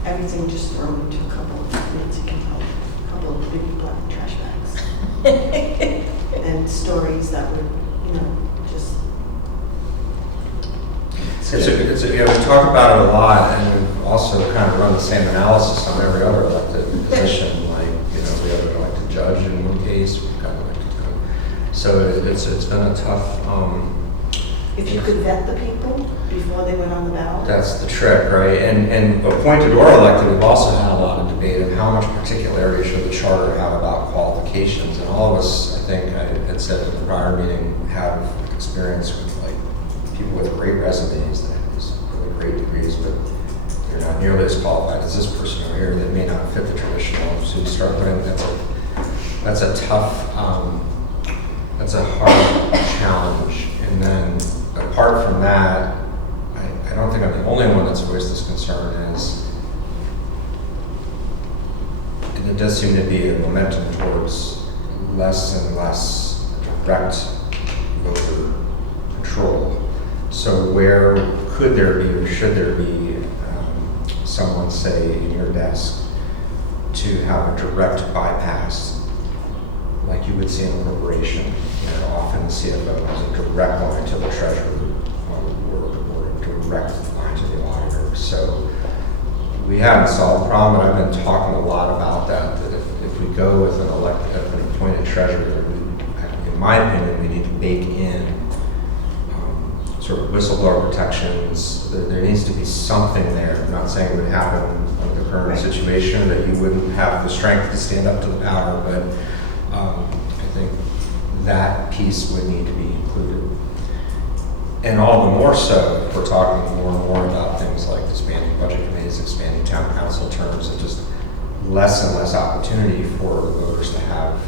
everything just thrown into a couple of Nancy can help, a couple of big black trash bags. And stories that were, just. We talk about it a lot, and we've also kind of run the same analysis on every other elected position. Like, we have an elected judge in one case, we've got elected. So it's been a tough. If you could vet the people before they went on the ballot. That's the trick, right? And appointed or elected, we've also had a lot of debate of how much particularity should the charter have about qualifications. And all of us, I think, I had said in the prior meeting, have experience with people with great resumes that have these really great degrees, but they're not nearly as qualified as this person over here that may not fit the traditional. So you start putting that's a tough, that's a hard challenge. And then apart from that, I don't think I'm the only one that's voiced this concern and it does seem to be a momentum towards less and less direct voter control. So where could there be or should there be someone, say, in your desk to have a direct bypass like you would see in a corporation? Often the CFO has a direct line to the treasurer on the board or a direct line to the auditor. So we haven't solved the problem, and I've been talking a lot about that if we go with an appointed treasurer, in my opinion, we need to bake in sort of whistleblower protections. There needs to be something there. I'm not saying it would happen under the current situation, that you wouldn't have the strength to stand up to the power, but I think that piece would need to be included. And all the more so if we're talking more and more about things like expanding budget committees, expanding town council terms, and just less and less opportunity for the voters to have.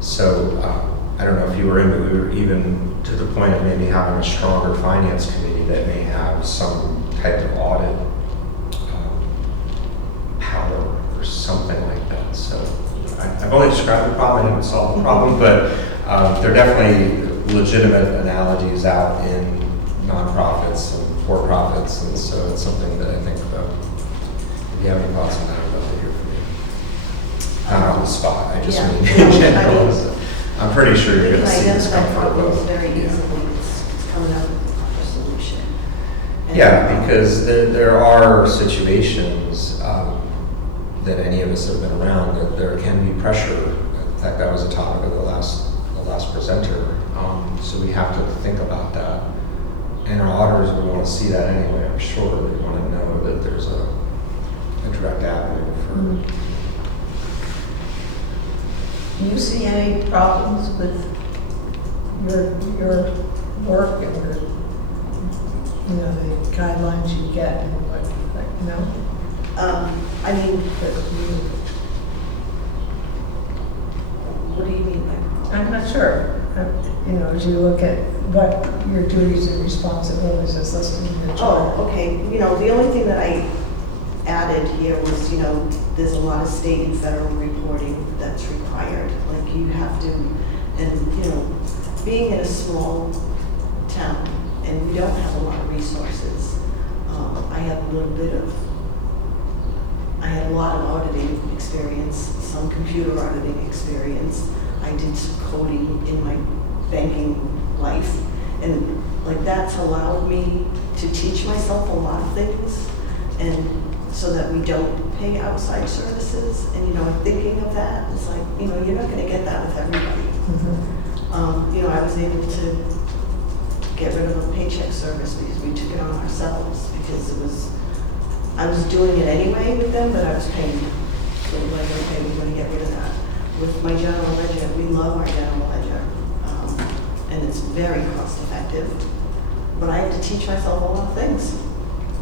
So I don't know if you were into it, or even to the point of maybe having a stronger finance committee that may have some type of audit power or something like that. So I've only described the problem, I haven't solved the problem, but there are definitely legitimate analogies out in nonprofits and for-profits, and so it's something that I think if you have any thoughts on that, I'd love to hear from you. Not on the spot, I just Yeah. mean in general. I mean, I'm pretty sure you're We going can to see this come identify from problems both. very Yeah. easily. It's coming up with a proper solution. Yeah, because there are situations that any of us have been around that there can be pressure. In fact, that was a topic of the last presenter. So we have to think about that. And our auditors would want to see that anyway, I'm sure. They want to know that there's a direct avenue for. Do you see any problems with your work and the, the guidelines you get and what, I mean, that you, what do you mean by problem? I'm not sure. As you look at what your duties and responsibilities as listed in the charter. Oh, okay, the only thing that I added here was, there's a lot of state and federal reporting that's required. Like you have to, and being in a small town and we don't have a lot of resources, I had a lot of auditing experience, some computer auditing experience. I did some coding in my banking life, and like that's allowed me to teach myself a lot of things, and so that we don't pay outside services. And thinking of that, it's like you're not going to get that with everybody. I was able to get rid of a paycheck service because we took it on ourselves because I was doing it anyway with them, but I was paying. So we're like, okay, we're going to get rid of that. With my general ledger, we love our general ledger, and it's very cost effective. But I had to teach myself a lot of things.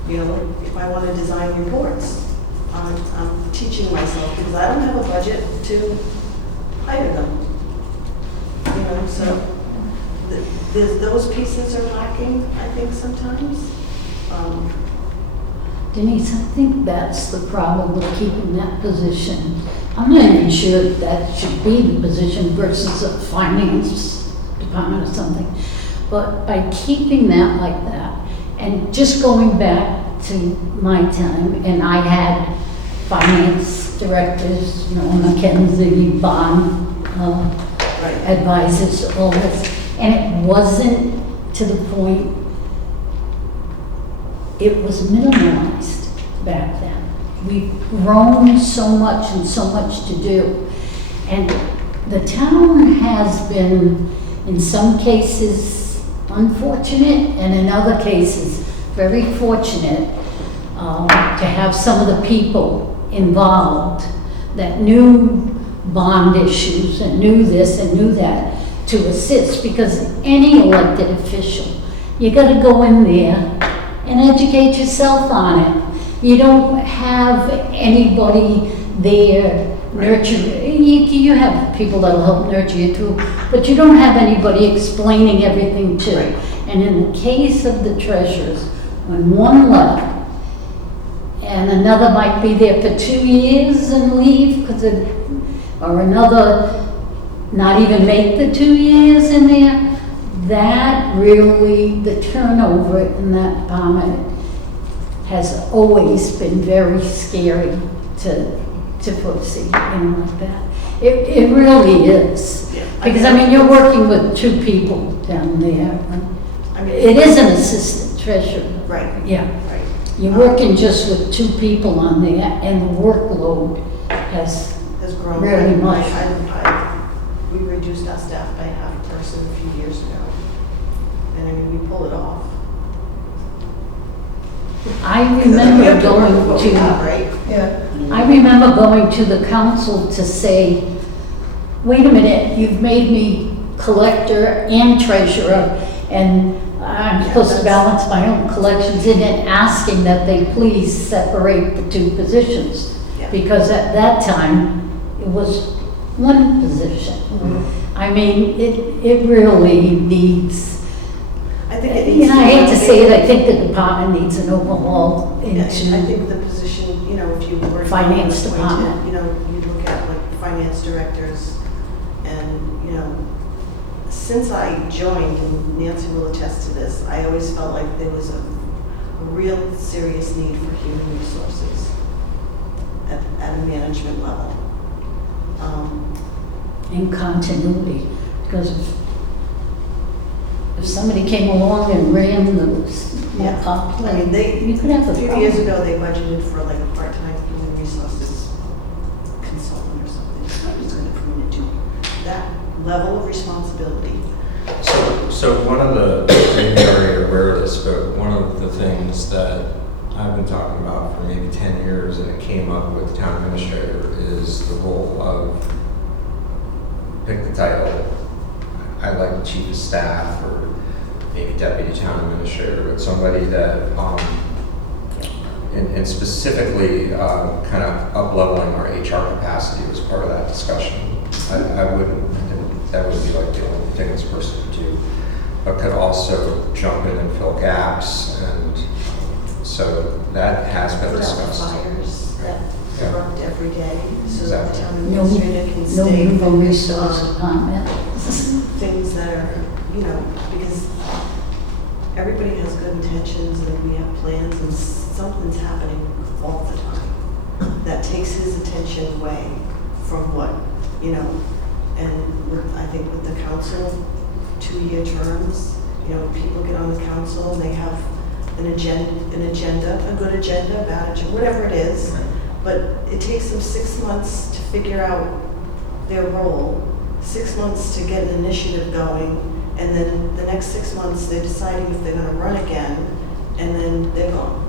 If I want to design reports, I'm teaching myself because I don't have a budget to hire them. So those pieces are lacking, I think, sometimes. Denise, I think that's the problem with keeping that position. I'm not even sure that should be the position versus a finance department or something. But by keeping that like that, and just going back to my time, and I had finance directors, McKenzie, bond advisors, all this, and it wasn't to the point, it was minimalized back then. We've grown so much and so much to do. And the town has been, in some cases, unfortunate, and in other cases, very fortunate to have some of the people involved that knew bond issues and knew this and knew that to assist, because any elected official, you got to go in there and educate yourself on it. You don't have anybody there nurturing. You have people that will help nurture you too, but you don't have anybody explaining everything to. Right. And in the case of the treasurers, when one left, and another might be there for 2 years and leave, or another not even make the 2 years in there, that really, the turnover in that department has always been very scary to foresee, like that. It really is. Yeah. Because, you're working with 2 people down there. It is an assistant treasurer. Right. Yeah. Right. You're working just with 2 people on there, and the workload has Grown really much. We reduced our staff by half a person a few years ago, and we pull it off. I remember going to, right? Yeah. I remember going to the council to say, wait a minute, you've made me collector and treasurer, and I'm supposed to balance my own collections in, and asking that they please separate the 2 positions. Yeah. Because at that time, it was 1 position. It really needs, I think it needs I hate to say it, I think the department needs an overhaul Yeah, into. I think the position, if you were Finance appointed, department. you look at like finance directors, and since I joined, and Nancy will attest to this, I always felt like there was a real serious need for human resources at a management level. In continuity, because if somebody came along and ran the Yeah. I mean, you could have a a few problem. years ago, they budgeted for like a part-time human resources consultant or something. I was going to come into that level of responsibility. So one of the, maybe you're already aware of this, but one of the things that I've been talking about for maybe 10 years, and it came up with town administrator, is the role of, pick the title, I like chief of staff or maybe deputy town administrator, but somebody that, and specifically kind of up-leveling our HR capacity was part of that discussion. I wouldn't, that would be like the only thing this person could do, but could also jump in and fill gaps, and so that has been Put out discussed. fires that Yeah. erupt every day, so that the Exactly. town No, administrator can no stay human focused resource on department. things that are, you know, because everybody has good intentions and we have plans and something's happening all the time that takes his attention away from what, you know, and I think with the council, 2-year terms, you know, people get on the council and they have an agenda, a good agenda, a bad agenda, whatever it is, but it takes them 6 months to figure out their role, 6 months to get an initiative going, and then the next 6 months they're deciding if they're gonna run again, and then they're gone.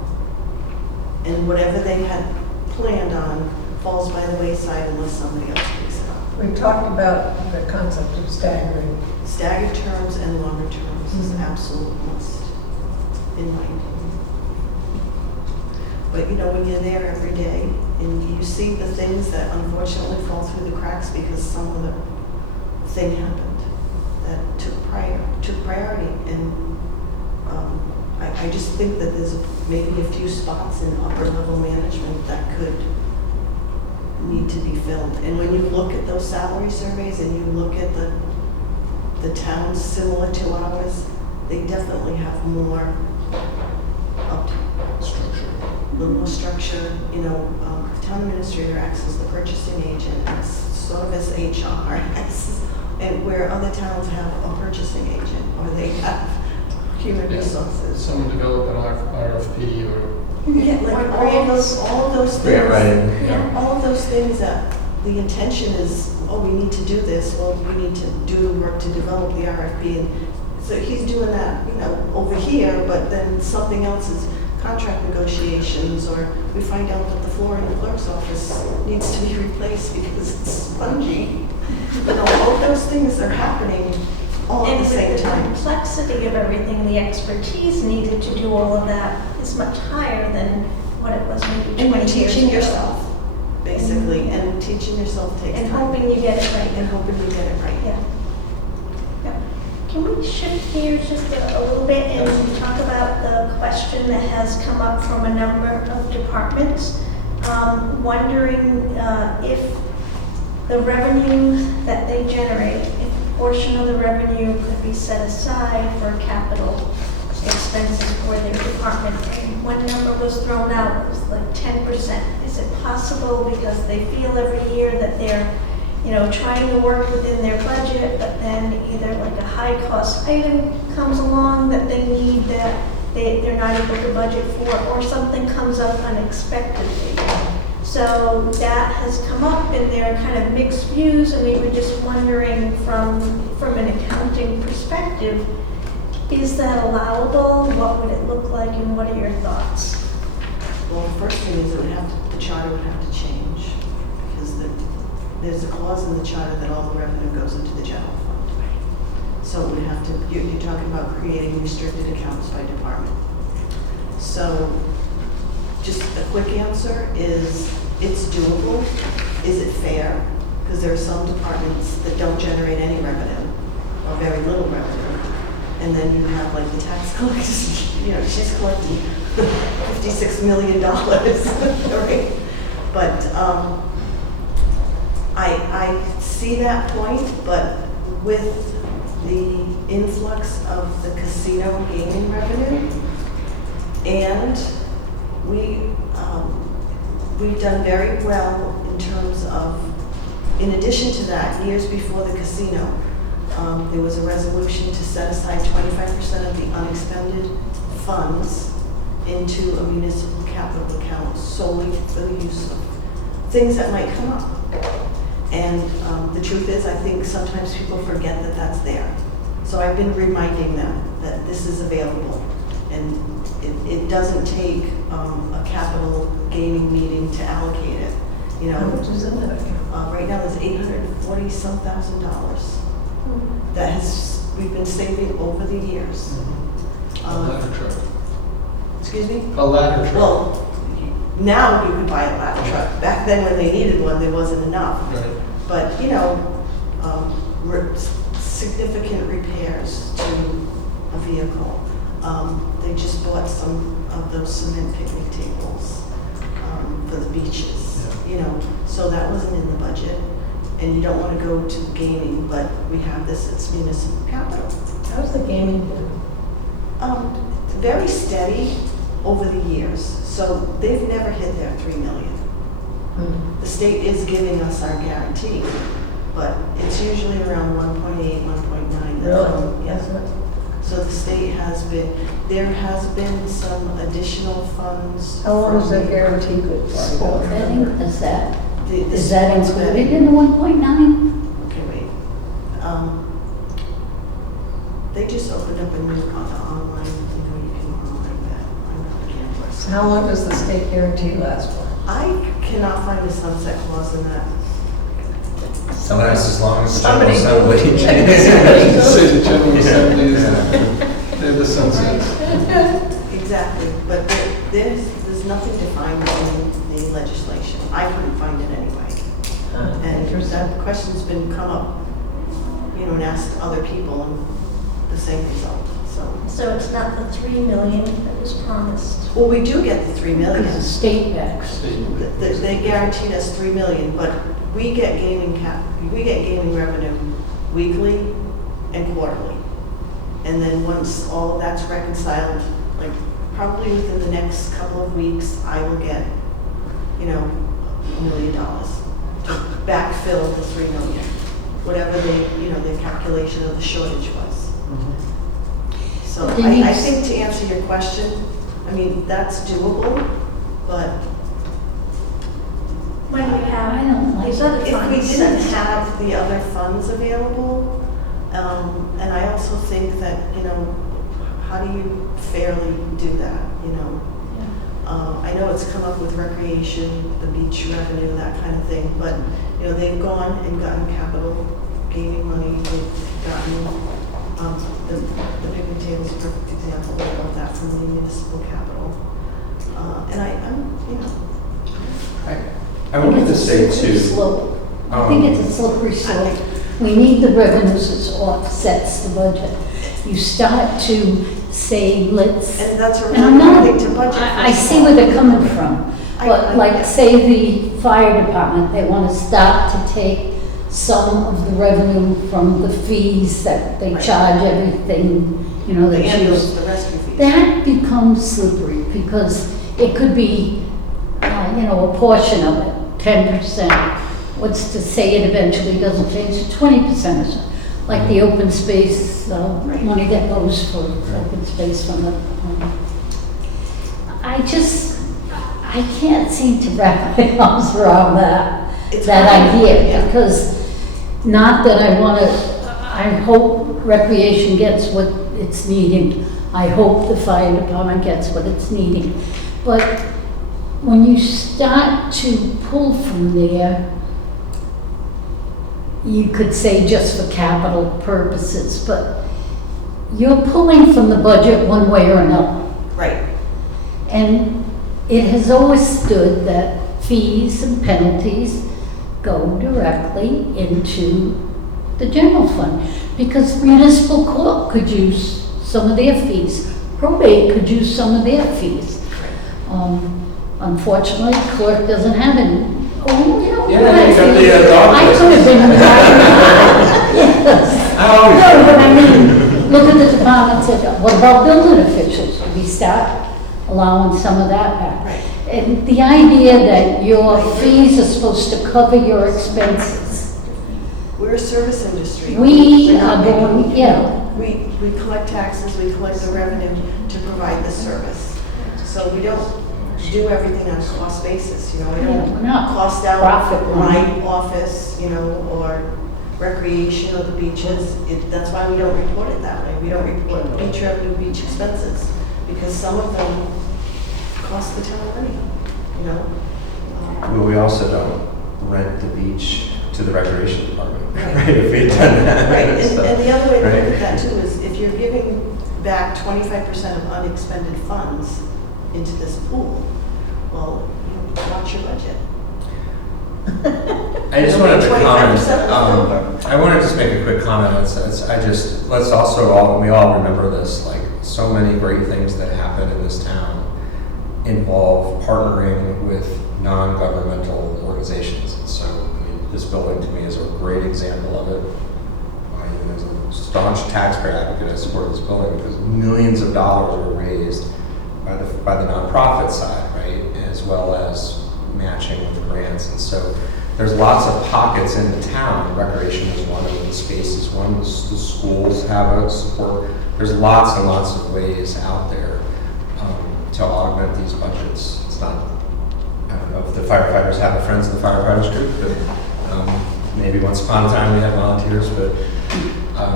And whatever they had planned on falls by the wayside unless somebody else picks it up. We talked about the concept of staggering. Staggered terms and longer terms is an absolute must, in my opinion. But you know, when you're there every day and you see the things that unfortunately fall through the cracks because some other thing happened that took priority, and I just think that there's maybe a few spots in upper level management that could need to be filled. And when you look at those salary surveys and you look at the towns similar to ours, they definitely have more Structure. a little more structure, you know, town administrator acts as the purchasing agent, acts sort of as HR, and where other towns have a purchasing agent, or they have human Yeah. resources. Someone develop an RFP or, Yeah, like all of those Grant things. writing, Yeah, all of those things that the intention is, oh, we need to do this, well, we need to do the work to develop the RFP, and so he's doing that, you know, over here, but then something else is contract negotiations, or we find out that the floor in the clerk's office needs to be replaced because it's spongy. You know, all those things are happening all at And the same with the time. complexity of everything, the expertise needed to do all of that is much higher than what it was maybe 20 And years ago. teaching yourself, basically, and teaching yourself takes And time. hoping you get it right. And hoping you get it right. Yeah. Yeah. Can we shift gears just a little bit and talk about the question that has come up from a number of departments? Wondering if the revenue that they generate, if a portion of the revenue could be set aside for capital expenses for their department. And one number was thrown out, it was like 10%. Is it possible because they feel every year that they're, you know, trying to work within their budget, but then either like a high cost item comes along that they need that they're not able to budget for, or something comes up unexpectedly. So that has come up, and there are kind of mixed views, and we were just wondering from an accounting perspective, is that allowable? What would it look like, and what are your thoughts? Well, the first thing is the charter would have to change, because there's a clause in the charter that all the revenue goes into the general fund. So it would have to, you're talking about creating restricted accounts by department. So just a quick answer is, it's doable. Is it fair? Because there are some departments that don't generate any revenue, or very little revenue. And then you have like the tax collectors, you know, she's collecting $56 million, right? But I see that point, but with the influx of the casino gaming revenue, and we've done very well in terms of, in addition to that, years before the casino, there was a resolution to set aside 25% of the unexpended funds into a municipal capital account solely for the use of things that might come up. And the truth is, I think sometimes people forget that that's there. So I've been reminding them that this is available. And it doesn't take a capital gaming meeting to allocate it. You How know, much is in that account? right now there's $840-some thousand that we've been saving over the years. A ladder truck. Excuse me? A ladder truck. Well, now you could buy a ladder truck. Back then when they needed one, there wasn't enough. Right. But, you know, significant repairs to a vehicle. They just bought some of those cement picnic tables for the beaches, you know, so that wasn't in the budget. And you don't want to go to gaming, but we have this, it's municipal capital. How's the gaming been? Very steady over the years, so they've never hit their 3 million. The state is giving us our guarantee, but it's usually around 1.8, 1.9. Really? Yeah. That's not- So the state has been, there has been some additional funds. How long is from that guarantee good for? Betting, is that the Is that sports included betting. in the 1.9? Okay, wait. They just opened up a new online, you know, you can online bet. I'm not a gambler. So how long does the state guarantee last for? I cannot find a sunset clause in that. Sometimes as long as the Somebody- general assembly Say the General Assembly is, they're the sunsets. Exactly, but there's nothing defined in the legislation. I couldn't find it anyway. And that question's been come up, you know, and asked other people and the same result, so. So it's not the 3 million that was promised. Well, we do get the 3 million. Because the state backs. They guaranteed us 3 million, but we get gaming revenue weekly and quarterly. And then once all of that's reconciled, like probably within the next couple of weeks, I will get, you know, $1 million to backfill the 3 million, whatever the calculation of the shortage was. So I Denise. think to answer your question, I mean, that's doable, but When we I have don't like these other if we funds didn't set aside. have the other funds available, and I also think that, you know, how do you fairly do that, you know? I know it's come up with recreation, the beach revenue, that kind of thing, but, you know, they've gone and gotten capital gaming money, they've gotten, the picnic table is a perfect example, they got that from the municipal capital. And I'm, you know, I wanted to say It's a slippery too. slope. I think it's a slippery slope. We need the revenues, it offsets the budget. You start to say, let's, and that's a and really I'm not, hard thing to budget for. I see where they're coming from. But like, say the fire department, they want to start to take some of the revenue from the fees that they Right. charge everything, you know, The they choose. ambulance, the rescue fees. That becomes slippery because it could be, you know, a portion of it, 10%. What's to say it eventually doesn't change to 20% or so? Like the open space, money that goes for open space from the, I can't seem to wrap my arms around It's that hard, idea. yeah. Because not that I want to, I hope recreation gets what it's needing. I hope the fire department gets what it's needing. But when you start to pull from there, you could say just for capital purposes, but you're pulling from the budget one way or another. Right. And it has always stood that fees and penalties go directly into the general fund. Because municipal court could use some of their fees, probate could use some of their fees. Unfortunately, clerk doesn't have any. Oh, you know, Yeah, you got the dog I could have been. Yes. No, but I mean, look at the departments, what about building officials? We start allowing some of that back. Right. And the idea that your fees are supposed to cover your expenses, We're a service industry. We We're not are going, making- yeah, We collect taxes, we collect the revenue to provide the service. So we don't do everything on a cost basis, you know, we Yeah, don't we're not cost out profit my office, you know, or recreation of the beaches. That's why we don't report it that way. We don't report beach revenue, beach expenses, because some of them cost the town money, you know? Well, we also don't rent the beach to the recreation department, right? If we had done that. Right, and So, and the other way to look right? at that too is if you're giving back 25% of unexpended funds into this pool, well, watch your budget. I just wanted to 25% comment, left over. I want to just make a quick comment. Let's also we all remember this, like, so many great things that happen in this town involve partnering with non-governmental organizations. And so, I mean, this building to me is a great example of it. I, as a staunch taxpayer advocate, I support this building because millions of dollars were raised by the nonprofit side, right, as well as matching with grants. And so there's lots of pockets in the town. Recreation is one, open space is one, the schools have a support. There's lots and lots of ways out there to augment these budgets. It's not, I don't know if the firefighters have a Friends of the Firefighters group, but maybe once upon a time we had volunteers, but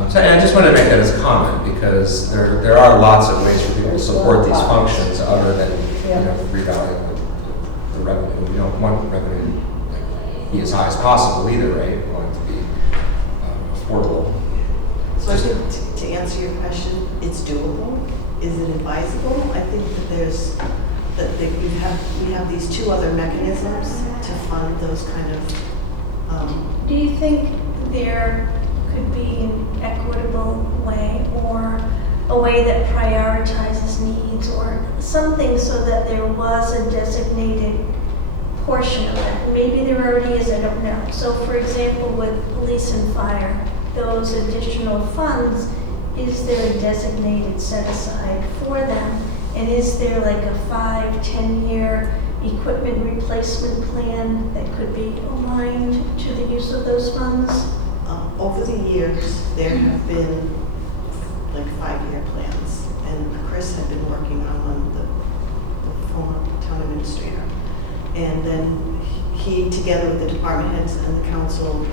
so I just wanted to make that as a comment because there are lots of ways for people to support these functions other than revaluing the revenue. We don't want revenue to be as high as possible either, right? We want it to be affordable. So I think to answer your question, it's doable. Is it advisable? I think that we have these two other mechanisms to fund those kind of. Do you think there could be an equitable way or a way that prioritizes needs or something so that there was a designated portion of it? Maybe there already is, I don't know. So for example, with police and fire, those additional funds, is there a designated set aside for them? And is there like a 5-10-year equipment replacement plan that could be aligned to the use of those funds? Over the years, there have been like 5-year plans, and Chris had been working on one, the former town administrator. And then he, together with the department heads and the council,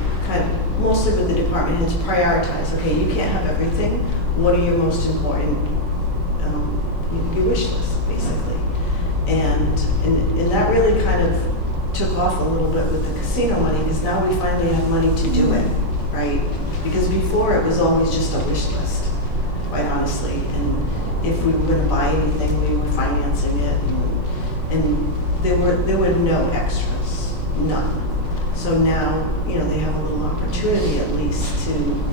mostly with the department heads, prioritize, okay, you can't have everything. What are your most important, your wish list, basically. And that really kind of took off a little bit with the casino money, because now we finally have money to do it, right? Because before it was always just a wish list, quite honestly. And if we were going to buy anything, we were financing it, and there were no extras, none. So now, they have a little opportunity at least to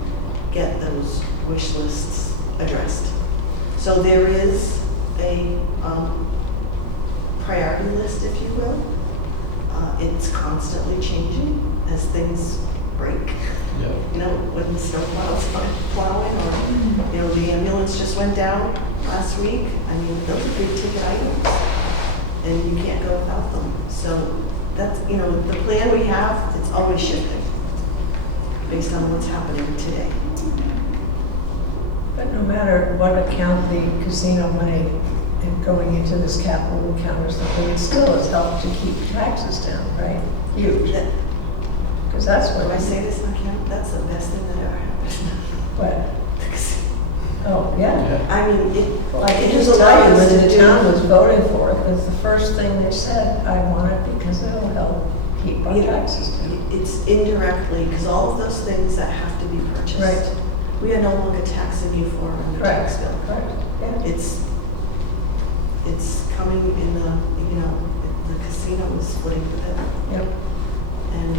get those wish lists addressed. So there is a priority list, if you will. It's constantly changing as things break. Yeah. When the snow plows are plowing, or the ambulance just went down last week. I mean, those are big ticket items, and you can't go without them. So that's the plan we have. It's always shifting based on what's happening today. But no matter what account the casino money and going into this capital account or something, it still has helped to keep taxes down, right? Huge. Because that's what When I say this on camera, that's the best thing that ever happened. What? Oh, yeah. I mean, I can it just has tell allowed you, us when to the do. town was voting for it, that's the first thing they said, I want it because it'll help keep our taxes down. It's indirectly, because all of those things that have to be purchased. Right. We are no longer taxing you for on the Right. tax bill. Right, yeah. It's coming in the casino is footing with it. Yep. And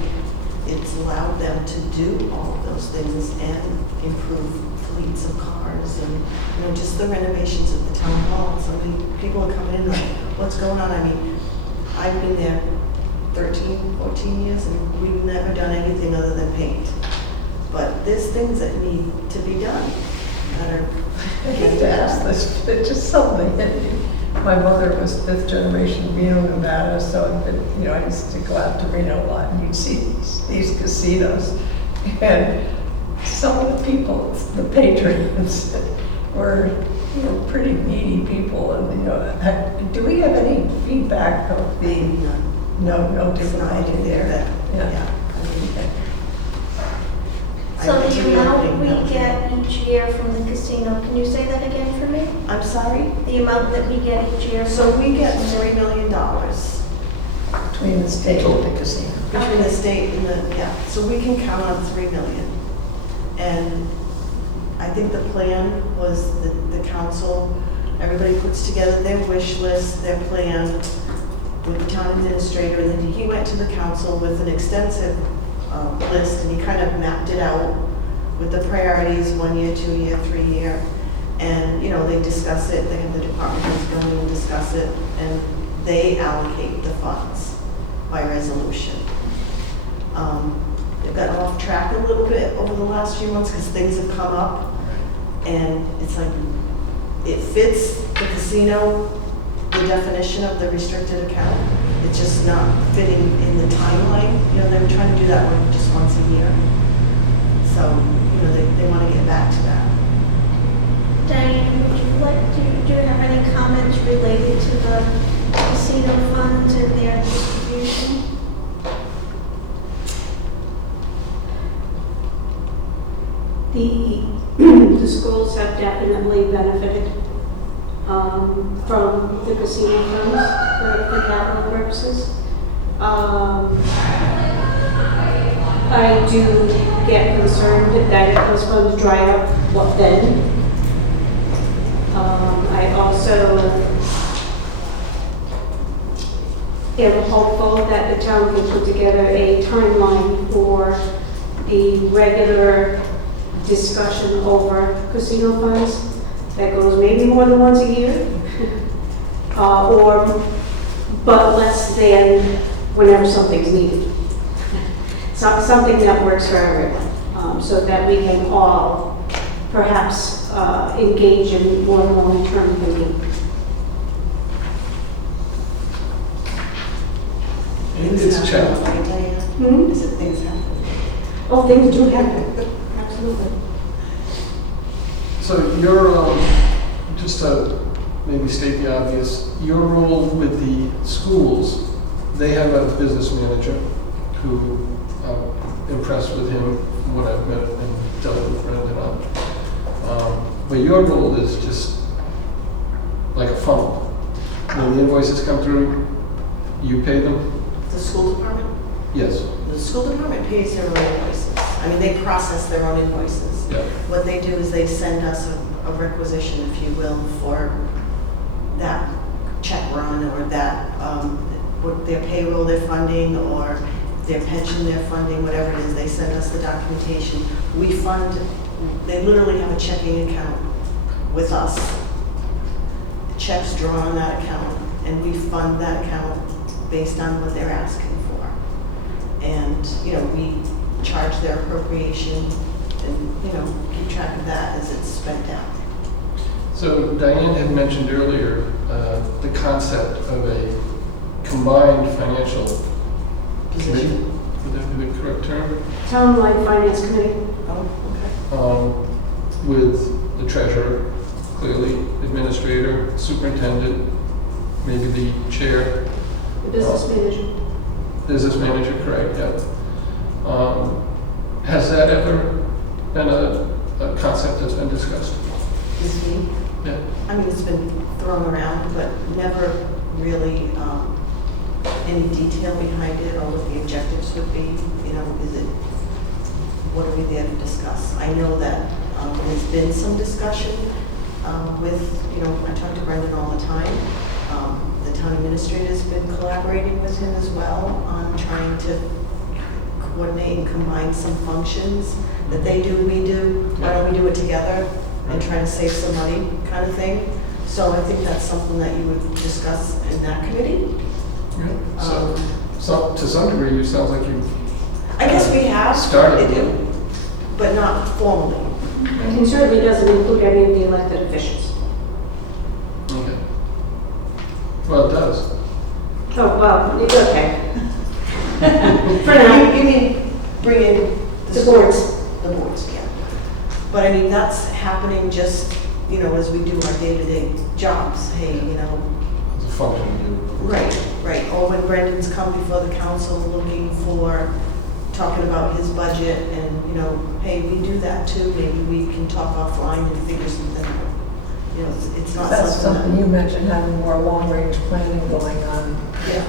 it's allowed them to do all of those things and improve fleets of cars and, just the renovations at the town hall. So many people are coming in like, what's going on? I mean, I've been there 13, 14 years and we've never done anything other than paint. But there's things that need to be done that are. I hate to ask this, but just something. My mother was 5th generation Reno, Nevada, so I used to go out to Reno a lot and you'd see these casinos. And some of the people, the patrons, were pretty needy people. And, do we have any feedback of the, no different idea there? Yeah. So the amount we get each year from the casino, can you say that again for me? I'm sorry? The amount that we get each year? So we get $3 million Between the state and the casino. between the state and the, yeah, so we can count on 3 million. And I think the plan was that the council, everybody puts together their wish list, their plan with the town administrator, and then he went to the council with an extensive list, and he kind of mapped it out with the priorities, 1 year, 2 year, 3 year. And, they discuss it, they have the department heads go in and discuss it, and they allocate the funds by resolution. They've gotten off track a little bit over the last few months because things have come up, and it's like, it fits the casino, the definition of the restricted account. It's just not fitting in the timeline. They were trying to do that one just once a year. So, they want to get back to that. Diane, do you have any comments related to the casino funds and their distribution? The schools have definitely benefited from the casino funds for capital purposes. I do get concerned that if those funds dry up, what then? I also am hopeful that the town can put together a timeline for the regular discussion over casino funds that goes maybe more than once a year, but less than whenever something's needed. Something that works for everyone, so that we can all perhaps engage in more long-term thinking. It's a challenge. Right, Diane? Hmm? Is it things happen? Oh, things do happen, absolutely. So your, just to maybe state the obvious, your role with the schools, they have a business manager who I'm impressed with him from what I've met and dealt with Brendan on. But your role is just like a funnel. When the invoices come through, you pay them? The school department? Yes. The school department pays their own invoices. I mean, they process their own invoices. Yeah. What they do is they send us a requisition, if you will, for that check run or that, what their payroll they're funding or their pension they're funding, whatever it is, they send us the documentation. We fund, they literally have a checking account with us. Checks drawn on that account, and we fund that account based on what they're asking for. And, we charge their appropriation and, keep track of that as it's spent out. So Diane had mentioned earlier the concept of a combined financial committee. Would that be the correct term? Townwide Finance Committee. Oh, okay. With the treasurer, clearly, administrator, superintendent, maybe the chair. The business manager. Business manager, correct, yeah. Has that ever been a concept that's been discussed? This week, Yeah. I mean, it's been thrown around, but never really any detail behind it or what the objectives would be. Is it, what are we there to discuss? I know that there's been some discussion with, I talk to Brendan all the time. The town administrator's been collaborating with him as well on trying to coordinate and combine some functions that they do, we do. Why don't we do it together and try to save some money kind of thing? So I think that's something that you would discuss in that committee. So to some degree, you sound like you've I guess we have started, but not formally. It certainly doesn't include any of the elected officials. Okay. Well, it does. Oh, well, it's okay. For now. You mean bring in The boards, yeah. But I mean, that's happening just, as we do our day-to-day jobs. Hey, It's a function of you. right. Or when Brendan's come before the council looking for, talking about his budget and, hey, we do that too. Maybe we can talk offline and figure something out. It's not That's something something you mentioned, having more long-range planning going on, Yeah.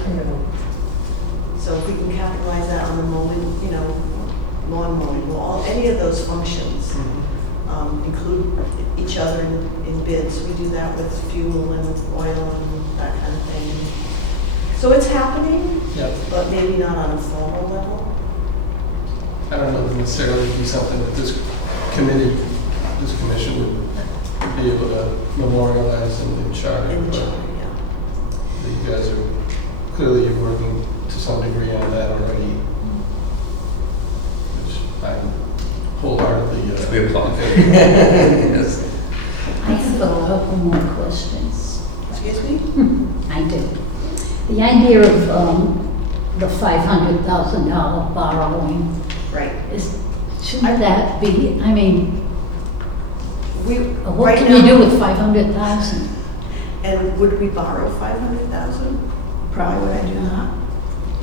So if we can capitalize that on the mowing, lawn mowing, any of those functions, include each other in bids. We do that with fuel and oil and that kind of thing. So it's happening, Yeah. but maybe not on a formal level. I don't know if necessarily be something that this committee, this commission would be able to memorialize in the charter. In the but charter, yeah. You guys are, clearly you're working to some degree on that already, which I'm wholeheartedly. We applaud. in favor of. Yes. I have a couple more questions. Excuse me? I do. The idea of the $500,000 borrowing, Right. should that be, what Right can now- you do with 500,000? And would we borrow 500,000? Probably would I do that.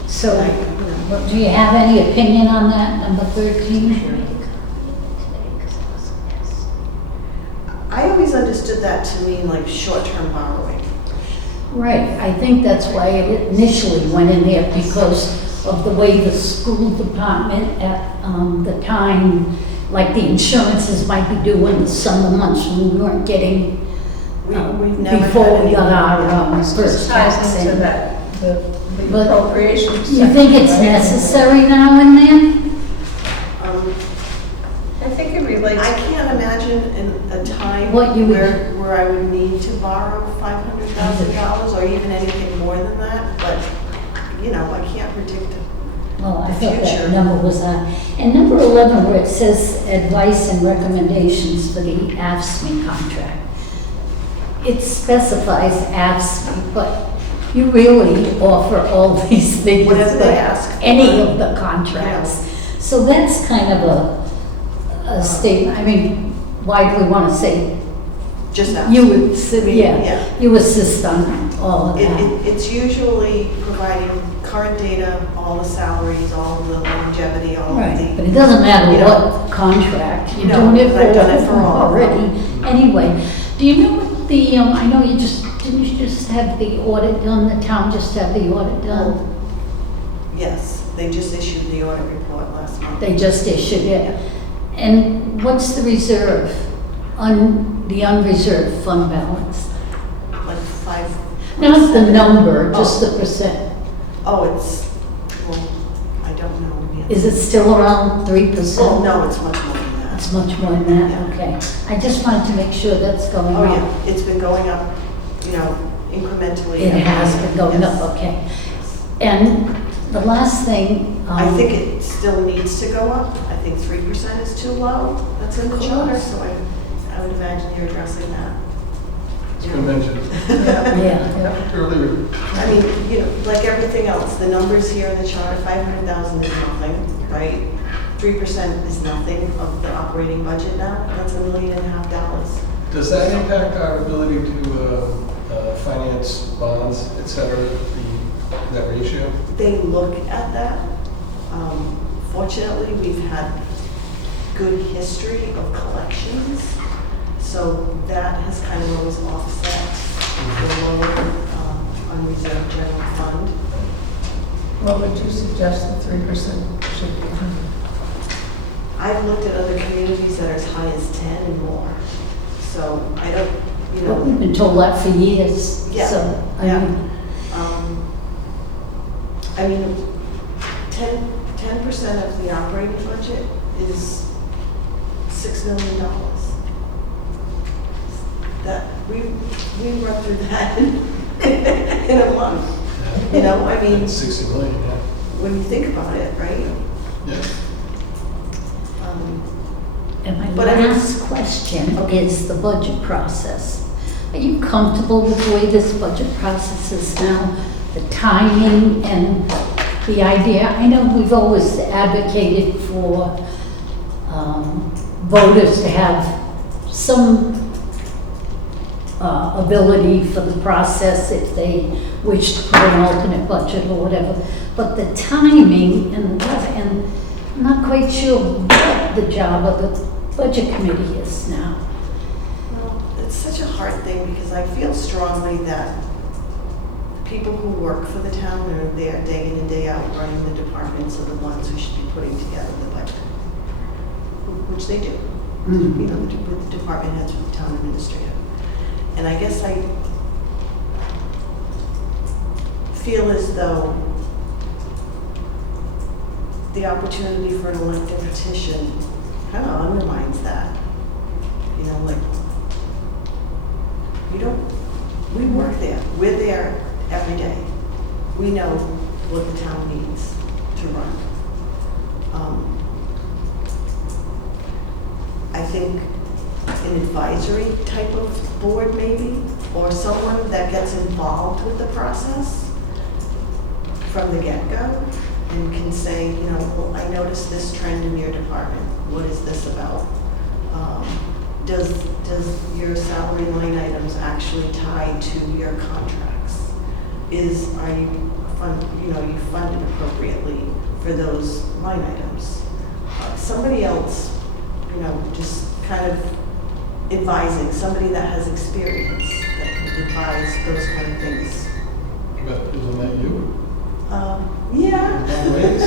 So, Like, do you have any opinion on that, number 13? I always understood that to mean like short-term borrowing. Right, I think that's why it initially went in there, because of the way the school department at the time, like the insurances might be due in the summer months when we weren't getting, We've never before had we got anything. our first tax Ties into in. that, the But appropriations. You think it's section, right? necessary now and then? Um, I think it relates. I can't imagine in a time What you would- where I would need to borrow $500,000 or even anything more than that, but, I can't predict it. Well, I The thought future. that number was that. And number 11, where it says advice and recommendations for the AFSCME contract. It specifies AFSCME, but you really offer all these things. Whatever they for ask for. Any of the contracts. So that's kind of a statement. Why do we want to say, Just that. you would, yeah, Yeah. you assist on all of that? It's usually providing current data, all the salaries, all the longevity, all of Right, but the, it doesn't matter you know. what contract, you're No, doing it because I've done it for all of them. already. Anyway, do you know what the, I know didn't you just have the audit done, the town just had the audit done? yes, they just issued the audit report last month. They just issued it. And what's the reserve, the unreserved fund balance? Like 5. Not the number, just the percent. Oh, I don't know. Is it still around 3%? Oh, no, it's much more than that. It's much more than that, okay. I just wanted to make sure that's going Oh, up. yeah, it's been going up, incrementally. It has been going Yes. up, okay. And the last thing. I think it still needs to go up. I think 3% is too low. That's in the charter, so I would imagine you're addressing that. It's been mentioned Yeah, earlier. I mean, like everything else, the numbers here in the charter, 500,000 is nothing, right? 3% is nothing of the operating budget now. That's $1.5 million. Does that impact our ability to finance bonds, et cetera, that ratio? They look at that. Fortunately, we've had good history of collections, so that has kind of always offset the lower unreserved general fund. What would you suggest the 3% should be? I've looked at other communities that are as high as 10 and more, so I don't, but we've been told that for years, Yeah, so, I yeah. mean, 10% of the operating budget is $6 million. That, we run through that in a month. I mean, 60 million, yeah. when you think about it, right? Yeah. and my But I mean- last question is the budget process. Are you comfortable with the way this budget process is now, the timing and the idea? I know we've always advocated for voters to have some ability for the process if they wish to put an alternate budget or whatever. But the timing and I'm not quite sure what the job of the budget committee is now. Well, it's such a hard thing because I feel strongly that the people who work for the town and are there day in and day out running the departments are the ones who should be putting together the budget, which they do. Mhm. You know, with the department heads, with the town administrator. And I guess I feel as though the opportunity for an elected petition kind of undermines that. You know, like, we work there. We're there every day. We know what the town needs to run. I think an advisory type of board maybe, or someone that gets involved with the process from the get-go and can say, you know, well, I noticed this trend in your department. What is this about? Does your salary line items actually tie to your contracts? Are you funded appropriately for those line items? Somebody else, you know, just kind of advising, somebody that has experience that can advise those kind of things. But isn't that you? Yeah. In some ways,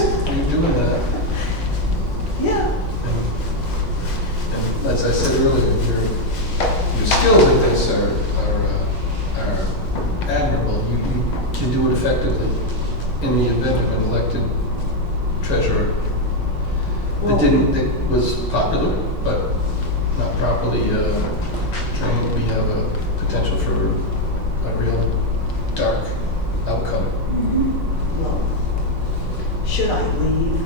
you're doing that. Yeah. And as I said earlier, your skills at this are admirable. You can do it effectively in the event of an elected treasurer that was popular, but not properly trained. We have a potential for a real dark outcome. Well, should I leave?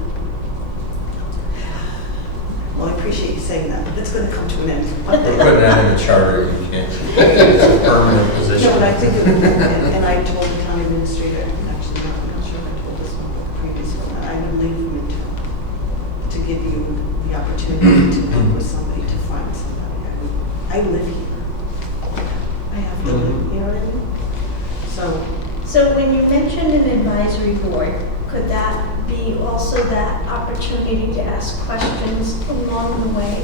Well, I appreciate you saying that, but it's going to come to an end. We're putting that in the charter, you can't, it's a permanent position. No, but I think it would, and I told the town administrator, actually, I'm not sure if I told this one, but the previous one, that I would leave them in town to give you the opportunity to work with somebody, to find somebody. I live here. I have to live, you know what I mean? So when you mentioned an advisory board, could that be also that opportunity to ask questions along the way?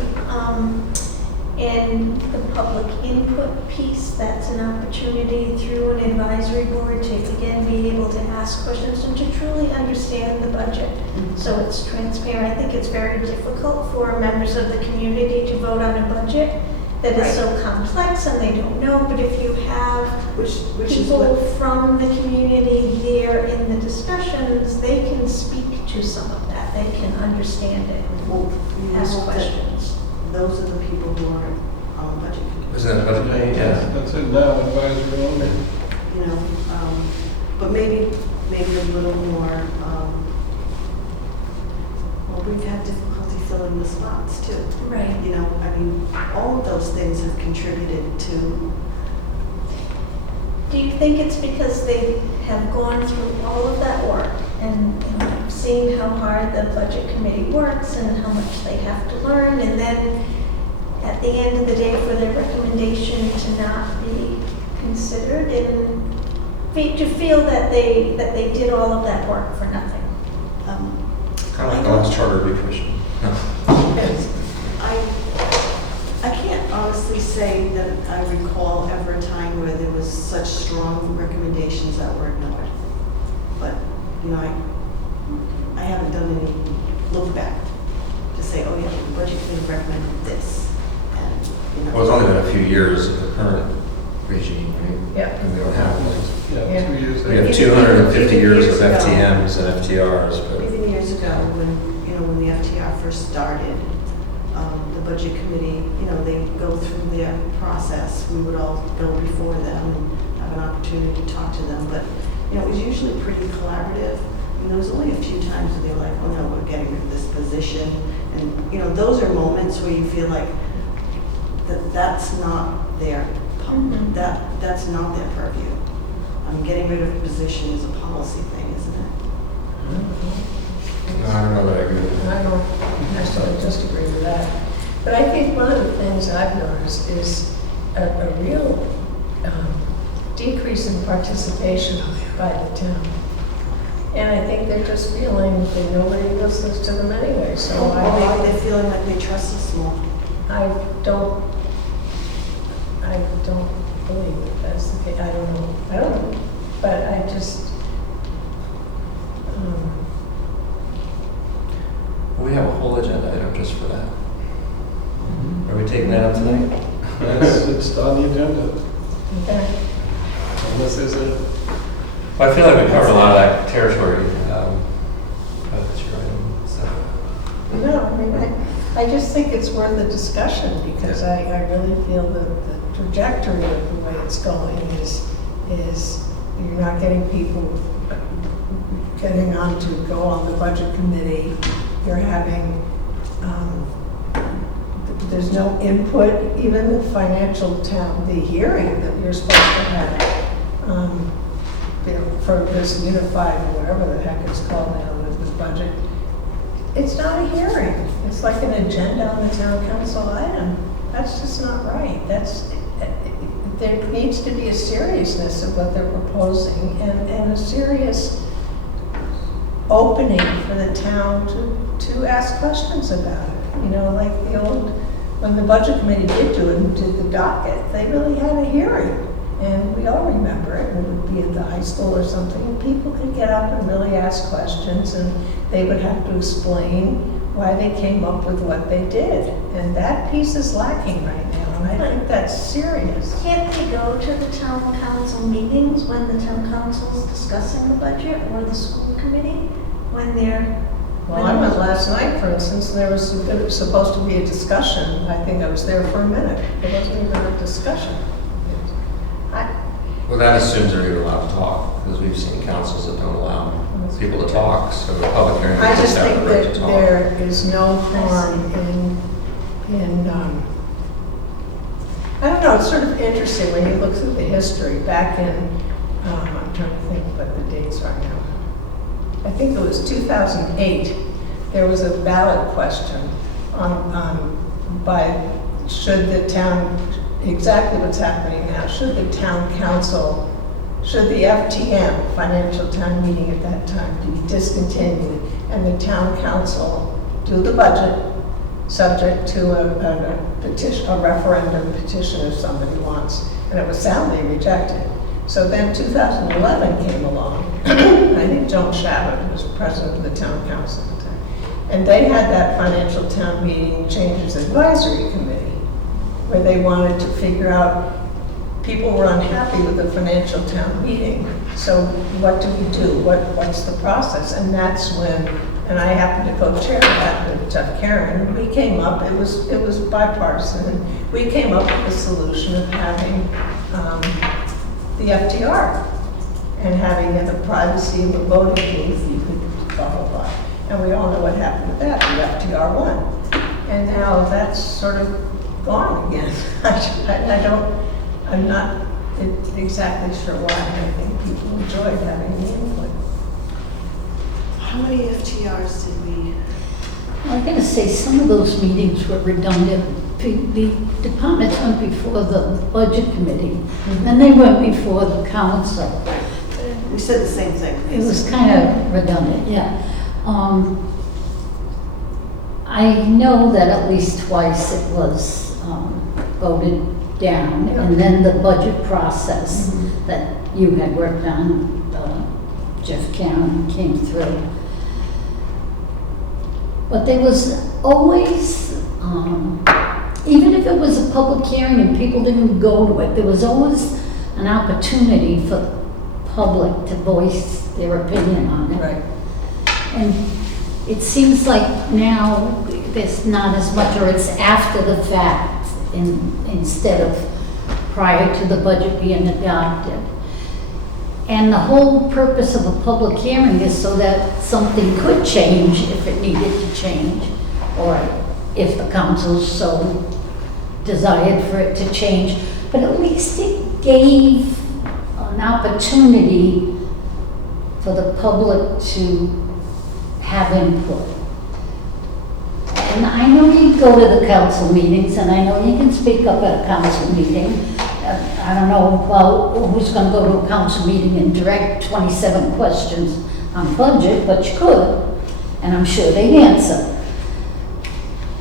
And the public input piece, that's an opportunity through an advisory board to again be able to ask questions and to truly understand the budget. So it's transparent. I think it's very difficult for members of the community to vote on a budget that is so complex and they don't know, but if you have which is people what, from the community there in the discussions, they can speak to some of that, they can understand it, well, you ask know that questions. those are the people who are on the budget committee. Isn't that budget? Yeah. That's it now, advisory only. You know, but maybe a little more, well, we've had difficulty filling the spots too. Right. You know, I mean, all of those things have contributed to, Do you think it's because they have gone through all of that work and seen how hard the budget committee works and how much they have to learn, and then at the end of the day for their recommendation to not be considered and to feel that they did all of that work for nothing? Kind of like the last charter review commission. I can't honestly say that I recall ever a time where there was such strong recommendations that were ignored. But, you know, I haven't done any look back to say, oh yeah, the budget committee recommended this. And, you know. Well, it's only been a few years of the current regime, right? Yeah. And we don't have, Yeah, 2 years. we have Even 250 years of years ago. FTMs and FTRs, but Even years ago, when the FTR first started, the budget committee, they go through their process. We would all go before them and have an opportunity to talk to them. But, it was usually pretty collaborative. And there was only a few times where they were like, oh no, we're getting rid of this position. And, those are moments where you feel like that's not their, that's not their purview. Getting rid of a position is a policy thing, isn't it? No, I don't know that I agree with that. I don't necessarily disagree with that. But I think one of the things I've noticed is a real decrease in participation by the town. And I think they're just feeling that nobody listens to them anyway, so Or I are think, they feeling like they trust us more? I don't believe that that's the case. I don't know, but I just, We have a whole agenda item just for that. Are we taking that up tonight? It's on the agenda, okay. unless there's a, Well, I feel like we covered a lot of that territory. That's your item, so. No, I mean, I just think it's worth a discussion because I really feel that the trajectory of the way it's going is you're not getting people getting on to go on the budget committee. You're having, there's no input, even the financial town, the hearing that you're supposed to have, you know, for this unified, whatever the heck it's called now, with the budget. It's not a hearing. It's like an agenda on the town council item. That's just not right. There needs to be a seriousness of what they're proposing and a serious opening for the town to ask questions about it. You know, like when the budget committee did do it and did the docket, they really had a hearing. And we all remember it. It would be at the high school or something. And people could get up and really ask questions and they would have to explain why they came up with what they did. And that piece is lacking right now. And I think that's serious. Can't they go to the town council meetings when the town council's discussing the budget or the school committee when they're? Well, I went last night, for instance, and there was supposed to be a discussion. I think I was there for a minute. There wasn't even a discussion. Well, that assumes they're even allowed to talk, because we've seen councils that don't allow people to talk, so the public hearing, I they just just have think the right that to talk. there is no harm in, I don't know, it's sort of interesting when you look through the history back in, I'm trying to think what the dates are now. I think it was 2008, there was a ballot question should the town, exactly what's happening now, should the town council, should the FTM, financial town meeting at that time, be discontinued and the town council do the budget subject to a petition, a referendum petition if somebody wants, and it was soundly rejected. So then 2011 came along. I think Joan Shabbat was president of the town council at the time. And they had that financial town meeting changes advisory committee where they wanted to figure out, people were unhappy with the financial town meeting. So what do we do? What's the process? And that's when, and I happened to co-chair that with Jeff Karen, and we came up, it was bipartisan, and we came up with the solution of having the FTR and having the privacy of the voting booth, you could blah, blah, blah. And we all know what happened with that, the FTR won. And now that's sort of gone again. I'm not exactly sure why. I think people enjoyed having the input. How many FTRs did we? I gotta say, some of those meetings were redundant. The departments went before the budget committee, then they went before the council. We said the same thing. It was kind of redundant, yeah. I know that at least twice it was voted down, and then the budget process that you had worked on, Jeff Karen came through. But there was always, even if it was a public hearing and people didn't go to it, there was always an opportunity for the public to voice their opinion on it. Right. And it seems like now there's not as much, or it's after the fact instead of prior to the budget being adopted. And the whole purpose of a public hearing is so that something could change if it needed to change, or if the council so desired for it to change. But at least it gave an opportunity for the public to have input. And I know you go to the council meetings, and I know you can speak up at a council meeting. I don't know about who's gonna go to a council meeting and direct 27 questions on budget, but you could, and I'm sure they'd answer.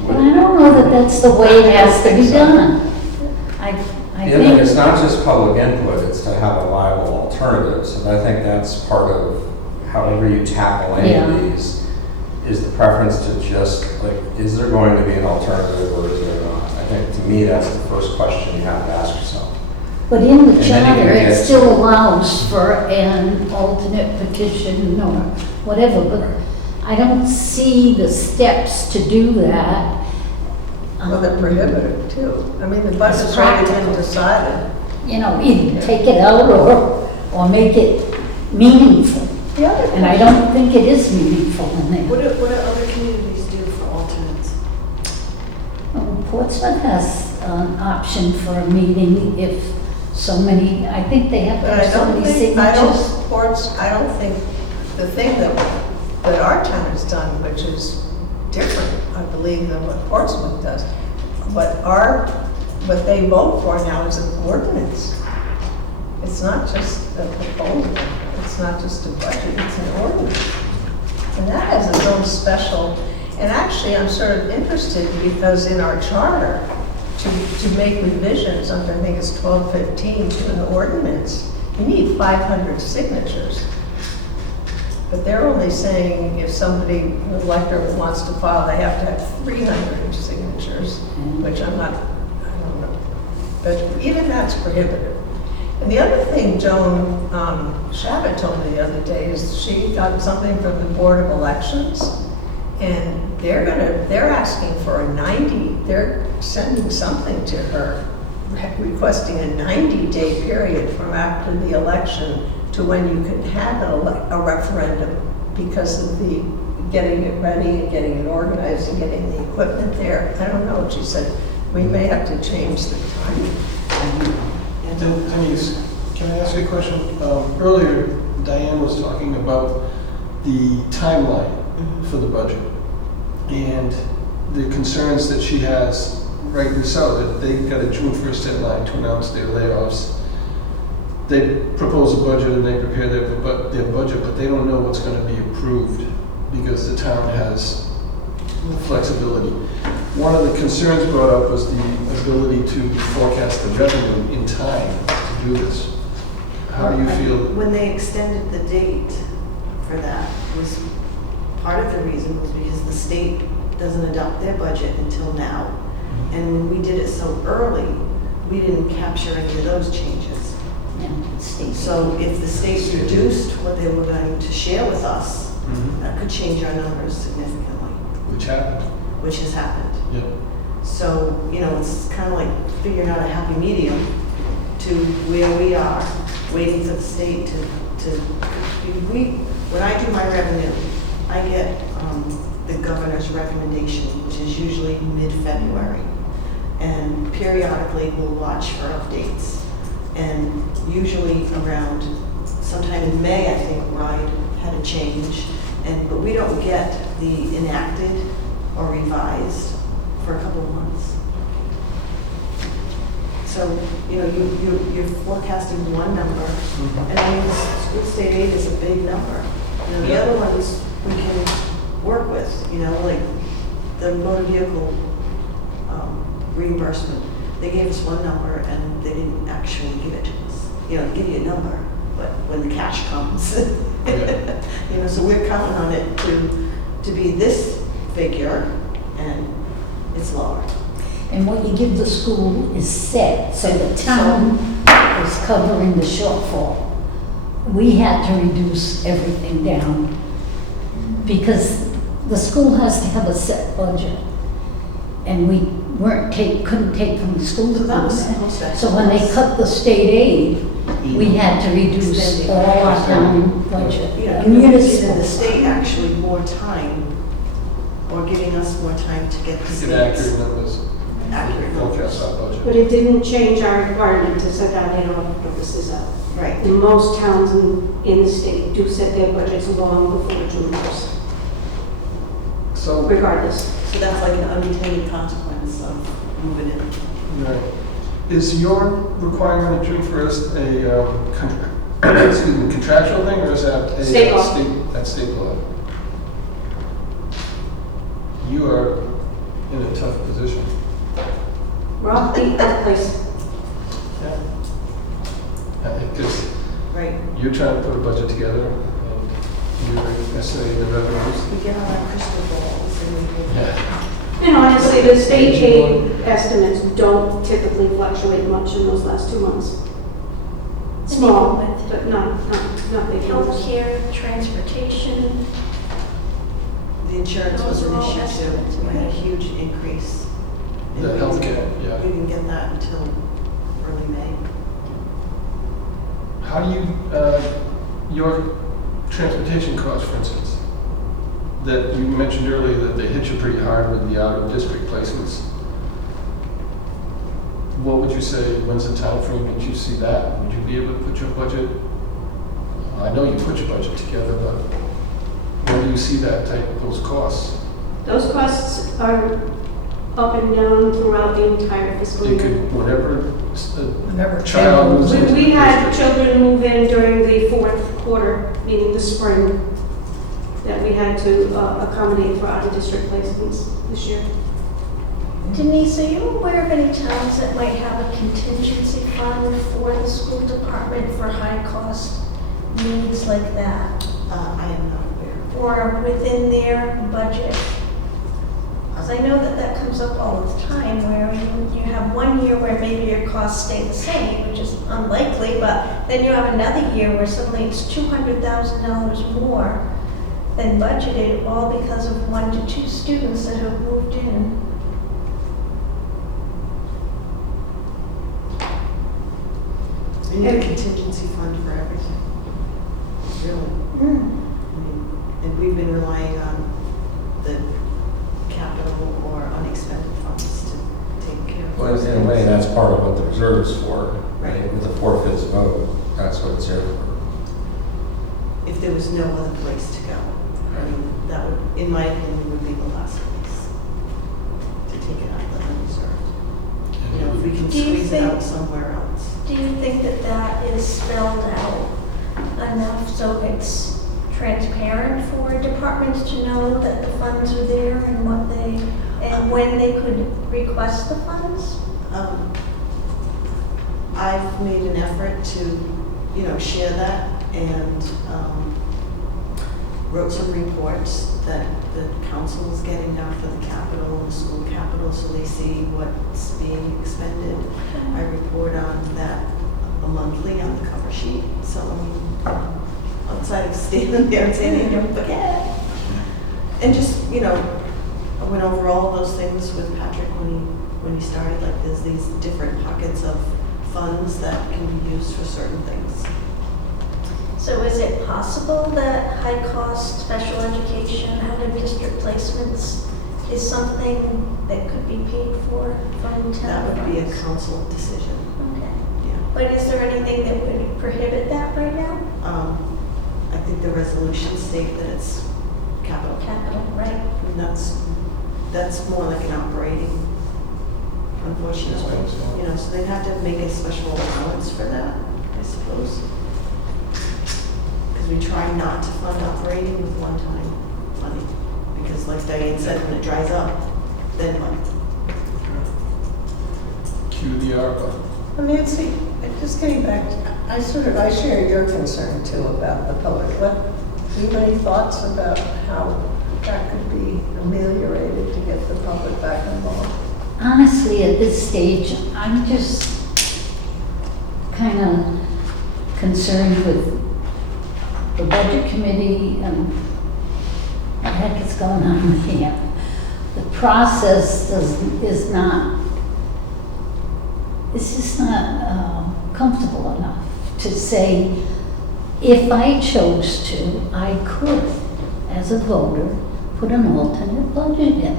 But I don't know that that's the way it has to be done. I The other thing, it's think, not just public input, it's to have a viable alternative. So I think that's part of however you tackle any Yeah. of these, is the preference to just, like, is there going to be an alternative or is there not? I think to me, that's the first question you have to ask yourself. but in the And then you charter, can it get- still allows for an alternate petition or whatever, but I don't see the steps to do that. Well, they're prohibitive too. I mean, the budget's It's already been practical. decided. You know, either take it out or make it meaningful. The other And I don't think it is meaningful in there. What do other communities do for alternates? Portsmouth has an option for a meeting if so many, I think they have to But have I so don't many think, signatures. I don't think, the thing that our town has done, which is different, I believe, than what Portsmouth does, what they vote for now is an ordinance. It's not just a proposal, it's not just a budget, it's an ordinance. And that has its own special, and actually, I'm sort of interested because in our charter, to make revisions under, I think it's 1215 to an ordinance, you need 500 signatures. But they're only saying if somebody, an elector wants to file, they have to have 300 signatures, which I don't know. But even that's prohibitive. And the other thing Joan Shabbat told me the other day is she got something from the Board of Elections, and they're asking for a 90, they're sending something to her, requesting a 90-day period from after the election to when you can have a referendum because of the getting it ready and getting it organized and getting the equipment there. I don't know, she said, we may have to change the timing. Denise, can I ask you a question? Earlier, Diane was talking about the timeline for the budget and the concerns that she has, rightly so, that they got a June 1st deadline to announce their layoffs. They propose a budget and they prepare their budget, but they don't know what's going to be approved because the town has flexibility. One of the concerns brought up was the ability to forecast the revenue in time to do this. How do you feel? When they extended the date for that, was part of the reason was because the state doesn't adopt their budget until now. And when we did it so early, we didn't capture any of those changes. Yeah, state. So if the state reduced what they were going to share with us, that could change our numbers significantly, Which happened. which has happened. Yeah. So, it's kind of like figuring out a happy medium to where we are, waiting for the state to when I do my revenue, I get the governor's recommendation, which is usually mid-February. And periodically, we'll watch for updates. And usually around sometime in May, I think, RIDE had a change. But we don't get the enacted or revised for a couple of months. So, you're forecasting one number, and I mean, the school state aid is a big number. The other ones we can work with, like the motor vehicle reimbursement. They gave us one number and they didn't actually give it to us. They give you a number, but when the cash comes, so we're counting on it to be this figure, and it's lower. And what you give the school is set, so the town is covering the shortfall. We had to reduce everything down because the school has to have a set budget. And we couldn't take from the school department. So when they cut the state aid, we had to reduce all our town budget. Giving the state actually more time, or giving us more time to get the Get state's accurate numbers. accurate Forecast numbers. our budget. But it didn't change our requirement to set our annual purposes up. Right. And most towns in the state do set their budgets long before June 1st. So, regardless. So that's like an unintended consequence of moving in. right. Is your requirement of June 1st excuse me, contractual thing, or is that a State law. That's state law? You are in a tough position. Rob, the other place. Because Right. you're trying to put a budget together, and you're estimating the revenues. We get on our crystal balls and we think, Yeah. And honestly, the state aid estimates don't typically fluctuate much in those last 2 months. Small, but not big. Healthcare, transportation, the insurance was an Those are all issue too. estimates, We had a right? huge increase. in The rates. healthcare, yeah. We didn't get that until early May. How do you, your transportation costs, for instance, that you mentioned earlier that they hit you pretty hard with the out-of-district placements. What would you say, when's the time frame that you see that? Would you be able to put your budget? I know you put your budget together, but when do you see that those costs? Those costs are up and down throughout the entire fiscal It year. could, whenever Never a child moves into We the had district. children move in during the fourth quarter, meaning the spring, that we had to accommodate for out-of-district placements this year. Denise, are you aware of any towns that might have a contingency fund for the school department for high-cost needs like that? I am not aware. Or within their budget? Because I know that that comes up all the time, where you have one year where maybe your costs stay the same, which is unlikely, but then you have another year where suddenly it's $200,000 more than budgeted, all because of 1 to 2 students that have moved in. We need a contingency fund for everything. Really. I mean, and we've been relying on the capital or unexpended funds to take care of. Well, those in a way, things. that's part of what the reserve is for. Right. With the 4/5 vote, that's what it's there for. If there was no other place to go. I mean, that would, in my opinion, would be the last place to take it out of the reserve. You know, if we can Do you squeeze it out think- somewhere else. Do you think that that is spelled out enough so it's transparent for departments to know that the funds are there and what they, and when they could request the funds? I've made an effort to, you know, share that and wrote some reports that the council is getting now for the capital and the school capital, so they see what's being expended. I report on that monthly on the cover sheet, so I mean, outside of standing there and saying, "Hey, don't forget." And just, you know, I went over all those things with Patrick when he started, like there's these different pockets of funds that can be used for certain things. So is it possible that high-cost special education out-of-district placements is something that could be paid for from town That would be a funds? council decision, Okay. yeah. But is there anything that would prohibit that right now? I think the resolutions state that it's capital. Capital, right? And that's more like an operating, unfortunately. Expense, yeah. You know, so they'd have to make a special allowance for that, I suppose. Because we try not to fund operating with one-time money. Because like Diane said, when it dries up, then what? Cue the ARPA. Well, Nancy, just getting back, I share your concern too about the public. Do you have any thoughts about how that could be ameliorated to get the public back involved? Honestly, at this stage, I'm just kind of concerned with the budget committee and what the heck is going on here. The process is not, it's just not comfortable enough to say, if I chose to, I could, as a voter, put an alternate budget in.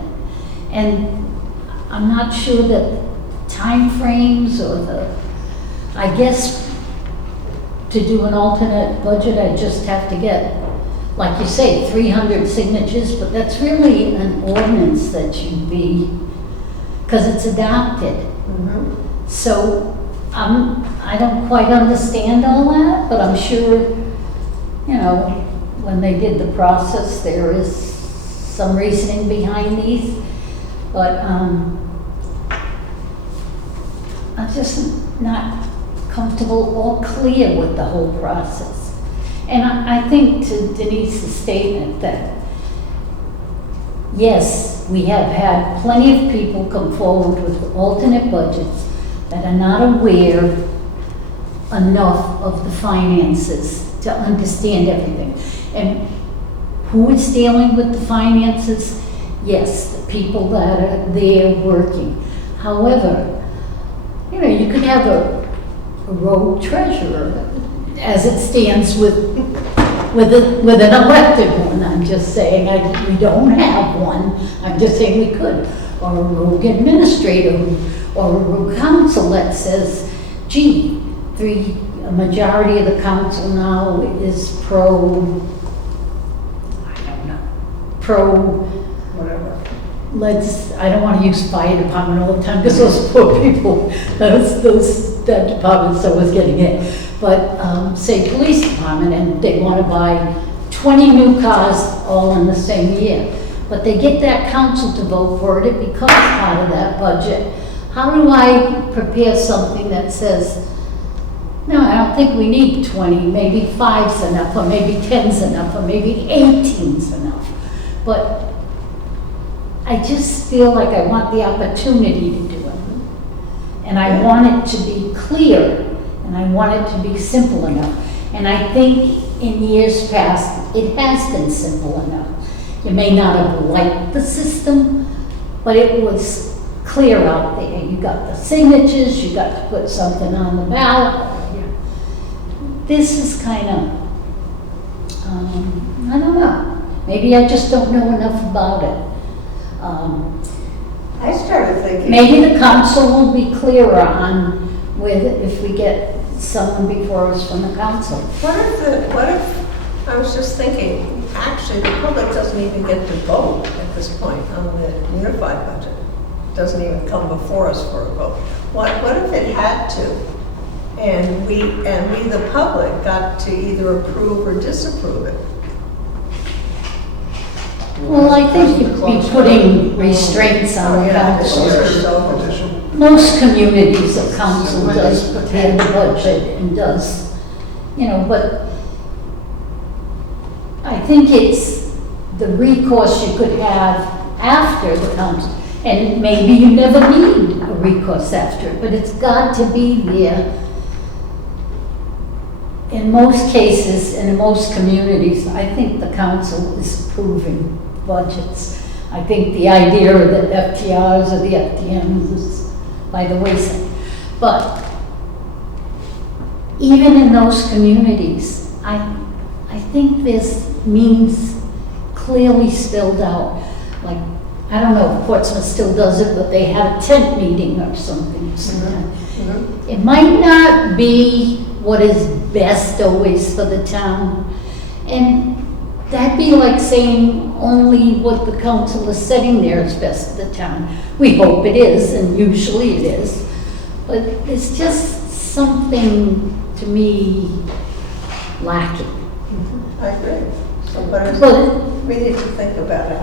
And I'm not sure that timeframes or I guess to do an alternate budget, I just have to get like you say, 300 signatures, but that's really an ordinance that should be, because it's adopted. So I don't quite understand all that, but I'm sure, you know, when they did the process, there is some reasoning behind these. But I'm just not comfortable or clear with the whole process. And I think to Denise's statement that, yes, we have had plenty of people come forward with alternate budgets that are not aware enough of the finances to understand everything. And who is dealing with the finances? Yes, the people that are there working. However, you know, you could have a road treasurer as it stands with an elected one. I'm just saying, we don't have one. I'm just saying we could. Or a rogue administrator, or a rogue council that says, gee, a majority of the council now is pro, Whatever. I don't want to use fire department all the time, because those poor people, that department's always getting hit. But say police department, and they want to buy 20 new cars all in the same year. But they get that council to vote for it, it becomes part of that budget. How do I prepare something that says, no, I don't think we need 20, maybe 5's enough, or maybe 10's enough, or maybe 18's enough. But I just feel like I want the opportunity to do it. And I want it to be clear, and I want it to be simple enough. And I think in years past, it has been simple enough. You may not have liked the system, but it was clear out there. You got the signatures, you got to put something on the ballot. This is kind of, I don't know. Maybe I just don't know enough about it. I started thinking. Maybe the council will be clearer on if we get someone before us from the council. What if, I was just thinking, actually, the public doesn't even get to vote at this point on the unified budget. It doesn't even come before us for a vote. What if it had to? And we, the public, got to either approve or disapprove it? Well, I think you'd be putting restraints on the council. Most communities, the council does prepare the budget and does, you know, but I think it's the recourse you could have after the council. And maybe you never need a recourse after it, but it's got to be there. In most cases, and in most communities, I think the council is approving budgets. I think the idea that FTRs or the FTMs is by the wayside. But even in those communities, I think there's means clearly spelled out. Like, I don't know if Portsmouth still does it, but they have a tent meeting or something. It might not be what is best always for the town. And that'd be like saying only what the council is setting there is best for the town. We hope it is, and usually it is. But it's just something, to me, lacking. I agree. But we need to think about it.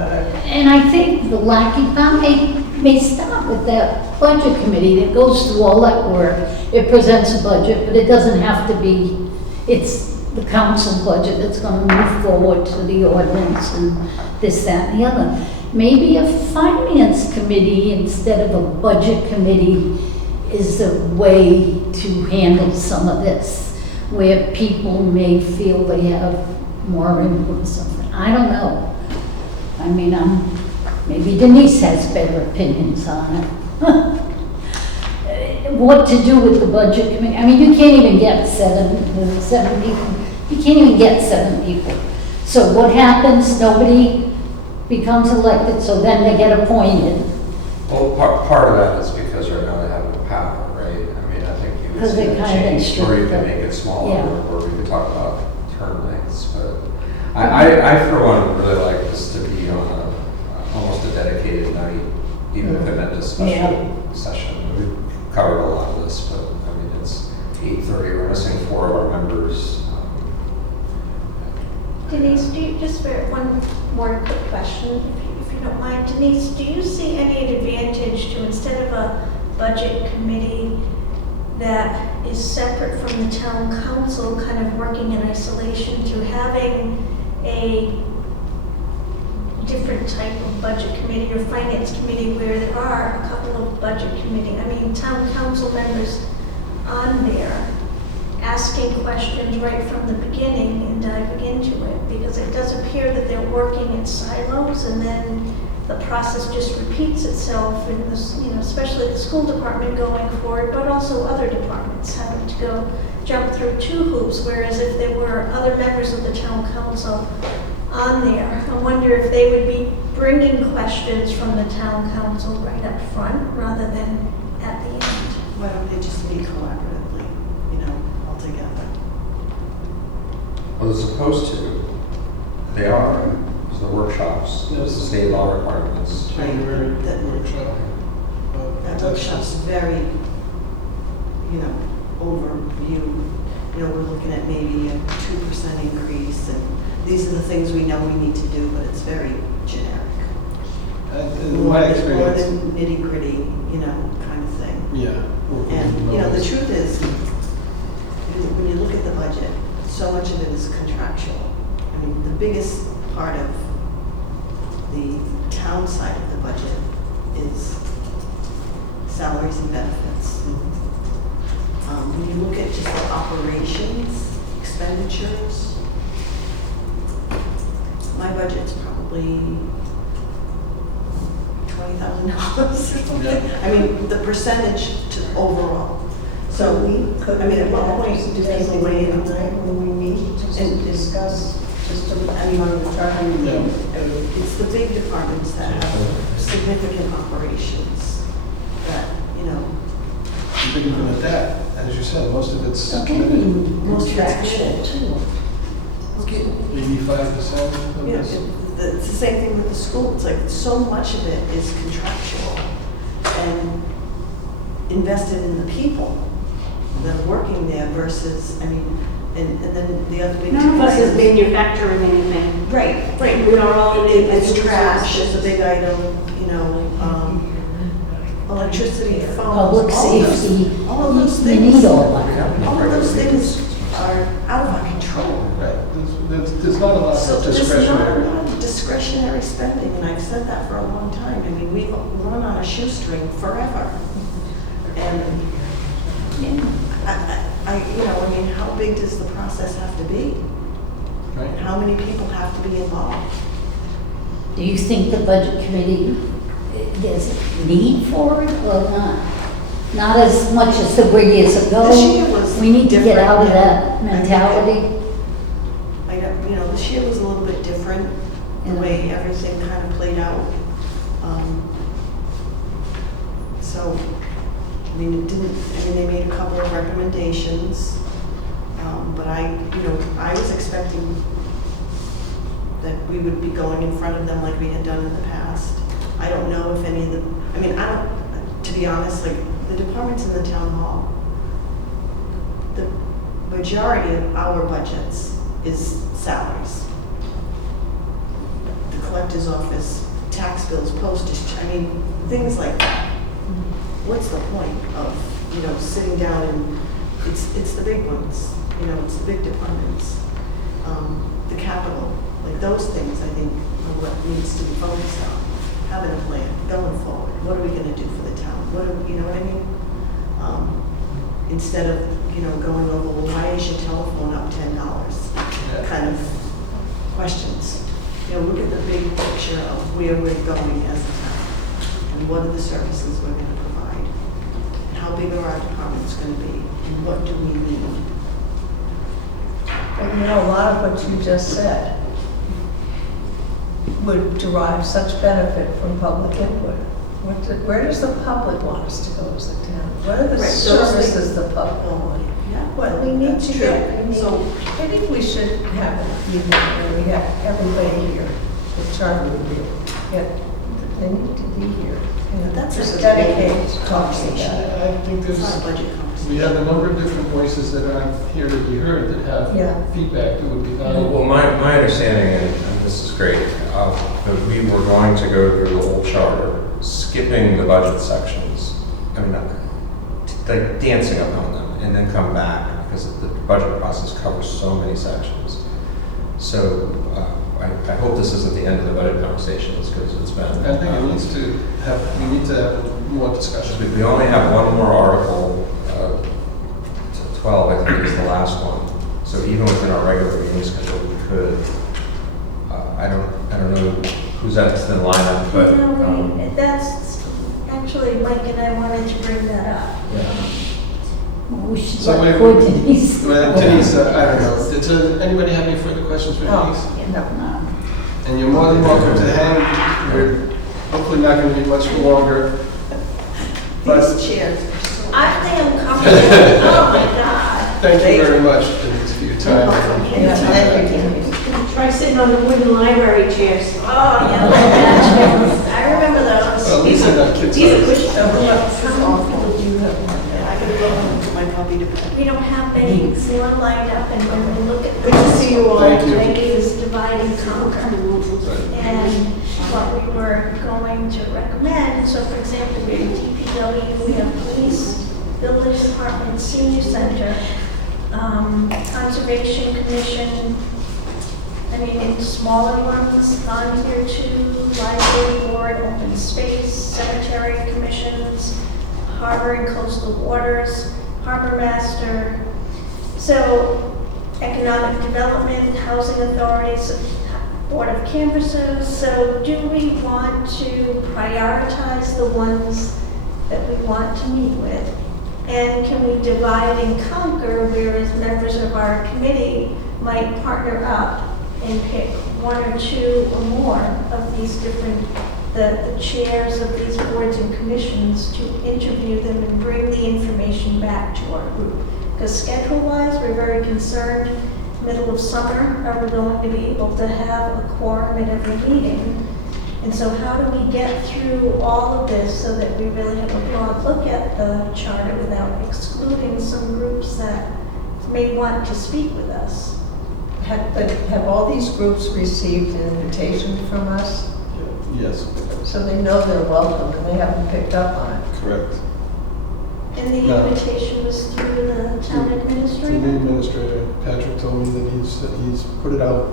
And I think the lacking part may start with that budget committee that goes through all that work. It presents a budget, but it doesn't have to be, it's the council budget that's going to move forward to the ordinance and this, that, and the other. Maybe a finance committee instead of a budget committee is the way to handle some of this, where people may feel they have more input or something. I don't know. I mean, maybe Denise has better opinions on it. What to do with the budget committee? I mean, you can't even get seven people. You can't even get 7 people. So what happens? Nobody becomes elected, so then they get appointed. Well, part of that is because right now they have no power, right? I mean, I think you would Because see they a kind of change, or you stripped could it. make it smaller, Yeah. or we could talk about term lengths, but I I for one would really like this to be on almost a dedicated night, even if it meant a special session. We've covered a lot of this, but I mean, it's 8:30, we're missing 4 of our members. Denise, just for one more quick question, if you don't mind. Denise, do you see any advantage to, instead of a budget committee that is separate from the town council, kind of working in isolation, to having a different type of budget committee or finance committee where there are a couple of budget town council members on there asking questions right from the beginning and diving into it? Because it does appear that they're working in silos, and then the process just repeats itself in this, especially the school department going forward, but also other departments having to go jump through 2 hoops, whereas if there were other members of the town council on there, I wonder if they would be bringing questions from the town council right up front rather than at the end. Why don't they just meet collaboratively, all together? Well, they're supposed to. They are. It's the workshops, it's the state law requirements. January workshop. That workshop's very, overview. We're looking at maybe a 2% increase, and these are the things we know we need to do, but it's very generic. In More my than experience, nitty gritty, kind of thing. yeah. And, the truth is, when you look at the budget, so much of it is contractual. I mean, the biggest part of the town side of the budget is salaries and benefits. When you look at just the operations, expenditures, my budget's probably $20,000 or something. Yeah. I mean, the percentage to overall. So at what point do people weigh in on that? When we meet, just to And- discuss, just to, Yeah. It's the big departments that have significant operations that, But even at that, as you said, most of it's Okay. committed. Most of it's contractual too. 85% of this. It's the same thing with the school. It's like so much of it is contractual and invested in the people that are working there versus, and then the other big. None of us is manufacturing anything. Right. We are all in It's trash, it's a big item, electricity, phones. Public safety, All of those you things. need all that. All of those things are out of our control. Right, there's not a lot So of there's not a discretionary. lot of discretionary spending, and I've said that for a long time. I mean, we've run on a shoestring forever. And how big does the process have to be? Right. How many people have to be involved? Do you think the budget committee, there's need for it or not? Not as much as there were years ago. This year was We need to get out of different. that mentality. This year was a little bit different, the Yeah. way everything kind of played out. They made a couple of recommendations, but I was expecting that we would be going in front of them like we had done in the past. I don't know if any of to be honest, like the departments in the town hall, the majority of our budgets is salaries. The collector's office, tax bills, postage, things like that. What's the point of, sitting down and, it's the big ones, it's the big departments. The capital, like those things, I think, are what needs to be focused on. Having a plan, going forward, what are we gonna do for the town? You know what I mean? Instead of, going over, well, why is your telephone up $10? Kind of questions. Look at the big picture of where we're going as a town, and what are the services we're gonna provide? And how big are our departments gonna be, and what do we need? But a lot of what you just said would derive such benefit from public input. Where does the public want us to go as a town? What are the Right, those services things- the public want? Yeah, Well, we need to That's get, true. So- I think we should have an evening where we have everybody here, the charter review. They need to be here. And That's just a dedicated to talking conversation. about it. I think It's not a there's, budget conversation. we have a number of different voices that aren't here to be heard that Yeah. have feedback that would be Well, valuable. my understanding, and this is great, that we were going to go through the whole charter, skipping the budget sections. I mean, like dancing upon them, and then come back, because the budget process covers so many sections. So I hope this isn't the end of the budget conversations, because it's been. I think it needs to have, we need to have more discussion. We only have one more article, 12, I think is the last one. So even within our regular meeting schedule, we could, I don't know who's that's in lineup, but. No, that's, actually, Mike and I wanted to bring that up. We should So let we- poor Denise. Well, Denise, I don't know, did anybody have any further questions for Denise? Oh, no. And you're more than welcome to hang, we're hopefully not going to be much longer. But These chairs are so. I think I'm comfortable. Oh, my God. thank you very much, Denise, for your time. Yeah, thank you, Denise. Try sitting on the wooden library chairs. Oh, yeah. I remember those. Well, at least they're not kids' These are size. cushions. So how often do you have one? I gotta go home to my puppy to bed. We don't have many more lined up, and when we look at. Good to see you all. Thank you. Maybe is divide and conquer. And what we were going to recommend, so for example, we have DPW, we have police, village department, senior center, conservation commission, I mean, in smaller ones, on here too, library board, open space, cemetery commissions, harbor and coastal waters, harbor master. So economic development, housing authorities, board of canvassers. So do we want to prioritize the ones that we want to meet with? And can we divide and conquer, whereas members of our committee might partner up and pick one or two or more of these different, the chairs of these boards and commissions to interview them and bring the information back to our group? Because schedule-wise, we're very concerned, middle of summer, are we going to be able to have a quorum at every meeting? And so how do we get through all of this so that we really have a broad look at the charter without excluding some groups that may want to speak with us? Have all these groups received an invitation from us? Yes, So they know they're welcome and they haven't picked up on it? correct. And the No. invitation was through the town To the administrator? administrator, Patrick told me that he's put it out.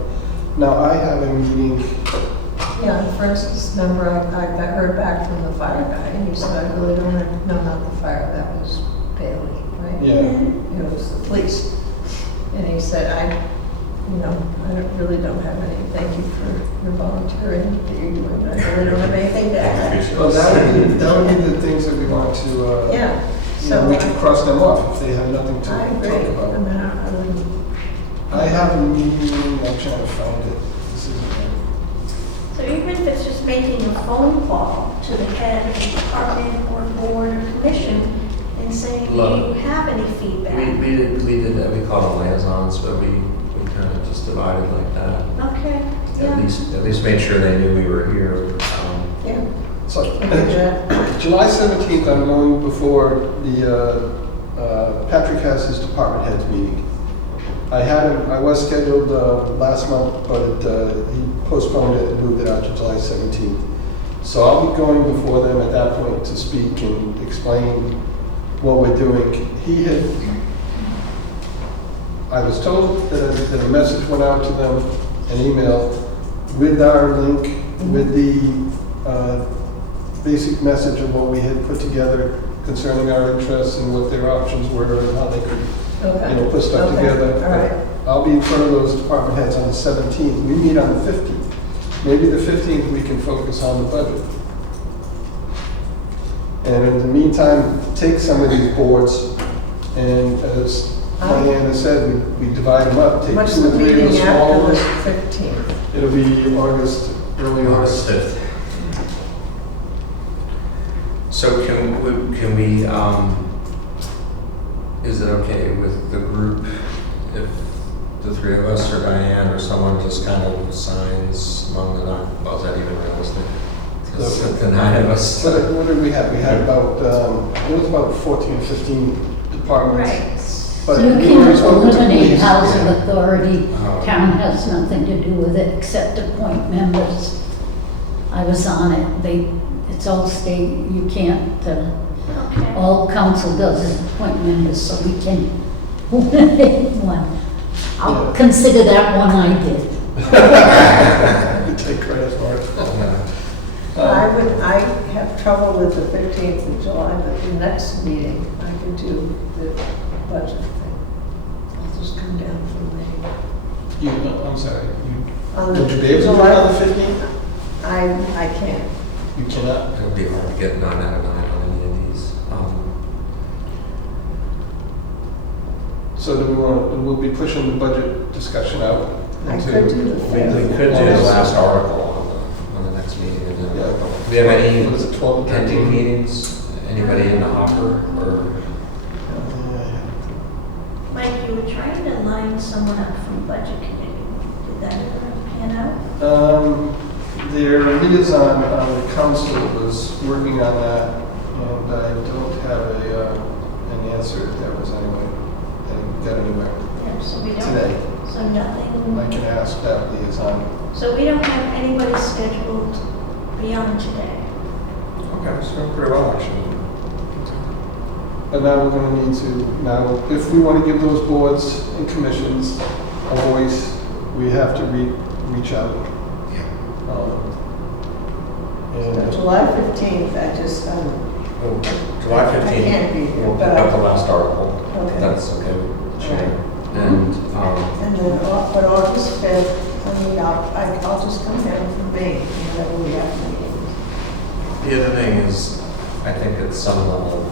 Now, I have a meeting, Yeah, and for instance, remember I heard back from the fire guy and he said, I really don't have, no, not the fire, that was Bailey, right? yeah, It was the police. And he said, I really don't have any, thank you for your volunteering that you're doing, I really don't have anything to add. well, that would be the things that we want to, Yeah, you know, so we can cross them off if they have nothing to I talk agree. I about. mean, I wouldn't. I have a meeting, I'm trying to find it. This is- So even if it's just making a phone call to the head of the department or board or commission and saying, do you have any feedback? We did that, we called them liaisons, but we kind of just divided like that. Okay, yeah. At least made sure they knew we were here. Yeah. So, I did that. July 17th, I'm going before the, Patrick has his department heads meeting. I was scheduled last month, but he postponed it and moved it out to July 17th. So I'll be going before them at that point to speak and explain what we're doing. I was told that a message went out to them, an email, with our link, with the basic message of what we had put together concerning our interests and what their options were and how they could, put stuff Okay. together. All right. I'll be in front of those department heads on the 17th. We meet on the 15th. Maybe the 15th we can focus on the budget. And in the meantime, take some of these boards and, as Diana said, we divide them up. Take What's two the or three of the meeting small after the ones. 15th? It'll be August, early August. So can we, Is it okay with the group if the three of us or Diane or someone just kind of signs among the nine? Well, is that even realistic? Because the nine of us. What did we have? We had about, it was about 14, 15 departments. Right. But You we already can't spoke to eliminate police. housing authority. Oh. Town has nothing to do with it except appoint members. I was on it. It's all state, you can't, Okay. all council does is appoint members, so we can eliminate one. I'll Yeah. consider that one I did. Take credit for it. I have trouble with the 15th of July, but the next meeting, I can do the budget thing. I'll just come down from Maine. I'm sorry, On the would you be able to do it July- on the 15th? I can't. You cannot? It would be hard to get 9 out of 9 on any of these. So do we want, we'll be pushing the budget discussion out? I into- could do the We fifth. could do the last article on the next meeting. And then, Yeah. do we have any What is it, 12, pending 13? meetings? Anybody in the hopper or? Mike, you were trying to line someone up from budget committee. Did that ever pan out? Their liaison on the council was working on that, and I don't have an answer if that was anyway, and got anywhere Yeah, so we don't. today. So I nothing. can ask that liaison. So we don't have anybody scheduled beyond today. Okay, so pretty well actually. But now we're gonna need to, now, if we want to give those boards and commissions a voice, we have to reach out. And July 15th, I just, Well, July I can't 15th, be here, we'll but pick up I- the last article. Okay. That's okay with the chair. Right. And, and then, but August 5th, I mean, I'll just come down from Maine, whenever we have meetings. the other thing is, I think at some level,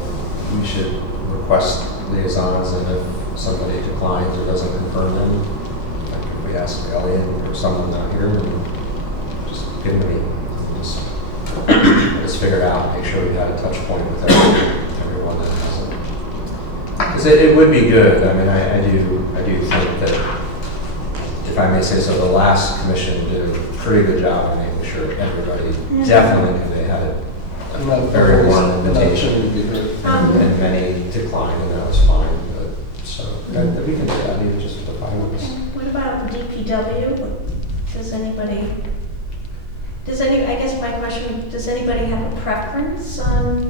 we should request liaisons, and if somebody declines or doesn't confirm them, like if we ask Elliot or someone not here, then just give them a meeting. Just figure it out, make sure we had a touch point with everyone that has it. Because it would be good, I mean, I do think that, if I may say so, the last commission did a pretty good job of making sure everybody definitely knew they had a very warm invitation. And many declined, and that was fine, but, so, we can do that, even just with the 5 of us. What about DPW? I guess my question, does anybody have a preference on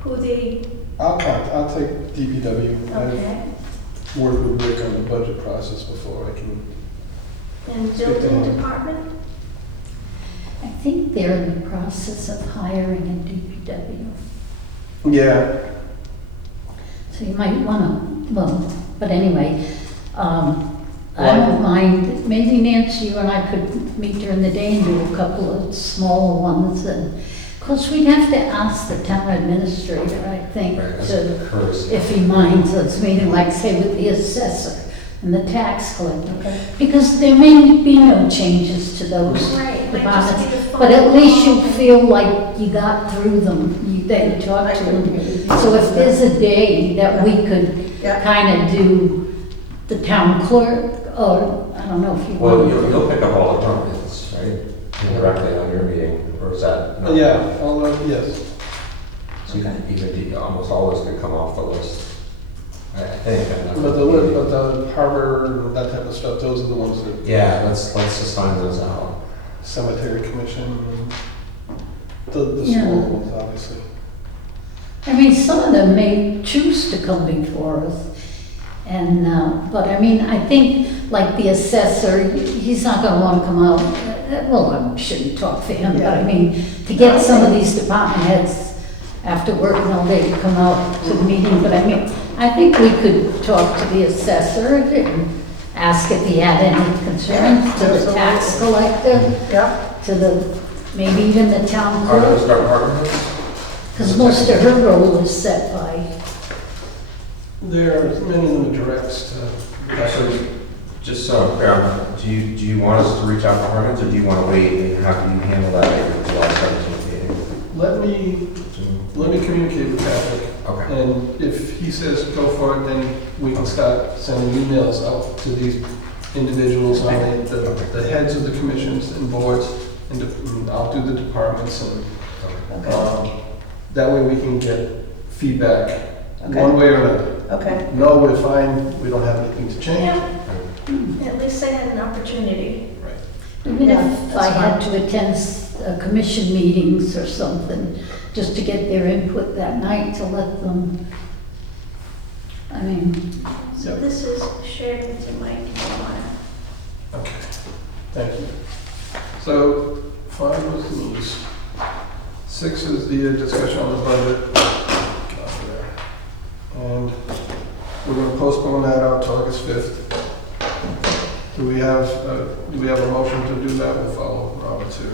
who the, I'll take DPW. okay, I've worked with Rick on the budget process before, I can. and building department? I think they're in the process of hiring a DPW. Yeah, So you might want to, well, but anyway, I don't mind, maybe Nancy, you and I could meet during the day and do a couple of smaller ones. And of course, we'd have to ask the town administrator, I think, Right, that's to, a courtesy. if he minds us meeting, like say with the assessor and the tax collector. Because there may be no changes to those Right, it might just be departments. the But at least you phone feel like you got through them, that you talked to them. So if there's a day that we could Yeah. kind of do the town clerk, or, I don't know if you Well, want. you'll pick up all the departments, right? Indirectly on your meeting, or is that? not- yeah, yes. So you can even, almost always could come off the list. I think. and that's But what we- the harbor and that type of stuff, those are the ones that Yeah, let's just find those out. cemetery commission, and the Yeah. small ones, obviously. I mean, some of them may choose to come before us. And, but I mean, I think like the assessor, he's not gonna wanna come out, well, I shouldn't talk for him, but I mean, to get some of these department heads after working all day to come out to the meeting, but I mean, I think we could talk to the assessor and ask if he had any concerns to the tax collector, Yeah, to the, maybe even the town Are those clerk, department heads? because most of her role is set by. There are many of them directs to, Actually, just so I'm clear, do you want us to reach out to departments, or do you want to wait and have you handle that at your July 17th meeting? let me communicate with Patrick. Okay. And if he says go for it, then we can start sending emails out to these individuals, on the heads of the commissions and boards, and I'll do the departments, and that way we can get feedback Okay. one way or another. Okay. No, we're fine, we don't have anything to change. Yeah, at least they had an opportunity. Even Yeah, if that's I had fine. to attend commission meetings or something, just to get their input that night to let them, I mean, So this is shared with you, Mike, if you want. Okay, thank you. So, 5 was these. 6 is the discussion on the budget. And we're going to postpone that out to August 5th. Do we have a motion to do that? We'll follow Robert to.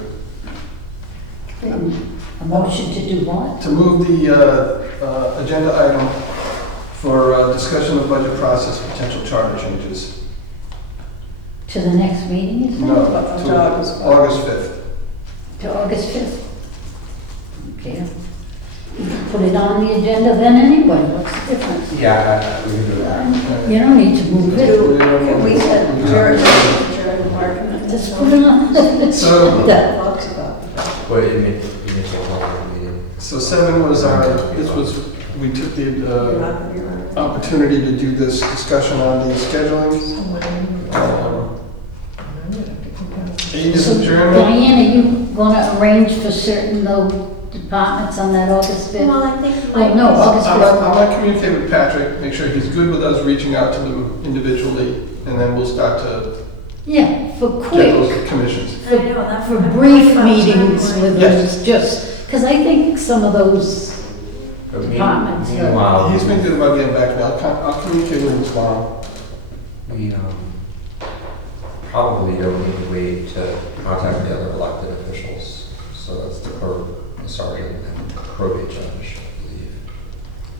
a motion to do what? To move the agenda item for discussion of budget process, potential charter changes. To the next meeting, is it? No, To to August. August 5th. To August 5th? Okay. You can put it on the agenda then anyway, what's the difference? Yeah, we can do that. You don't need to move it, Can we adjourn the argument? just put it on. So- That- Talks about. Well, you need to call the meeting. So 7 was we took You're the not gonna be around. opportunity to do this discussion on the scheduling. 8 is So adjournment. Diane, are you gonna arrange for certain though departments on that August 5th? Well, I think Oh, Mike no, is- August I'm 5th. going to communicate with Patrick, make sure he's good with us reaching out to them individually, and then we'll start to Yeah, for get quick, those commissions. I know, that's for what I'm brief about meetings timeline. with Yes. us, just, because I think some of those But departments. Meanwhile, He's been good about getting back to me. I'll communicate with him tomorrow. we probably don't need to wait to contact the other elected officials. So that's the clerk, the sergeant, and probate judge, I believe.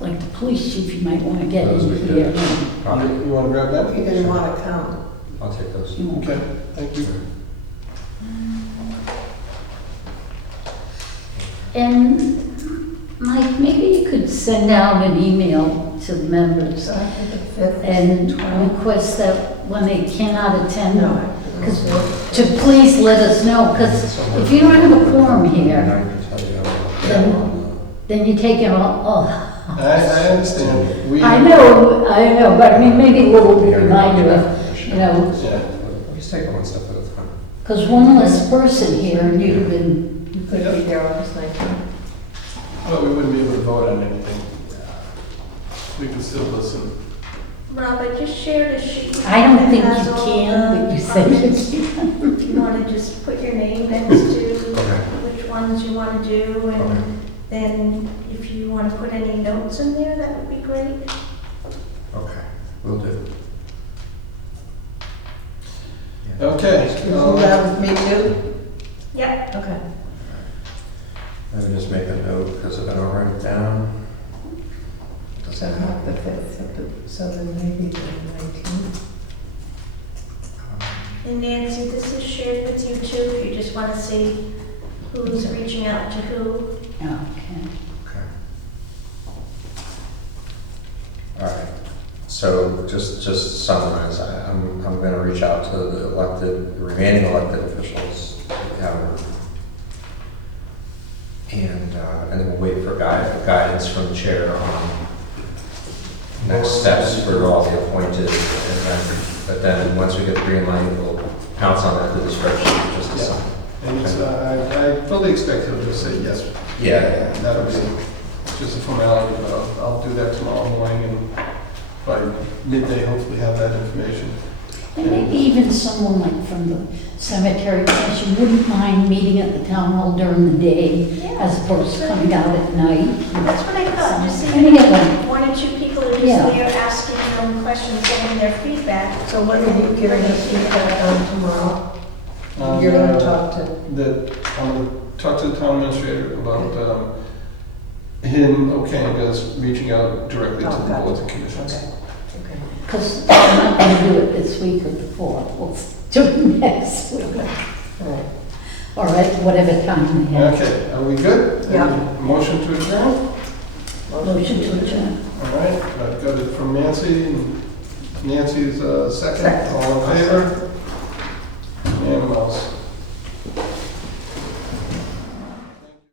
Like the police chief, you might want to get Those in we here. could probably, You want to grab that? You're gonna wanna come. I'll take those. You know. Okay, thank you. And Mike, maybe you could send out an email to the members So I think the 5th. and request that when they cannot attend, No. because to please let us know, because if you don't have a quorum And here, I can tell you, then you take it all. I understand. I know, but I mean, maybe a little reminder of, you know, Yeah. Just take it one step at a time. because one less person here and you've been, You could be there August 19th. Well, we wouldn't be able to vote on anything. We can still listen. Rob, I just shared a sheet. I don't that think has you all can, the but you said departments. you can. If you want to just put your name next to Okay. which ones you want to do, Okay. and then if you want to put any notes in there, that would be great. Okay, will do. Okay. You do that with me too? Yep. Okay. Let me just make a note, because if I don't write it down. it So doesn't not the happen. 5th, so then maybe the 19th. And Nancy, this is shared with you too, if you just want to see who's reaching out to who. Okay. Okay. All right, so just summarize, I'm going to reach out to the remaining elected officials that we haven't. And then we'll wait for guidance from the chair on next steps for all the appointed. But then, once we get the green light, we'll pounce on that through the spreadsheet just to sign. And it's, I fully expect he'll just say yes. Yeah. That'll be just a formality, but I'll do that tomorrow morning, and by midday, hopefully have that information. And maybe even someone like from the cemetery commission wouldn't mind meeting at the town hall during the day as opposed to coming out at night. That's what I thought, just see Any of them. one or two people are just Yeah. there asking their own questions, getting their feedback. So when are you giving us feedback on tomorrow? You're gonna talk to, I'm gonna talk to the town administrator about him okaying us reaching out directly to the boards and commissions. okay, okay. Because I'm not going to do it this week or before. We'll do it next week. All right. All right, whatever time we have. Okay, are we good? Yeah. Any motion to adjourn? Motion to adjourn. All right, I've got it from Nancy, and Nancy's second. Second. All in favor? Unanimous.